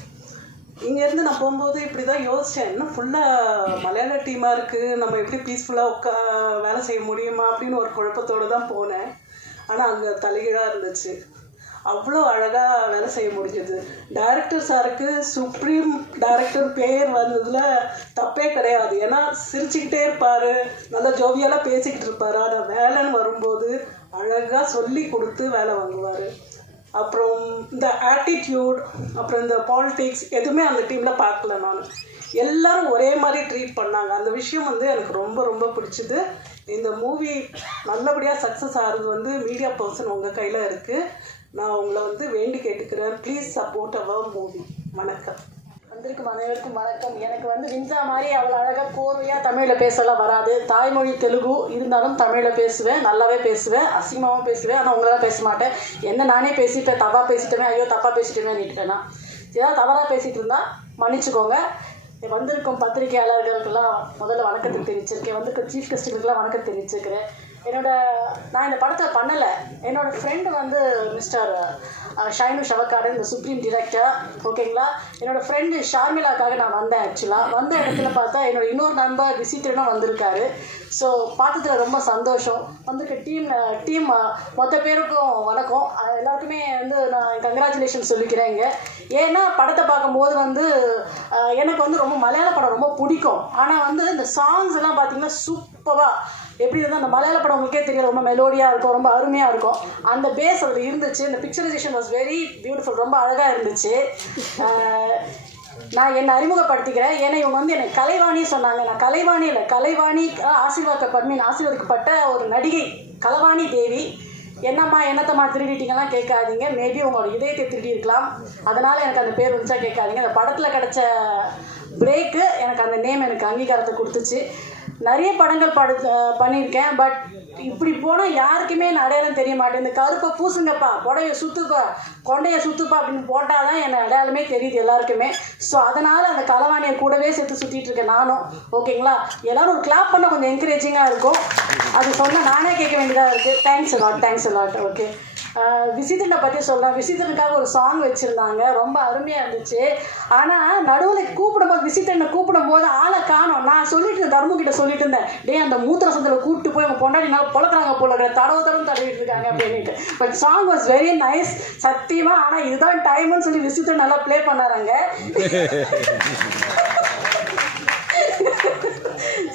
இங்கேருந்து நான் போகும்போது இப்படி தான் யோசித்தேன், இன்னும் ஃபுல்லாக மலையாள டீமாக இருக்குது, நம்ம எப்படி பீஸ்ஃபுல்லாக வேலை செய்ய முடியுமா அப்படின்னு ஒரு குழப்பத்தோடு தான் போனேன். ஆனால் அங்கே தலைகீழாக இருந்துச்சு. அவ்வளோ அழகாக வேலை செய்ய முடிஞ்சது. டைரக்டர் சாருக்கு சுப்ரீம் டைரக்டர் பேர் வந்ததில் தப்பே கிடையாது. ஏன்னா சிரிச்சுக்கிட்டே இருப்பார், நல்லா ஜோவியலாக பேசிக்கிட்டு இருப்பார். ஆனால் வேலைன்னு வரும்போது அழகாக சொல்லி கொடுத்து வேலை வாங்குவார். அப்புறம் இந்த ஆட்டிடியூட், அப்புறம் இந்த பாலிடிக்ஸ் எதுவுமே அந்த டீமில் பார்க்கல. நான் எல்லோரும் ஒரே மாதிரி ட்ரீட் பண்ணாங்க. அந்த விஷயம் எனக்கு ரொம்ப ரொம்ப பிடிச்சிது. இந்த மூவி நல்லபடியாக சக்ஸஸ் ஆகிறது மீடியா பர்சன் உங்கள் கையில் இருக்குது. நான் உங்களை வேண்டி கேட்டுக்கிறேன், ப்ளீஸ் சப்போர்ட் அவர் மூவி. வணக்கம். வந்திருக்கும் அனைவருக்கும் வணக்கம். எனக்கு வினிதா மாதிரி அவ்வளோ அழகாக கோர்வையாக தமிழில் பேசலாம் வராது. தாய்மொழி தெலுங்கு இருந்தாலும் தமிழில் பேசுவேன், நல்லாவே பேசுவேன், அசிங்கமாகவும் பேசுவேன். ஆனால் உங்களெல்லாம் பேச மாட்டேன். என்ன நானே பேசிட்டேன், தப்பாக பேசிட்டேன், ஐயோ தப்பாக பேசிட்டேமே நிட்டுட்டேன்னா. ஏதாவது தவறாக பேசிகிட்டு இருந்தால் மன்னிச்சுக்கோங்க. வந்திருக்கும் பத்திரிகையாளர்களுக்கெல்லாம் முதல்ல வணக்கத்தை தெரிவிச்சிருக்கேன். வந்திருக்க சீஃப் கெஸ்ட்டுகளுக்கெல்லாம் வணக்கத்தை தெரிவிச்சிருக்கிறேன். நான் இந்த படத்தில் பண்ணலை. என்னோடய ஃப்ரெண்டு மிஸ்டர் ஷைனு ஷவக்காடு, இந்த சுப்ரீம் டிரெக்டர், ஓகேங்களா. என்னோடய ஃப்ரெண்டு ஷார்மிலாக்காக நான் வந்தேன். ஆக்சுவலாக வந்த இடத்துல பார்த்தா என்னோட இன்னொரு நண்பர் விசித்திரனும் வந்திருக்காரு. ஸோ பார்த்ததில் ரொம்ப சந்தோஷம். வந்திருக்க டீம் மொத்த பேருக்கும் வணக்கம். எல்லாருக்குமே நான் கங்க்ராச்சுலேஷன் சொல்லிக்கிறேன் இங்கே. ஏன்னா படத்தை பார்க்கும்போது எனக்கு ரொம்ப மலையாள படம் ரொம்ப பிடிக்கும். ஆனால் இந்த சாங்ஸ் எல்லாம் பார்த்தீங்கன்னா சூப்பராக எப்படி இருந்தால் அந்த மலையாள படம் உங்களுக்கே தெரியல, ரொம்ப மெலோடியாக இருக்கும், ரொம்ப அருமையாக இருக்கும். அந்த பேஸ் அதில் இருந்துச்சு. இந்த பிக்சரைசேஷன் வாஸ் வெரி பியூட்டிஃபுல், ரொம்ப அழகாக இருந்துச்சு. நான் என்னை அறிமுகப்படுத்திக்கிறேன். ஏன்னா இவங்க என்னை கலைவாணி சொன்னாங்க. நான் கலைவாணி இல்லை, கலைவாணி ஆசீர்வாதப்பட்ட ஒரு நடிகை கலைவாணி தேவி. என்னம்மா என்னத்தம்மா திருடிட்டீங்கலாம் கேட்காதீங்க. மேபி உங்களோட இதயத்தை திருடி இருக்கலாம், அதனால் எனக்கு அந்த பேர் வந்துச்சா கேட்காதீங்க. அந்த படத்தில் கிடச்ச பிரேக்கு எனக்கு அந்த நேம் எனக்கு அங்கீகாரத்தை கொடுத்துச்சு. நிறைய படங்கள் பண்ணியிருக்கேன். பட் இப்படி போனால் யாருக்குமே நான் அடையாளம் தெரிய மாட்டேன். இந்த கருப்பை பூசுங்கப்பா, புடவையை சுற்றுப்பா, கொண்டையை சுற்றுப்பா அப்படின்னு போட்டால் தான் என்னை அடையாளமே தெரியுது எல்லாருக்குமே. ஸோ அதனால் அந்த கலைவாணியை கூடவே சேர்த்து சுற்றிட்டு இருக்கேன் நானும், ஓகேங்களா. எல்லோரும் ஒரு கிளாப் பண்ணால் கொஞ்சம் என்கரேஜிங்காக இருக்கும். அது சொன்னால் நானே கேட்க வேண்டியதாக இருக்குது. Thanks a lot. ஓகே, விசித்திரனை பற்றி சொல்லலாம். விசித்திரனுக்காக ஒரு சாங் வச்சுருந்தாங்க, ரொம்ப அருமையாக இருந்துச்சு. ஆனால் நடுவில் விசித்திரனை கூப்பிடும்போது ஆளை காணோம். நான் தர்மு கிட்ட சொல்லிட்டு இருந்தேன், டே அந்த மூத்திர சந்தில் கூப்பிட்டு போய் அவங்க பொண்டாடி நல்லா பொழக்கிறாங்க போல, தடவிட்டு இருக்காங்க அப்படின்ட்டு. But song was very nice சத்தியமாக. ஆனால் இதுதான் டைம்னு சொல்லி விசித்திரன் நல்லா ப்ளே பண்ணாராங்க.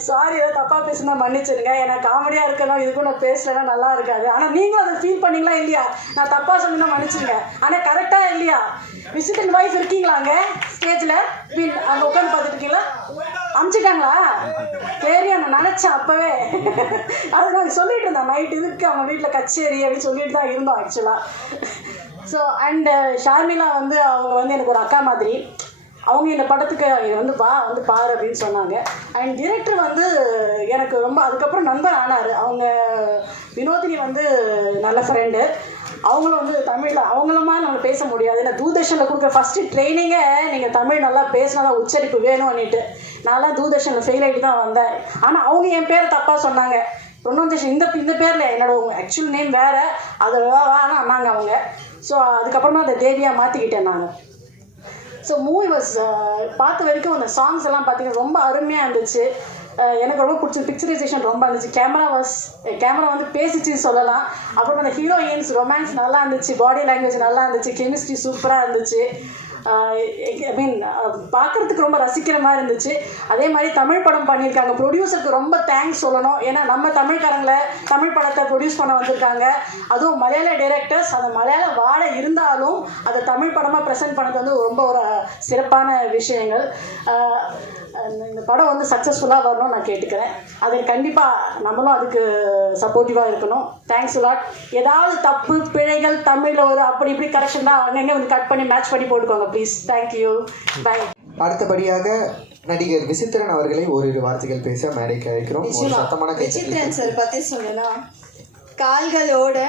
சாரி, ஏதோ தப்பாக பேசுனா மன்னிச்சிருங்க. ஏன்னா காமெடியாக இருக்கணும், இதுக்கும் நான் பேசலைன்னா நல்லா இருக்காது. ஆனால் நீங்களும் அதை ஃபீல் பண்ணீங்களா இல்லையா? நான் தப்பாக சொன்னா மன்னிச்சிருங்க. ஆனால் கரெக்டாக இல்லையா? விசிட்டிங் வைஃப் இருக்கீங்களாங்க ஸ்டேஜில் அங்கே உட்காந்து பார்த்துட்டு இருக்கீங்களா? அனுப்பிச்சிட்டாங்களா? சரியா, நான் நினச்சேன் அப்போவே. அது நான் சொல்லிட்டு இருந்தேன் நைட் இதுக்கு அவங்க வீட்டில் கச்சேரி அப்படின்னு சொல்லிட்டு தான் இருந்தோம் ஆக்சுவலாக. ஸோ அண்டு ஷார்மிலா அவங்க எனக்கு ஒரு அக்கா மாதிரி. அவங்க இந்த படத்துக்கு பாரு அப்படின்னு சொன்னாங்க. அண்ட் டிரெக்டர் எனக்கு ரொம்ப அதுக்கப்புறம் நண்பர் ஆனார். அவங்க வினோதினி நல்ல ஃப்ரெண்டு. அவங்களும் தமிழில் அவங்களுமா நம்ம பேச முடியாது. ஏன்னா தூர்தர்ஷனில் கொடுக்குற ஃபஸ்ட்டு ட்ரைனிங்கே நீங்கள் தமிழ் நல்லா பேசினா தான் உச்சரிப்பு வேணும்னுட்டு. நான்லாம் தூர்தர்ஷனில் ஃபெயில் ஆகிட்டு தான் வந்தேன். ஆனால் அவங்க என் பேரை தப்பாக சொன்னாங்க. ப்ரொனவுன்சேஷன் இந்த பேரில் என்னோட ஆக்சுவல் நேம் வேறு, அது ஆனால் அண்ணாங்க அவங்க. ஸோ அதுக்கப்புறமா அதை தேவியாக மாற்றிக்கிட்டேன் நாங்கள். ஸோ மூவி வாஸ் பார்த்த வரைக்கும் அந்த சாங்ஸ் எல்லாம் பார்த்தீங்கன்னா ரொம்ப அருமையாக இருந்துச்சு. எனக்கு ரொம்ப பிடிச்ச பிக்சரைசேஷன் ரொம்ப இருந்துச்சு. கேமரா வந்து பேசிச்சு சொல்லலாம். அப்புறம் அந்த ஹீரோயின்ஸ் ரொமான்ஸ் நல்லா இருந்துச்சு, பாடி லாங்குவேஜ் நல்லா இருந்துச்சு, கெமிஸ்ட்ரி சூப்பராக இருந்துச்சு. ஐ மீன் பார்க்குறதுக்கு ரொம்ப ரசிக்கிற மாதிரி இருந்துச்சு. அதே மாதிரி தமிழ் படம் பண்ணியிருக்காங்க. ப்ரொடியூசருக்கு ரொம்ப தேங்க்ஸ் சொல்லணும். ஏன்னா நம்ம தமிழ்காரங்களை தமிழ் படத்தை ப்ரொடியூஸ் பண்ண வந்திருக்காங்க. அதுவும் மலையாள டைரக்டர்ஸ். அந்த மலையாள வாடை இருந்தாலும் அதை தமிழ் படமாக ப்ரெசென்ட் பண்ணது வந்து ரொம்ப ஒரு சிறப்பான விஷயங்கள். இந்த படம் வந்து சக்ஸஸ்ஃபுல்லாக வரணும்னு நான் கேட்டுக்கிறேன். அது கண்டிப்பாக நம்மளும் அதுக்கு சப்போர்ட்டிவாக இருக்கணும். Thanks lot. ஏதாவது தப்பு பிழைகள் தமிழில் ஒரு அப்படி இப்படி கரெக்ஷன் தான் அங்கங்கே வந்து கட் பண்ணி மேட்ச் பண்ணி போட்டுக்கோங்க ப்ளீஸ். Thank you, by. அடுத்தபடியாக நடிகர் விசித்திரன் அவர்களை ஓரிரு வார்த்தைகள் பேச மேடைக்கு அழைக்கிறோம். விசித்திரன் சார் பற்றி சொல்லணும்னா, கால்களோட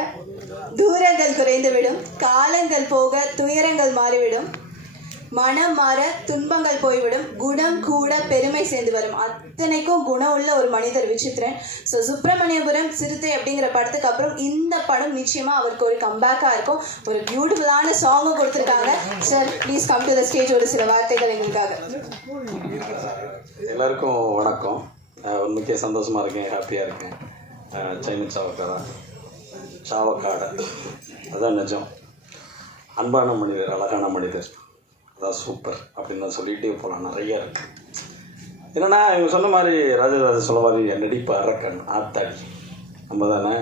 தூரங்கள் குறைந்துவிடும், காலங்கள் போக துயரங்கள் மாறிவிடும், மனம் மாற துன்பங்கள் போய்விடும், குணம் கூட பெருமை சேர்ந்து வரும். அத்தனைக்கும் குணம் உள்ள ஒரு மனிதர் விசித்திரன். ஸோ சுப்பிரமணியபுரம் சிறுத்தை அப்படிங்கிற படத்துக்கு அப்புறம் இந்த படம் நிச்சயமாக அவருக்கு ஒரு கம்பேக்காக இருக்கும். ஒரு பியூட்டிஃபுல்லான சாங்கும் கொடுத்துருக்காங்க. Sir please come to the stage. ஒரு சில வார்த்தைகள் எங்களுக்காக. எல்லாருக்கும் வணக்கம். உண்மைக்கே சந்தோஷமாக இருக்கேன், ஹாப்பியாக இருக்கேன். சைனீஸ் சாவக்காடை அதான் நிஜம். அன்பான மனிதர், அழகான மனிதர், அதான் சூப்பர் அப்படின்னு தான் சொல்லிகிட்டே போகலாம். நிறையா இருக்குது. என்னென்னா இவங்க சொன்ன மாதிரி ராஜராஜ சொல்ல மாதிரி நடிப்பு அரக்கன் ஆத்தாடி நம்ம தானே,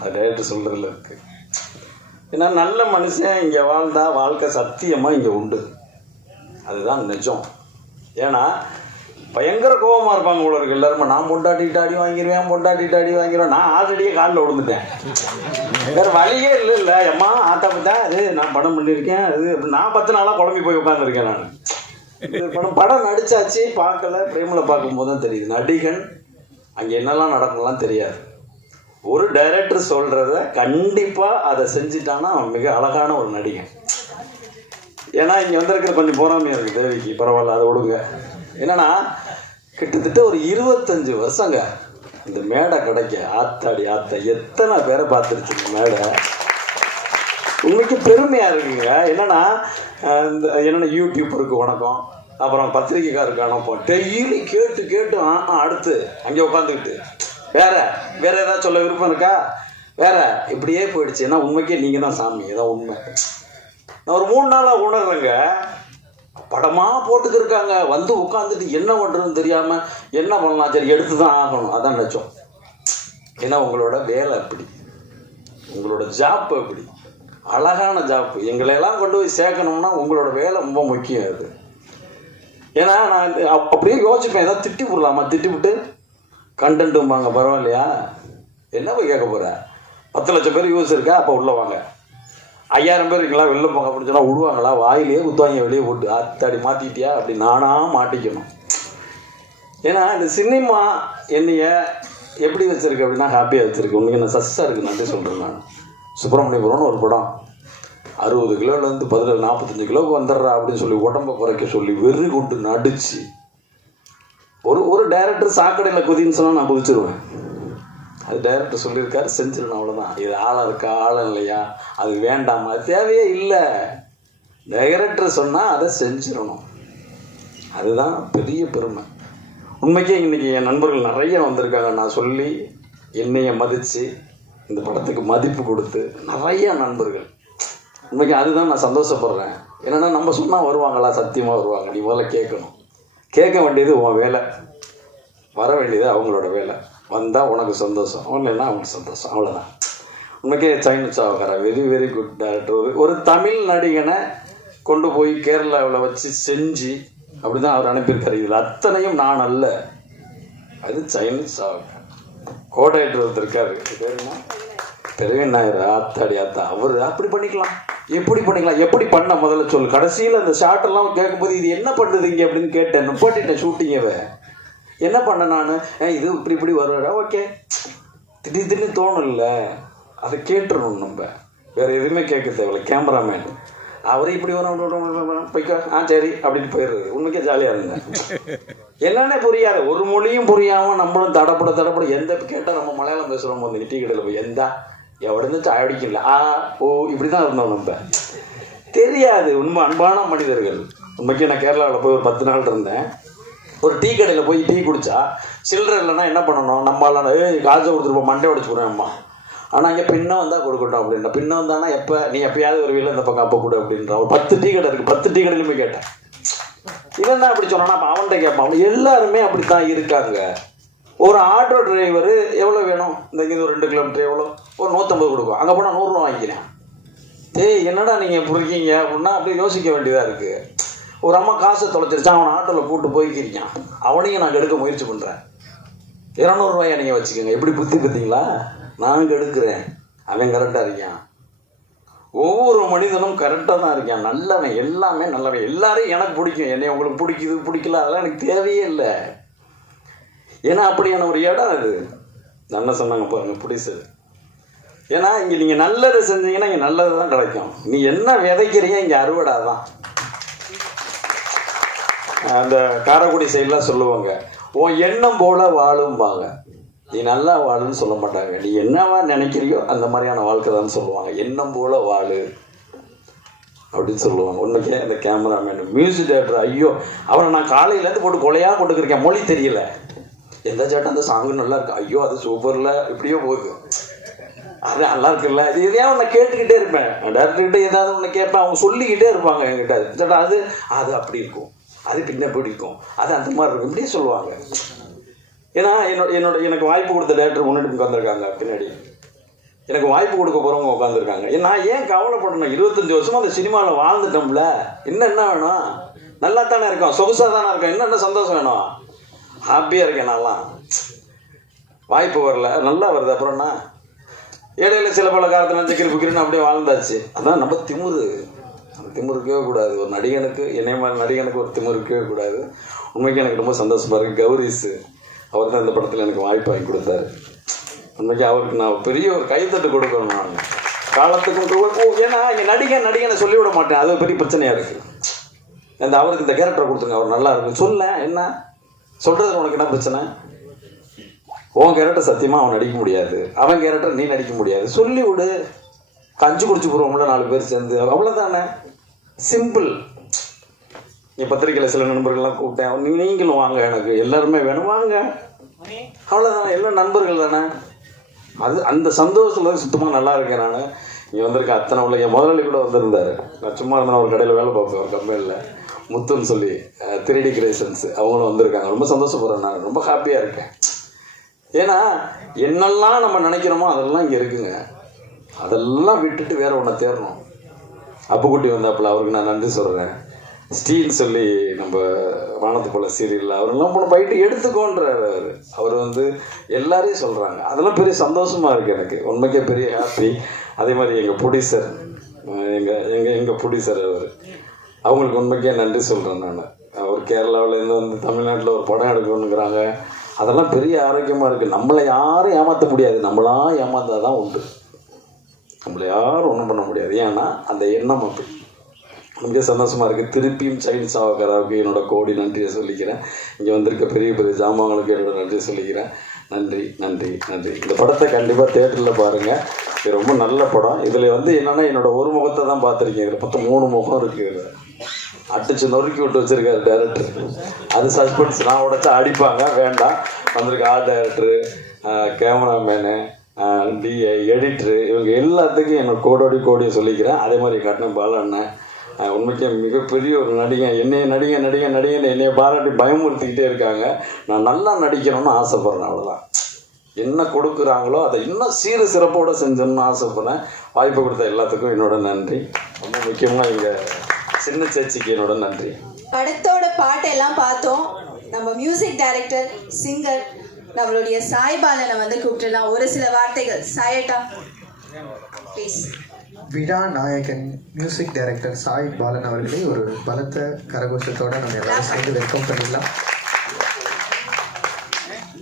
அது டைரக்டர் சொல்கிறதுல இருக்குது. ஏன்னா நல்ல மனுஷன் இங்கே வாழ்ந்தா வாழ்க்கை சத்தியமாக இங்கே உண்டு, அதுதான் நிஜம். ஏன்னா பயங்கர கோபமாக இருப்பாங்க உள்ள இருக்கு எல்லாருமே. நான் பொண்டாட்டிட்டு அடி வாங்கிடுவேன். நான் ஆல்ரெடியே காலில் விழுந்துட்டேன். வேறு வழியே இல்லை. அம்மா ஆத்தா பார்த்தா அது நான் படம் பண்ணியிருக்கேன், அது நான் 10 நாளாக குழம்பி போய் உட்காந்துருக்கேன். நான் இது படம் நடித்தாச்சு, பார்க்கல. பிரேமில் பார்க்கும்போது தான் தெரியுது நடிகன் அங்கே என்னெல்லாம் நடக்கும்லாம் தெரியாது. ஒரு டைரக்டர் சொல்கிறத கண்டிப்பாக அதை செஞ்சுட்டான்னா அவன் மிக அழகான ஒரு நடிகன். ஏன்னா இங்கே வந்திருக்கிற கொஞ்சம் போராமையாக இருக்குது தேவிக்கு, பரவாயில்ல அதை விடுங்க. என்னன்னா கிட்டத்தட்ட ஒரு 25 வருஷங்க இந்த மேடை கிடைக்க. ஆத்தாடி ஆத்தா எத்தனை பேரை பார்த்துருச்சு இந்த மேடை. உண்மைக்கு பெருமையாக இருக்குங்க. என்னன்னா என்னென்ன யூடியூப்பருக்கு வணக்கம், அப்புறம் பத்திரிக்கைக்காருக்கு அனுப்போம். டெய்லி கேட்டு அடுத்து அங்கே உட்காந்துக்கிட்டு வேற ஏதாவது சொல்ல விருப்பம் இருக்கா, வேற இப்படியே போயிடுச்சு. ஏன்னா உண்மைக்கே நீங்கள் தான் சாமி, இதான் உண்மை. நான் ஒரு 3 நாளாக உணர்றேங்க. படமாக போட்டுக்கிருக்காங்க, வந்து உட்காந்துட்டு என்ன பண்ணுறதுன்னு தெரியாமல் என்ன பண்ணலாம், சரி எடுத்து தான் ஆகணும், அதான் நினச்சோம். ஏன்னா உங்களோட வேலை அப்படி, உங்களோட ஜாப் அப்படி அழகான ஜாப்பு. எங்களையெல்லாம் கொண்டு போய் சேர்க்கணும்னா உங்களோட வேலை ரொம்ப முக்கியம். அது ஏன்னா நான் அப்படியே யோசிப்பேன், ஏதாவது திட்டி விடலாமா, திட்டி விட்டு கண்டென்ட்டும்பாங்க. பரவாயில்லையா, என்ன போய் கேட்க போகிற, 10 லட்சம் பேர் யூஸ் இருக்கா, அப்போ உள்ள வாங்க. 5000 பேர் இருக்கீங்களா, வெளில போங்க அப்படின்னு சொன்னால் விடுவாங்களா, வாயிலே குத்துவாங்க வெளியே போட்டு. அத்தாடி மாட்டிக்கிட்டியா அப்படி நானாக மாட்டிக்கணும். ஏன்னா இந்த சினிமா என்னைய எப்படி வச்சுருக்கு அப்படின்னா ஹாப்பியாக வச்சுருக்கு. உனக்கு என்ன சஸ்ஸாக இருக்குது நன்றி சொல்கிறேன். நான் சுப்பிரமணியபுரம்னு ஒரு படம் 60 கிலோலேருந்து 45 கிலோவுக்கு வந்துடுறா அப்படின்னு சொல்லி உடம்பை குறைக்க சொல்லி வெறி கொண்டு நடிச்சு ஒரு டைரக்டர் சாக்கடையில் குதின்னு சொன்னால் நான் குதிச்சிருவேன். அது டைரக்டர் சொல்லியிருக்காரு, செஞ்சிடணும், அவ்வளோதான். இது ஆளாக இருக்கா ஆழம் இல்லையா, அது வேண்டாமா, அது தேவையே இல்லை. டைரக்டர் சொன்னால் அதை செஞ்சிடணும், அதுதான் பெரிய பெருமை. உண்மைக்கே இன்றைக்கி என் நண்பர்கள் நிறைய வந்திருக்காங்க. நான் சொல்லி என்னைய மதித்து இந்த படத்துக்கு மதிப்பு கொடுத்து நிறைய நண்பர்கள். உண்மைக்கு அதுதான் நான் சந்தோஷப்படுறேன். என்னென்னா நம்ம சொன்னால் வருவாங்களா, சத்தியமாக வருவாங்க. நீ முதல்ல கேட்கணும். கேட்க வேண்டியது உன் வேலை, வர வேண்டியது அவங்களோட வேலை. வந்தால் உனக்கு சந்தோஷம், இல்லைன்னா அவங்களுக்கு சந்தோஷம், அவ்வளோதான். உனக்கே சைனீஸ் சாவக்கார வெரி வெரி குட் டைரக்டர். ஒரு தமிழ் நடிகனை கொண்டு போய் கேரளாவில் வச்சு செஞ்சு அப்படி தான் அவர் அனுப்பியிருக்காரு. இதில் அத்தனையும் நான் அல்ல, அது சைனீஸ் சாவக்கார. கோடையர் ஒருத்தர் இருக்காரு, பேருன்னா பெருவின் நாயர். ஆத்தாடி ஆத்தா, அவர் அப்படி பண்ணிக்கலாம், எப்படி பண்ணிக்கலாம், எப்படி பண்ண முதல்ல சொல்லு. கடைசியில் அந்த ஷார்ட்டெல்லாம் கேட்கும்போது இது என்ன பண்ணுதுங்க அப்படின்னு கேட்டேன். நிப்பாட்டிட்டேன் ஷூட்டிங்கவை. என்ன பண்ண நான், இது இப்படி வருவாடா, ஓகே. திடீர்னு தோணும் இல்லை, அதை கேட்டுருணும். நம்ம வேறு எதுவுமே கேட்க தேவையில்ல. கேமராமேன் அவரை இப்படி வரும் போய்க்கோ, சரி அப்படின்னு போயிடுறது. உண்மைக்கே ஜாலியாக இருந்தேன். என்னன்னே புரியாது, ஒரு மொழியும் புரியாமல் நம்மளும் தடப்பட எந்த கேட்டால் நம்ம மலையாளம் பேசுகிறோம். வந்து டீ கடையில் போய் எந்தா எவ்வளோ சாய் அடிக்கல, ஓ இப்படி தான் இருந்தோம். நம்ம தெரியாது. உண்மை அன்பான மனிதர்கள். உண்மைக்கு நான் கேரளாவில் போய் ஒரு 10 நாள் இருந்தேன். ஒரு டீ கடையில் போய் டீ குடித்தா சில்லறை இல்லைன்னா என்ன பண்ணணும்? நம்மளால காசை கொடுத்துருப்போம், மண்டே உடச்சு போடுவேன்மா. ஆனால் இங்கே பின்ன வந்தால் கொடுக்கட்டும் அப்படின்ற. பின்ன வந்தானா எப்போ நீ எப்பயாவது ஒரு வீட்டில் இந்த பக்கம் அப்போ கொடு அப்படின்ற. ஒரு 10 டீ கடை இருக்குது, 10 டீ கடையிலுமே கேட்டேன். இவன் தான் அப்படி சொன்னான்னா அப்போ அவன்கிட்ட கேட்பான். அவன் எல்லாருமே அப்படி தான் இருக்காங்க. ஒரு ஆட்டோ டிரைவர் எவ்வளோ வேணும்? இந்த ஒரு 2 கிலோமீட்டர் எவ்வளோ? ஒரு 150 கொடுக்கும். அங்கே போனால் 100 ரூபா வாங்கிக்கிறேன். என்னடா நீங்கள் இப்படி இருக்கீங்க அப்படின்னா அப்படியே யோசிக்க வேண்டியதாக இருக்குது. ஒரு அம்மா காசை தொலைச்சிருச்சா, அவனை ஆட்டோவில் கூப்பிட்டு போய்க்கிறியான். அவனையும் நான் கெடுக்க முயற்சி பண்ணுறேன். 200 ரூபாயா நீங்கள் வச்சுக்கோங்க. எப்படி புத்தி பார்த்தீங்களா? நான் கெடுக்கிறேன், அவன் கரெக்டாக இருக்கான். ஒவ்வொரு மனிதனும் கரெக்டாக தான் இருக்கான். நல்லவன், எல்லாமே நல்லவன். எல்லாரையும் எனக்கு பிடிக்கும். என்னை உங்களுக்கு பிடிக்குது பிடிக்கல அதெல்லாம் எனக்கு தேவையே இல்லை. ஏன்னா அப்படியான ஒரு இடம் அது. என்ன சொன்னாங்க பாருங்க, பிடிச்சது. ஏன்னா இங்கே நீங்கள் நல்லது செஞ்சீங்கன்னா இங்கே நல்லது தான் கிடைக்கும். நீ என்ன விதைக்கிறீங்க இங்கே அறுவடை தான். அந்த காரைக்குடி சைட்லாம் சொல்லுவாங்க, உன் எண்ணம் போல வாழும்பாங்க. நீ நல்லா வாழுன்னு சொல்ல மாட்டாங்க. நீ என்னவா நினைக்கிறியோ அந்த மாதிரியான வாழ்க்கை தான் சொல்லுவாங்க. எண்ணம் போல வாழு அப்படின்னு சொல்லுவாங்க. உண்மைக்கே இந்த கேமராமேன், மியூசிக் டேரக்டர், ஐயோ அவரை நான் காலையிலேருந்து போட்டு கொலையாக கொண்டுக்கிறேன். மொழி தெரியல. எந்த சேட்டம் அந்த சாங்கு நல்லா இருக்கு, ஐயோ அது சூப்பரில் இப்படியோ போகுது, அது நல்லா இருக்குல்ல, இது எதையாவது ஒன்று கேட்டுக்கிட்டே இருப்பேன். டேரக்டர்கிட்ட ஏதாவது ஒன்று கேட்பேன். அவங்க சொல்லிக்கிட்டே இருப்பாங்க என்கிட்ட, சேட்டா அது அது அப்படி இருக்கும், அது பின்ன பிடிக்கும், அது அந்த மாதிரி இருக்கும், இப்படியே சொல்லுவாங்க. ஏன்னா எனக்கு வாய்ப்பு கொடுத்த டேரக்டர் முன்னாடி உட்காந்துருக்காங்க, பின்னாடி எனக்கு வாய்ப்பு கொடுக்க போகிறவங்க உட்காந்துருக்காங்க. நான் ஏன் கவலைப்படணும்? 25 வருஷமாக அந்த சினிமாவில் வாழ்ந்துட்டோம்ல, இன்னும் என்ன வேணும்? நல்லா தானே இருக்கோம், சொகுசாக தானே இருக்கோம், இன்னும் சந்தோஷம் வேணும்? ஹாப்பியாக இருக்கேன். நான்லாம் வாய்ப்பு வரல, நல்லா வருது. அப்புறம்னா இடையில சில பல காலத்தில் நினச்சிக்கிற புக்கிரின்னு அப்படியே வாழ்ந்தாச்சு. அதான் நம்ம திமுரு. அந்த திமுருக்கவே கூடாது. ஒரு நடிகனுக்கு, என்னை மாதிரி நடிகனுக்கு ஒரு திமுருக்கவே கூடாது. உண்மைக்கு எனக்கு ரொம்ப சந்தோஷமாக இருக்குது. கௌரிஸ் அவர் தான் இந்த படத்தில் எனக்கு வாய்ப்பு வாங்கி கொடுத்தாரு. உண்மைக்கு அவருக்கு நான் பெரிய ஒரு கைத்தட்டு கொடுக்கணும். நான் காலத்துக்கும் ஏன்னா இங்கே நடிகனை சொல்லிவிட மாட்டேன், அது ஒரு பெரிய பிரச்சனையாக இருக்குது. அந்த அவருக்கு இந்த கேரக்டரை கொடுத்துருங்க, அவர் நல்லா இருக்கு சொல்ல, என்ன சொல்கிறது உனக்கு என்ன பிரச்சனை? உன் கேரக்டர் சத்தியமாக அவன் நடிக்க முடியாது, அவன் கேரக்டர் நீ நடிக்க முடியாது, சொல்லி விடு. கஞ்சி குடிச்சு போடுவோம்ல 4 பேர் சேர்ந்து, அவ்வளோதானே, சிம்பிள். என் பத்திரிக்கையில் சில நண்பர்கள்லாம் கூப்பிட்டேன், நீங்களும் வாங்க, எனக்கு எல்லாருமே வேணும், வாங்க, அவ்வளோதானே, எல்லாம் நண்பர்கள் தானே. அது அந்த சந்தோஷத்தில் சுத்தமாக நல்லா இருக்கேன். நான் இங்கே வந்திருக்கேன். அத்தனை உள்ள என் முதலாளி கூட வந்திருந்தார். நான் சும்மா இருந்தேன், ஒரு கடையில் வேலை பார்ப்பேன், ஒரு கம்பெனியில், முத்துன்னு சொல்லி 3D கிரியேஷன்ஸ், அவங்களும் வந்திருக்காங்க. ரொம்ப சந்தோஷப்படுறேன், நான் ரொம்ப ஹாப்பியாக இருக்கேன். ஏன்னா என்னெல்லாம் நம்ம நினைக்கிறோமோ அதெல்லாம் இங்கே இருக்குங்க. அதெல்லாம் விட்டுட்டு வேற ஒன்றை தேடணும். அப்புக்குட்டி வந்தாப்புல, அவருக்கு நான் நன்றி சொல்கிறேன். ஸ்டீன்னு சொல்லி நம்ம வானத்து போல சீரியலில் அவரெல்லாம் போன பைட்டு எடுத்துக்கோன்றார். அவர் வந்து எல்லாரையும் சொல்கிறாங்க. அதெல்லாம் பெரிய சந்தோஷமாக இருக்குது எனக்கு, உண்மைக்கே பெரிய ஹாப்பி. அதே மாதிரி எங்கள் ப்ரொடியூசர், எங்கள் ப்ரொடியூசர் அவங்களுக்கு உண்மைக்கே நன்றி சொல்கிறேன் நான். அவர் கேரளாவிலேருந்து வந்து தமிழ்நாட்டில் ஒரு படம் எடுக்கணுங்கிறாங்க. அதெல்லாம் பெரிய ஆரோக்கியமாக இருக்குது. நம்மளை யாரும் ஏமாற்ற முடியாது, நம்மளாம் ஏமாந்தால் தான் உண்டு. நம்மளை யாரும் ஒன்றும் பண்ண முடியாது. ஏன்னா அந்த எண்ணம் அப்படி. நமக்கே சந்தோஷமாக இருக்குது. திருப்பியும் சைல்ட் சாவக்காராவுக்கு என்னோட கோடி நன்றியை சொல்லிக்கிறேன். இங்கே வந்திருக்க பெரிய பெரிய ஜாமான்களுக்கு என்னோட நன்றியை சொல்லிக்கிறேன். நன்றி நன்றி நன்றி. இந்த படத்தை கண்டிப்பாக தேட்டரில் பாருங்கள். இது ரொம்ப நல்ல படம். இதில் வந்து என்னென்னா என்னோட ஒரு முகத்தை தான் பார்த்துருக்கேன். இதில் மொத்தம் 3 முகம் இருக்குது. இதில் அடிச்சு நொறுக்கி விட்டு வச்சுருக்காரு டேரக்டர். அது சஸ்பென்ஸ். நான் உடச்சா அடிப்பாங்க, வேண்டாம். வந்திருக்க art director, cameraman, DI, editor, இவங்க எல்லாத்துக்கும் என்னோட கோடியை சொல்லிக்கிறேன். அதே மாதிரி கட்டின பாலண்ணன் உண்மைக்கே மிகப்பெரிய ஒரு நடிகன். நடிகன் என்னைய பாராட்டி பயமுறுத்திக்கிட்டே இருக்காங்க. நான் நல்லா நடிக்கணும்னு ஆசைப்பட்றேன், அவ்வளோதான். என்ன கொடுக்குறாங்களோ அதை இன்னும் சீர சிறப்போடு செஞ்சோம்னு ஆசைப்பட்றேன். வாய்ப்பு கொடுத்த எல்லாத்துக்கும் என்னோட நன்றி. ரொம்ப முக்கியமாக எங்கள் சின்ன சேச்சிக்கு என்னோட நன்றி. படத்தோட பாட்டெல்லாம் பார்த்தோம். நம்ம மியூசிக் டைரக்டர், சிங்கர் நம்மளுடைய சாய் பாலனை வந்து கூப்பிட்டுலாம் ஒரு சில வார்த்தைகள். சாயட்டா ப்ளீஸ். விழா நாயகன் மியூசிக் டைரக்டர் சாய் பாலன் அவர்களை ஒரு பலத்த கரகோஷத்தோடு நம்ம எல்லாரும் சேர்ந்து வெல்கம் பண்ணிடலாம்.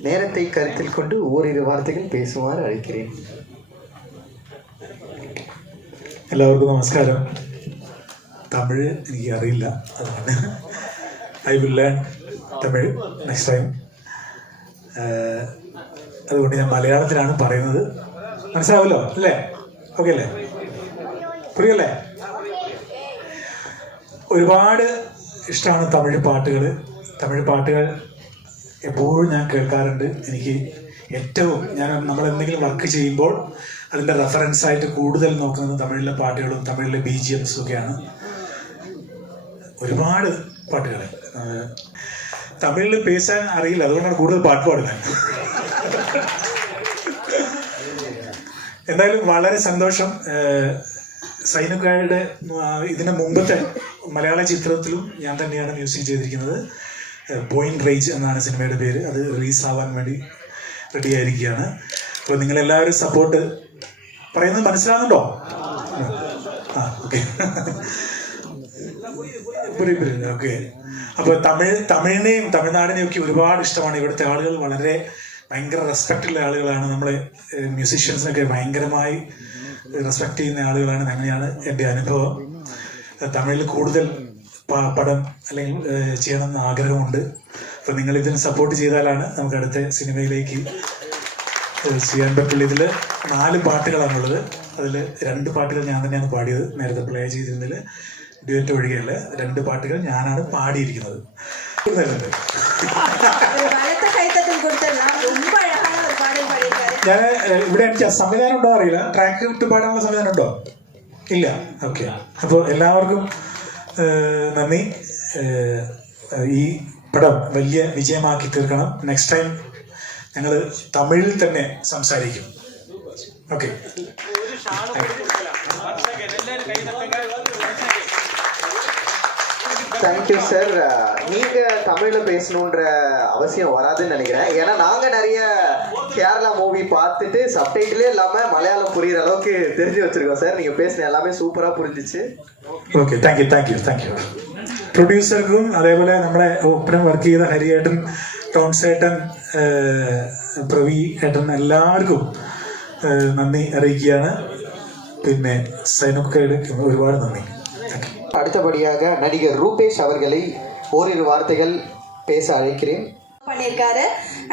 நேரத்தை கருத்தில் கொண்டு ஓரிரு வார்த்தைகள் பேசுமாறு அழைக்கிறேன். എല്ലാവർക്കും നമസ്കാരം. തമിഴ് എനിക്ക് അറിയില്ല, അതുകൊണ്ട് I will learn Tamil next time. അതുകൊണ്ട് ഞാൻ മലയാളത്തിലാണ് പറയുന്നത്. മനസ്സിലാവല്ലോ അല്ലേ? ഓക്കെ അല്ലേ? പുരിയല്ലേ? ഒരുപാട് ഇഷ്ടമാണ് തമിഴ് പാട്ടുകൾ. തമിഴ് പാട്ടുകൾ എപ്പോഴും ഞാൻ കേൾക്കാറുണ്ട്. എനിക്ക് ഏറ്റവും നമ്മൾ എന്തെങ്കിലും വർക്ക് ചെയ്യുമ്പോൾ അതിൻ്റെ റെഫറൻസായിട്ട് കൂടുതൽ നോക്കുന്നത് തമിഴിലെ പാട്ടുകളും തമിഴിലെ BGMs ഒക്കെയാണ്. ഒരുപാട് പാട്ടുകൾ തമിഴിൽ പേശാൻ അറിയില്ല, അതുകൊണ്ടാണ് കൂടുതൽ പാട്ട് പാടുന്നത്. എന്തായാലും വളരെ സന്തോഷം. സൈനുക്കാരുടെ ഇതിന് മുമ്പത്തെ മലയാള ചിത്രത്തിലും ഞാൻ തന്നെയാണ് മ്യൂസിക് ചെയ്തിരിക്കുന്നത്. പോയിന്റ് റേഞ്ച് എന്നാണ് സിനിമയുടെ പേര്. അത് റിലീസാവാൻ വേണ്ടി റെഡി ആയിരിക്കുകയാണ്. അപ്പോൾ നിങ്ങളെല്ലാവരും സപ്പോർട്ട് പറയുന്നത് മനസ്സിലാവുന്നുണ്ടോ? ആ ഓക്കെ ഓക്കെ. അപ്പോൾ തമിഴിനെയും തമിഴ്നാടിനെയും ഒക്കെ ഒരുപാട് ഇഷ്ടമാണ്. ഇവിടുത്തെ ആളുകൾ വളരെ ഭയങ്കര റെസ്പെക്റ്റുള്ള ആളുകളാണ്. നമ്മളെ മ്യൂസീഷ്യൻസിനൊക്കെ ഭയങ്കരമായി റെസ്പെക്റ്റ് ചെയ്യുന്ന ആളുകളാണ്. അങ്ങനെയാണ് എൻ്റെ അനുഭവം. തമിഴിൽ കൂടുതൽ പടം അല്ലെങ്കിൽ ചെയ്യണമെന്ന് ആഗ്രഹമുണ്ട്. അപ്പോൾ നിങ്ങൾ ഇതിന് സപ്പോർട്ട് ചെയ്താലാണ് നമുക്ക് അടുത്ത സിനിമയിലേക്ക് ചെയ്യാൻ പറ്റുള്ളൂ. ഇതിൽ 4 പാട്ടുകളാണുള്ളത്. അതിൽ 2 പാട്ടുകൾ ഞാൻ തന്നെയാണ് പാടിയത്. നേരത്തെ പ്ലേ ചെയ്തിരുന്നതിൽ ഡ്യുവറ്റ് ഒഴികെയുള്ള 2 പാട്ടുകൾ ഞാനാണ് പാടിയിരിക്കുന്നത്. ഞാൻ ഇവിടെ എനിക്ക് സംവിധാനം ഉണ്ടോ അറിയില്ല. ട്രാക്ക് ഇട്ട് പാടാനുള്ള സംവിധാനം ഉണ്ടോ? ഇല്ല. ഓക്കെ. അപ്പോൾ എല്ലാവർക്കും നന്ദി. ഈ പടം വലിയ വിജയമാക്കി തീർക്കണം. നെക്സ്റ്റ് ടൈം ഞങ്ങൾ തമിഴിൽ തന്നെ സംസാരിക്കും. ഓക്കെ. Thank you sir. நீங்க தமிழ்ல பேசணுன்ற அவசியம் வராதுன்னு நினைக்கிறேன். ஏன்னா நாங்க நிறைய கேரளா மூவி பார்த்துட்டு சப்டைட்டிலே இல்லாம மலையாளம் புரியுற அளவுக்கு தெரிஞ்சு வச்சிருக்கோம் சார். நீங்க பேசின எல்லாமே சூப்பரா புரிஞ்சிச்சு. ഓക്കെ. Thank you. പ്രൊഡ്യൂസർക്കും അതേപോലെ നമ്മളെ ഒപ്പനം വർക്ക് ചെയ്ത ഹരിയേട്ടൻ, ടോൺസേട്ടൻ, പ്രവി ഏട്ടൻ എല്ലാവർക്കും നന്ദി അറിയിക്കുകയാണ്. പിന്നെ സൈനുക്കയുടെ ഒരുപാട് നന്ദി. அடுத்தபடியாக நடிகர் ரூபேஷ் அவர்களை ஓரிரு வார்த்தைகள் பேச அழைக்கிறேன். பண்ணியிருக்காரு.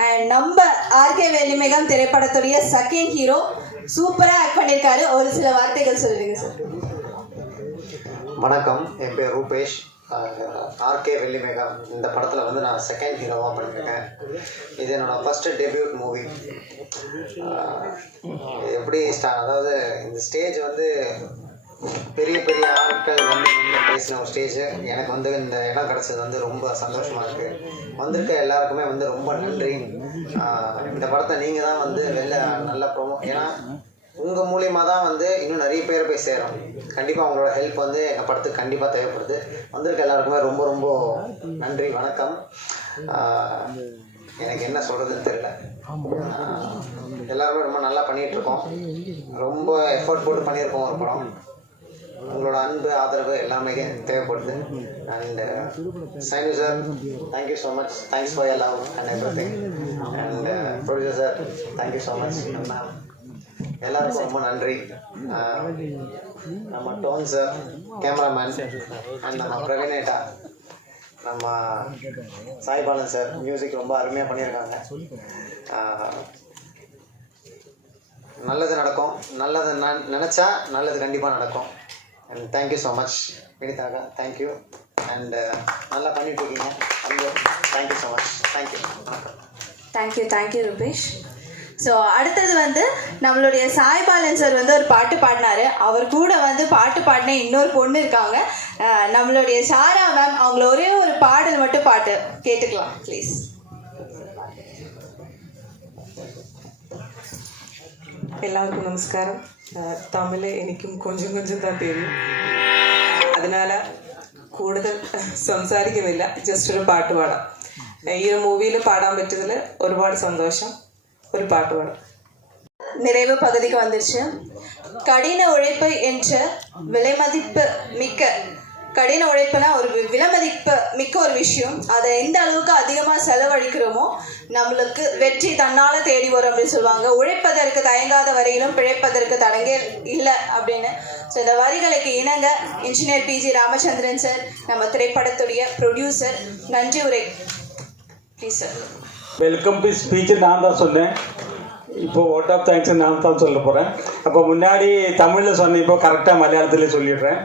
அண்ட் நம்ம ஆர்கே வெள்ளிமேகம் திரைப்படத்துடைய செகண்ட் ஹீரோ சூப்பராக ஆக்ட் பண்ணியிருக்காரு. ஒரு சில வார்த்தைகள் சொல்லிடுங்க சார். வணக்கம், என் பேர் ரூபேஷ். ஆர்கே வெள்ளிமேகம் இந்த படத்தில் வந்து நான் செகண்ட் ஹீரோவாக பண்ணியிருக்கேன். இது என்னோட ஃபஸ்ட்டு டெபியூட் மூவி. எப்படி அதாவது இந்த ஸ்டேஜ் வந்து பெரிய பெரிய ஆட்கள் வந்து பேசின ஒரு ஸ்டேஜ். எனக்கு வந்து இந்த இடம் கிடச்சது வந்து ரொம்ப சந்தோஷமாக இருக்குது. வந்திருக்க எல்லாருக்குமே வந்து ரொம்ப நன்றி. இந்த படத்தை நீங்கள் தான் வந்து நல்லா ஏன்னா உங்கள் மூலியமாக தான் வந்து இன்னும் நிறைய பேர் போய் சேரும். கண்டிப்பாக உங்களோட ஹெல்ப் வந்து எங்கள் படத்துக்கு கண்டிப்பாக தேவைப்படுது. வந்திருக்க எல்லாருக்குமே ரொம்ப ரொம்ப நன்றி, வணக்கம். எனக்கு என்ன சொல்கிறதுன்னு தெரியல. எல்லாருமே ரொம்ப நல்லா பண்ணிகிட்ருக்கோம். ரொம்ப எஃபர்ட் போட்டு பண்ணியிருக்கோம் ஒரு படம். உங்களோட அன்பு ஆதரவு எல்லாமே தேவைப்படுது. And sign sir, thank you so much. Thanks for your love and everything. And producer sir, thank you so much. எல்லாருக்கும் ரொம்ப நன்றி. நம்ம டோன் சார், கேமராமேன், அண்ட் நம்ம பிரவீனேட்டா, நம்ம சாய்பாலன் சார் மியூசிக் ரொம்ப அருமையாக பண்ணியிருக்காங்க. நல்லது நடக்கும். நல்லது நினச்சா நல்லது கண்டிப்பாக நடக்கும். அண்ட் தேங்க்யூ ஸோ மச் வினிதாக்கா, தேங்க்யூ. அண்ட் நல்லா பண்ணிட்டுருக்கீங்க. Thank you so much. Thank you Rupesh. So அடுத்தது வந்து நம்மளுடைய சாய்பாலன் சார் வந்து ஒரு பாட்டு பாடினாரு. அவர் கூட வந்து பாட்டு பாடின இன்னொரு பொண்ணு இருக்காங்க, நம்மளுடைய சாரா மேம். அவங்கள ஒரே ஒரு பாடல் மட்டும் பாட்டு கேட்டுக்கலாம் ப்ளீஸ். எல்லாருக்கும் நமஸ்காரம். தமிழ் എനിക്കും கொஞ்சம் கொஞ்சம் தான் தெரியும், அதனால കൂടുതൽ സംസാരിക്കുന്നില്ല. ജസ്റ്റ് ഒരു പാട്ട് പാടാം. ഈ ഒരു മൂവിയിൽ പാടാൻ പറ്റിയതിൽ ഒരുപാട് സന്തോഷം. ஒரு பாட்டு பாടാം. நிறைவு பகுதிக்கு வந்துருச்சு. கடின உழைப்பு என்ற விலைமதிப்பு மிக்க, கடின உழைப்புனா ஒரு விலைமதிப்பு மிக்க ஒரு விஷயம். அதை எந்த அளவுக்கு அதிகமாக செலவழிக்கிறோமோ நம்மளுக்கு வெற்றி தன்னால் தேடி வரும் அப்படின்னு சொல்லுவாங்க. உழைப்பதற்கு தயங்காத வரையிலும் பிழைப்பதற்கு தடங்கே இல்லை அப்படின்னு. ஸோ இந்த வரிகளுக்கு இணங்க இன்ஜினியர் PG ராமச்சந்திரன் சார், நம்ம திரைப்படத்துடைய ப்ரொடியூசர், நன்றி உரை ப்ளீஸ் சார். வெல்கம் ஸ்பீச்சு நான் தான் சொன்னேன். இப்போ ஓட் ஆஃப் தேங்க்ஸ் நான் தான் சொல்ல போகிறேன். அப்போ முன்னாடி தமிழில் சொன்னேன், இப்போ கரெக்டாக மலையாளத்திலே சொல்லிடுறேன்.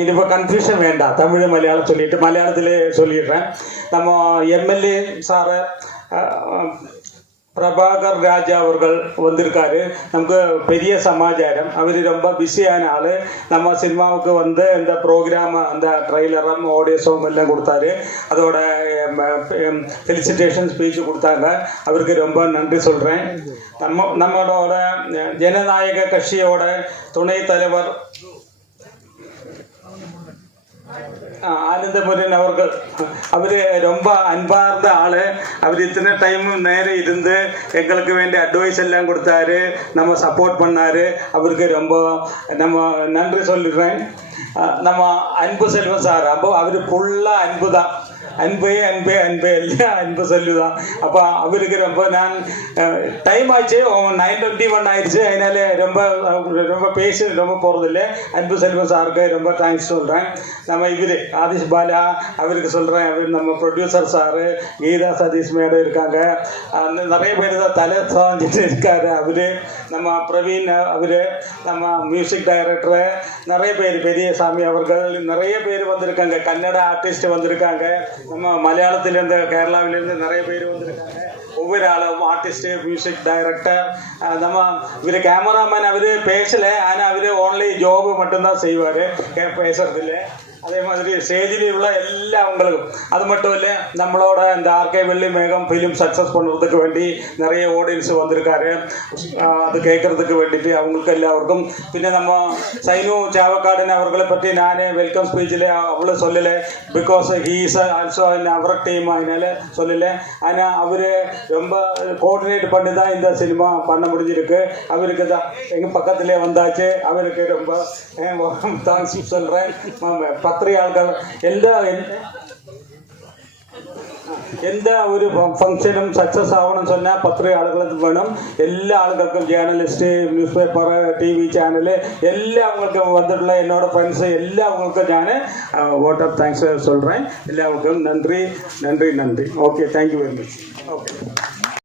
இனிப்போ கன்ஃபியூஷன் வேண்டாம், தமிழ் மலையாளம் சொல்லிட்டு மலையாளத்திலே சொல்லிடுறேன். நம்ம எம்எல்ஏ சாரை பிரபாகர் ராஜா அவர்கள் வந்திருக்காரு. நமக்கு பெரிய சமாச்சாரம். அவர் ரொம்ப பிஸியான ஆள். நம்ம சினிமாவுக்கு வந்து இந்த ப்ரோக்ராம் அந்த ட்ரெய்லரும் ஆடியோ சாங் எல்லாம் கொடுத்தாரு. அதோட ஃபெலிசிட்டேஷன் ஸ்பீச் கொடுத்தாங்க. அவருக்கு ரொம்ப நன்றி சொல்கிறேன். நம்மளோட ஜனநாயக கட்சியோட துணைத் தலைவர் ஆனந்தமுருகன் அவர்கள், அவர் ரொம்ப அன்பார்ந்த ஆள். அவர் இத்தனை டைமும் நேரம் இருந்து எங்களுக்கு வேண்டிய அட்வைஸ் எல்லாம் கொடுத்தாரு, நம்ம சப்போர்ட் பண்ணார். அவருக்கு ரொம்ப நம்ம நன்றி சொல்லிடுறேன். நம்ம அன்பு செல்வம் சார், அப்போ அவர் ஃபுல்லாக அன்பு தான், அன்பே அன்பே அன்பே எல்லாம் அன்பு சொல்லுதான். அப்போ அவருக்கு ரொம்ப நான் டைம் ஆச்சு, 9:21 ஆயிடுச்சு. அதனால ரொம்ப ரொம்ப பேச ரொம்ப போகிறதில்ல. அன்பு செல்வம் சாருக்கு ரொம்ப தேங்க்ஸ் சொல்கிறேன். நம்ம இவர் ஆதிஷ் பாலா அவருக்கு சொல்கிறேன். அவர் நம்ம producer sir, Geetha Satish madam இருக்காங்க, நிறைய பேர் தான் தலை சாஞ்சிட்டு இருக்காரு. அவர் நம்ம பிரவீன், அவர் நம்ம மியூசிக் டைரக்டரு, நிறைய பேர் பெரியசாமி அவர்கள், நிறைய பேர் வந்திருக்காங்க. கன்னட ஆர்டிஸ்ட் வந்திருக்காங்க. நம்ம மலையாளத்திலேருந்து கேரளாவிலேருந்து நிறைய பேர் வந்திருக்காங்க. ஒவ்வொரு ஆளும் ஆர்டிஸ்ட்டு, மியூசிக் டைரக்டர், நம்ம இவர் கேமராமேன். அவர் பேசலை, ஆனால் அவர் ஓன்லி ஜோபு மட்டும்தான் செய்வார், பேசுறதில்லை. அதே மாதிரி ஸ்டேஜில் உள்ள எல்லாவங்களுக்கும், அது மட்டும் இல்லை நம்மளோட இந்த ஆர்கே வெள்ளி மேகம் ஃபிலிம் சக்ஸஸ் பண்ணுறதுக்கு வேண்டி நிறைய ஆடியன்ஸ் வந்திருக்காரு. அது கேட்குறதுக்கு வேண்டிட்டு அவங்களுக்கு எல்லாருக்கும். പിന്നെ நம்ம സൈനു ചാവക്കാടൻ அவர்களை பற்றி நானே வெல்கம் ஸ்பீச்சில் அவ்வளோ சொல்லலை. Because he is also in our team, அதனால சொல்லலை. ஆனால் அவர் ரொம்ப கோஆர்டினேட் பண்ணி தான் இந்த சினிமா பண்ண முடிஞ்சிருக்கு. அவருக்கு தான் எங்கள் பக்கத்துலேயே வந்தாச்சு. அவருக்கு ரொம்ப தேங்க்ஸ் சொல்கிறேன். பத்திரிகையாளர்கள் எந்த ஒரு ஃபங்க்ஷனும் சக்ஸஸ் ஆகணும்னு சொன்னால் பத்திரிகையாளர்களுக்கு வேணும். எல்லா ஆளுகளுக்கும், journalist, news paper, TV channel, எல்லாவங்களுக்கும் வந்துட்டுள்ள என்னோட ஃப்ரெண்ட்ஸு எல்லாவங்களுக்கும் நான் வோட் ஆஃப் தேங்க்ஸ் சொல்கிறேன். எல்லாருக்கும் நன்றி நன்றி நன்றி. Okay, thank you very much. Okay.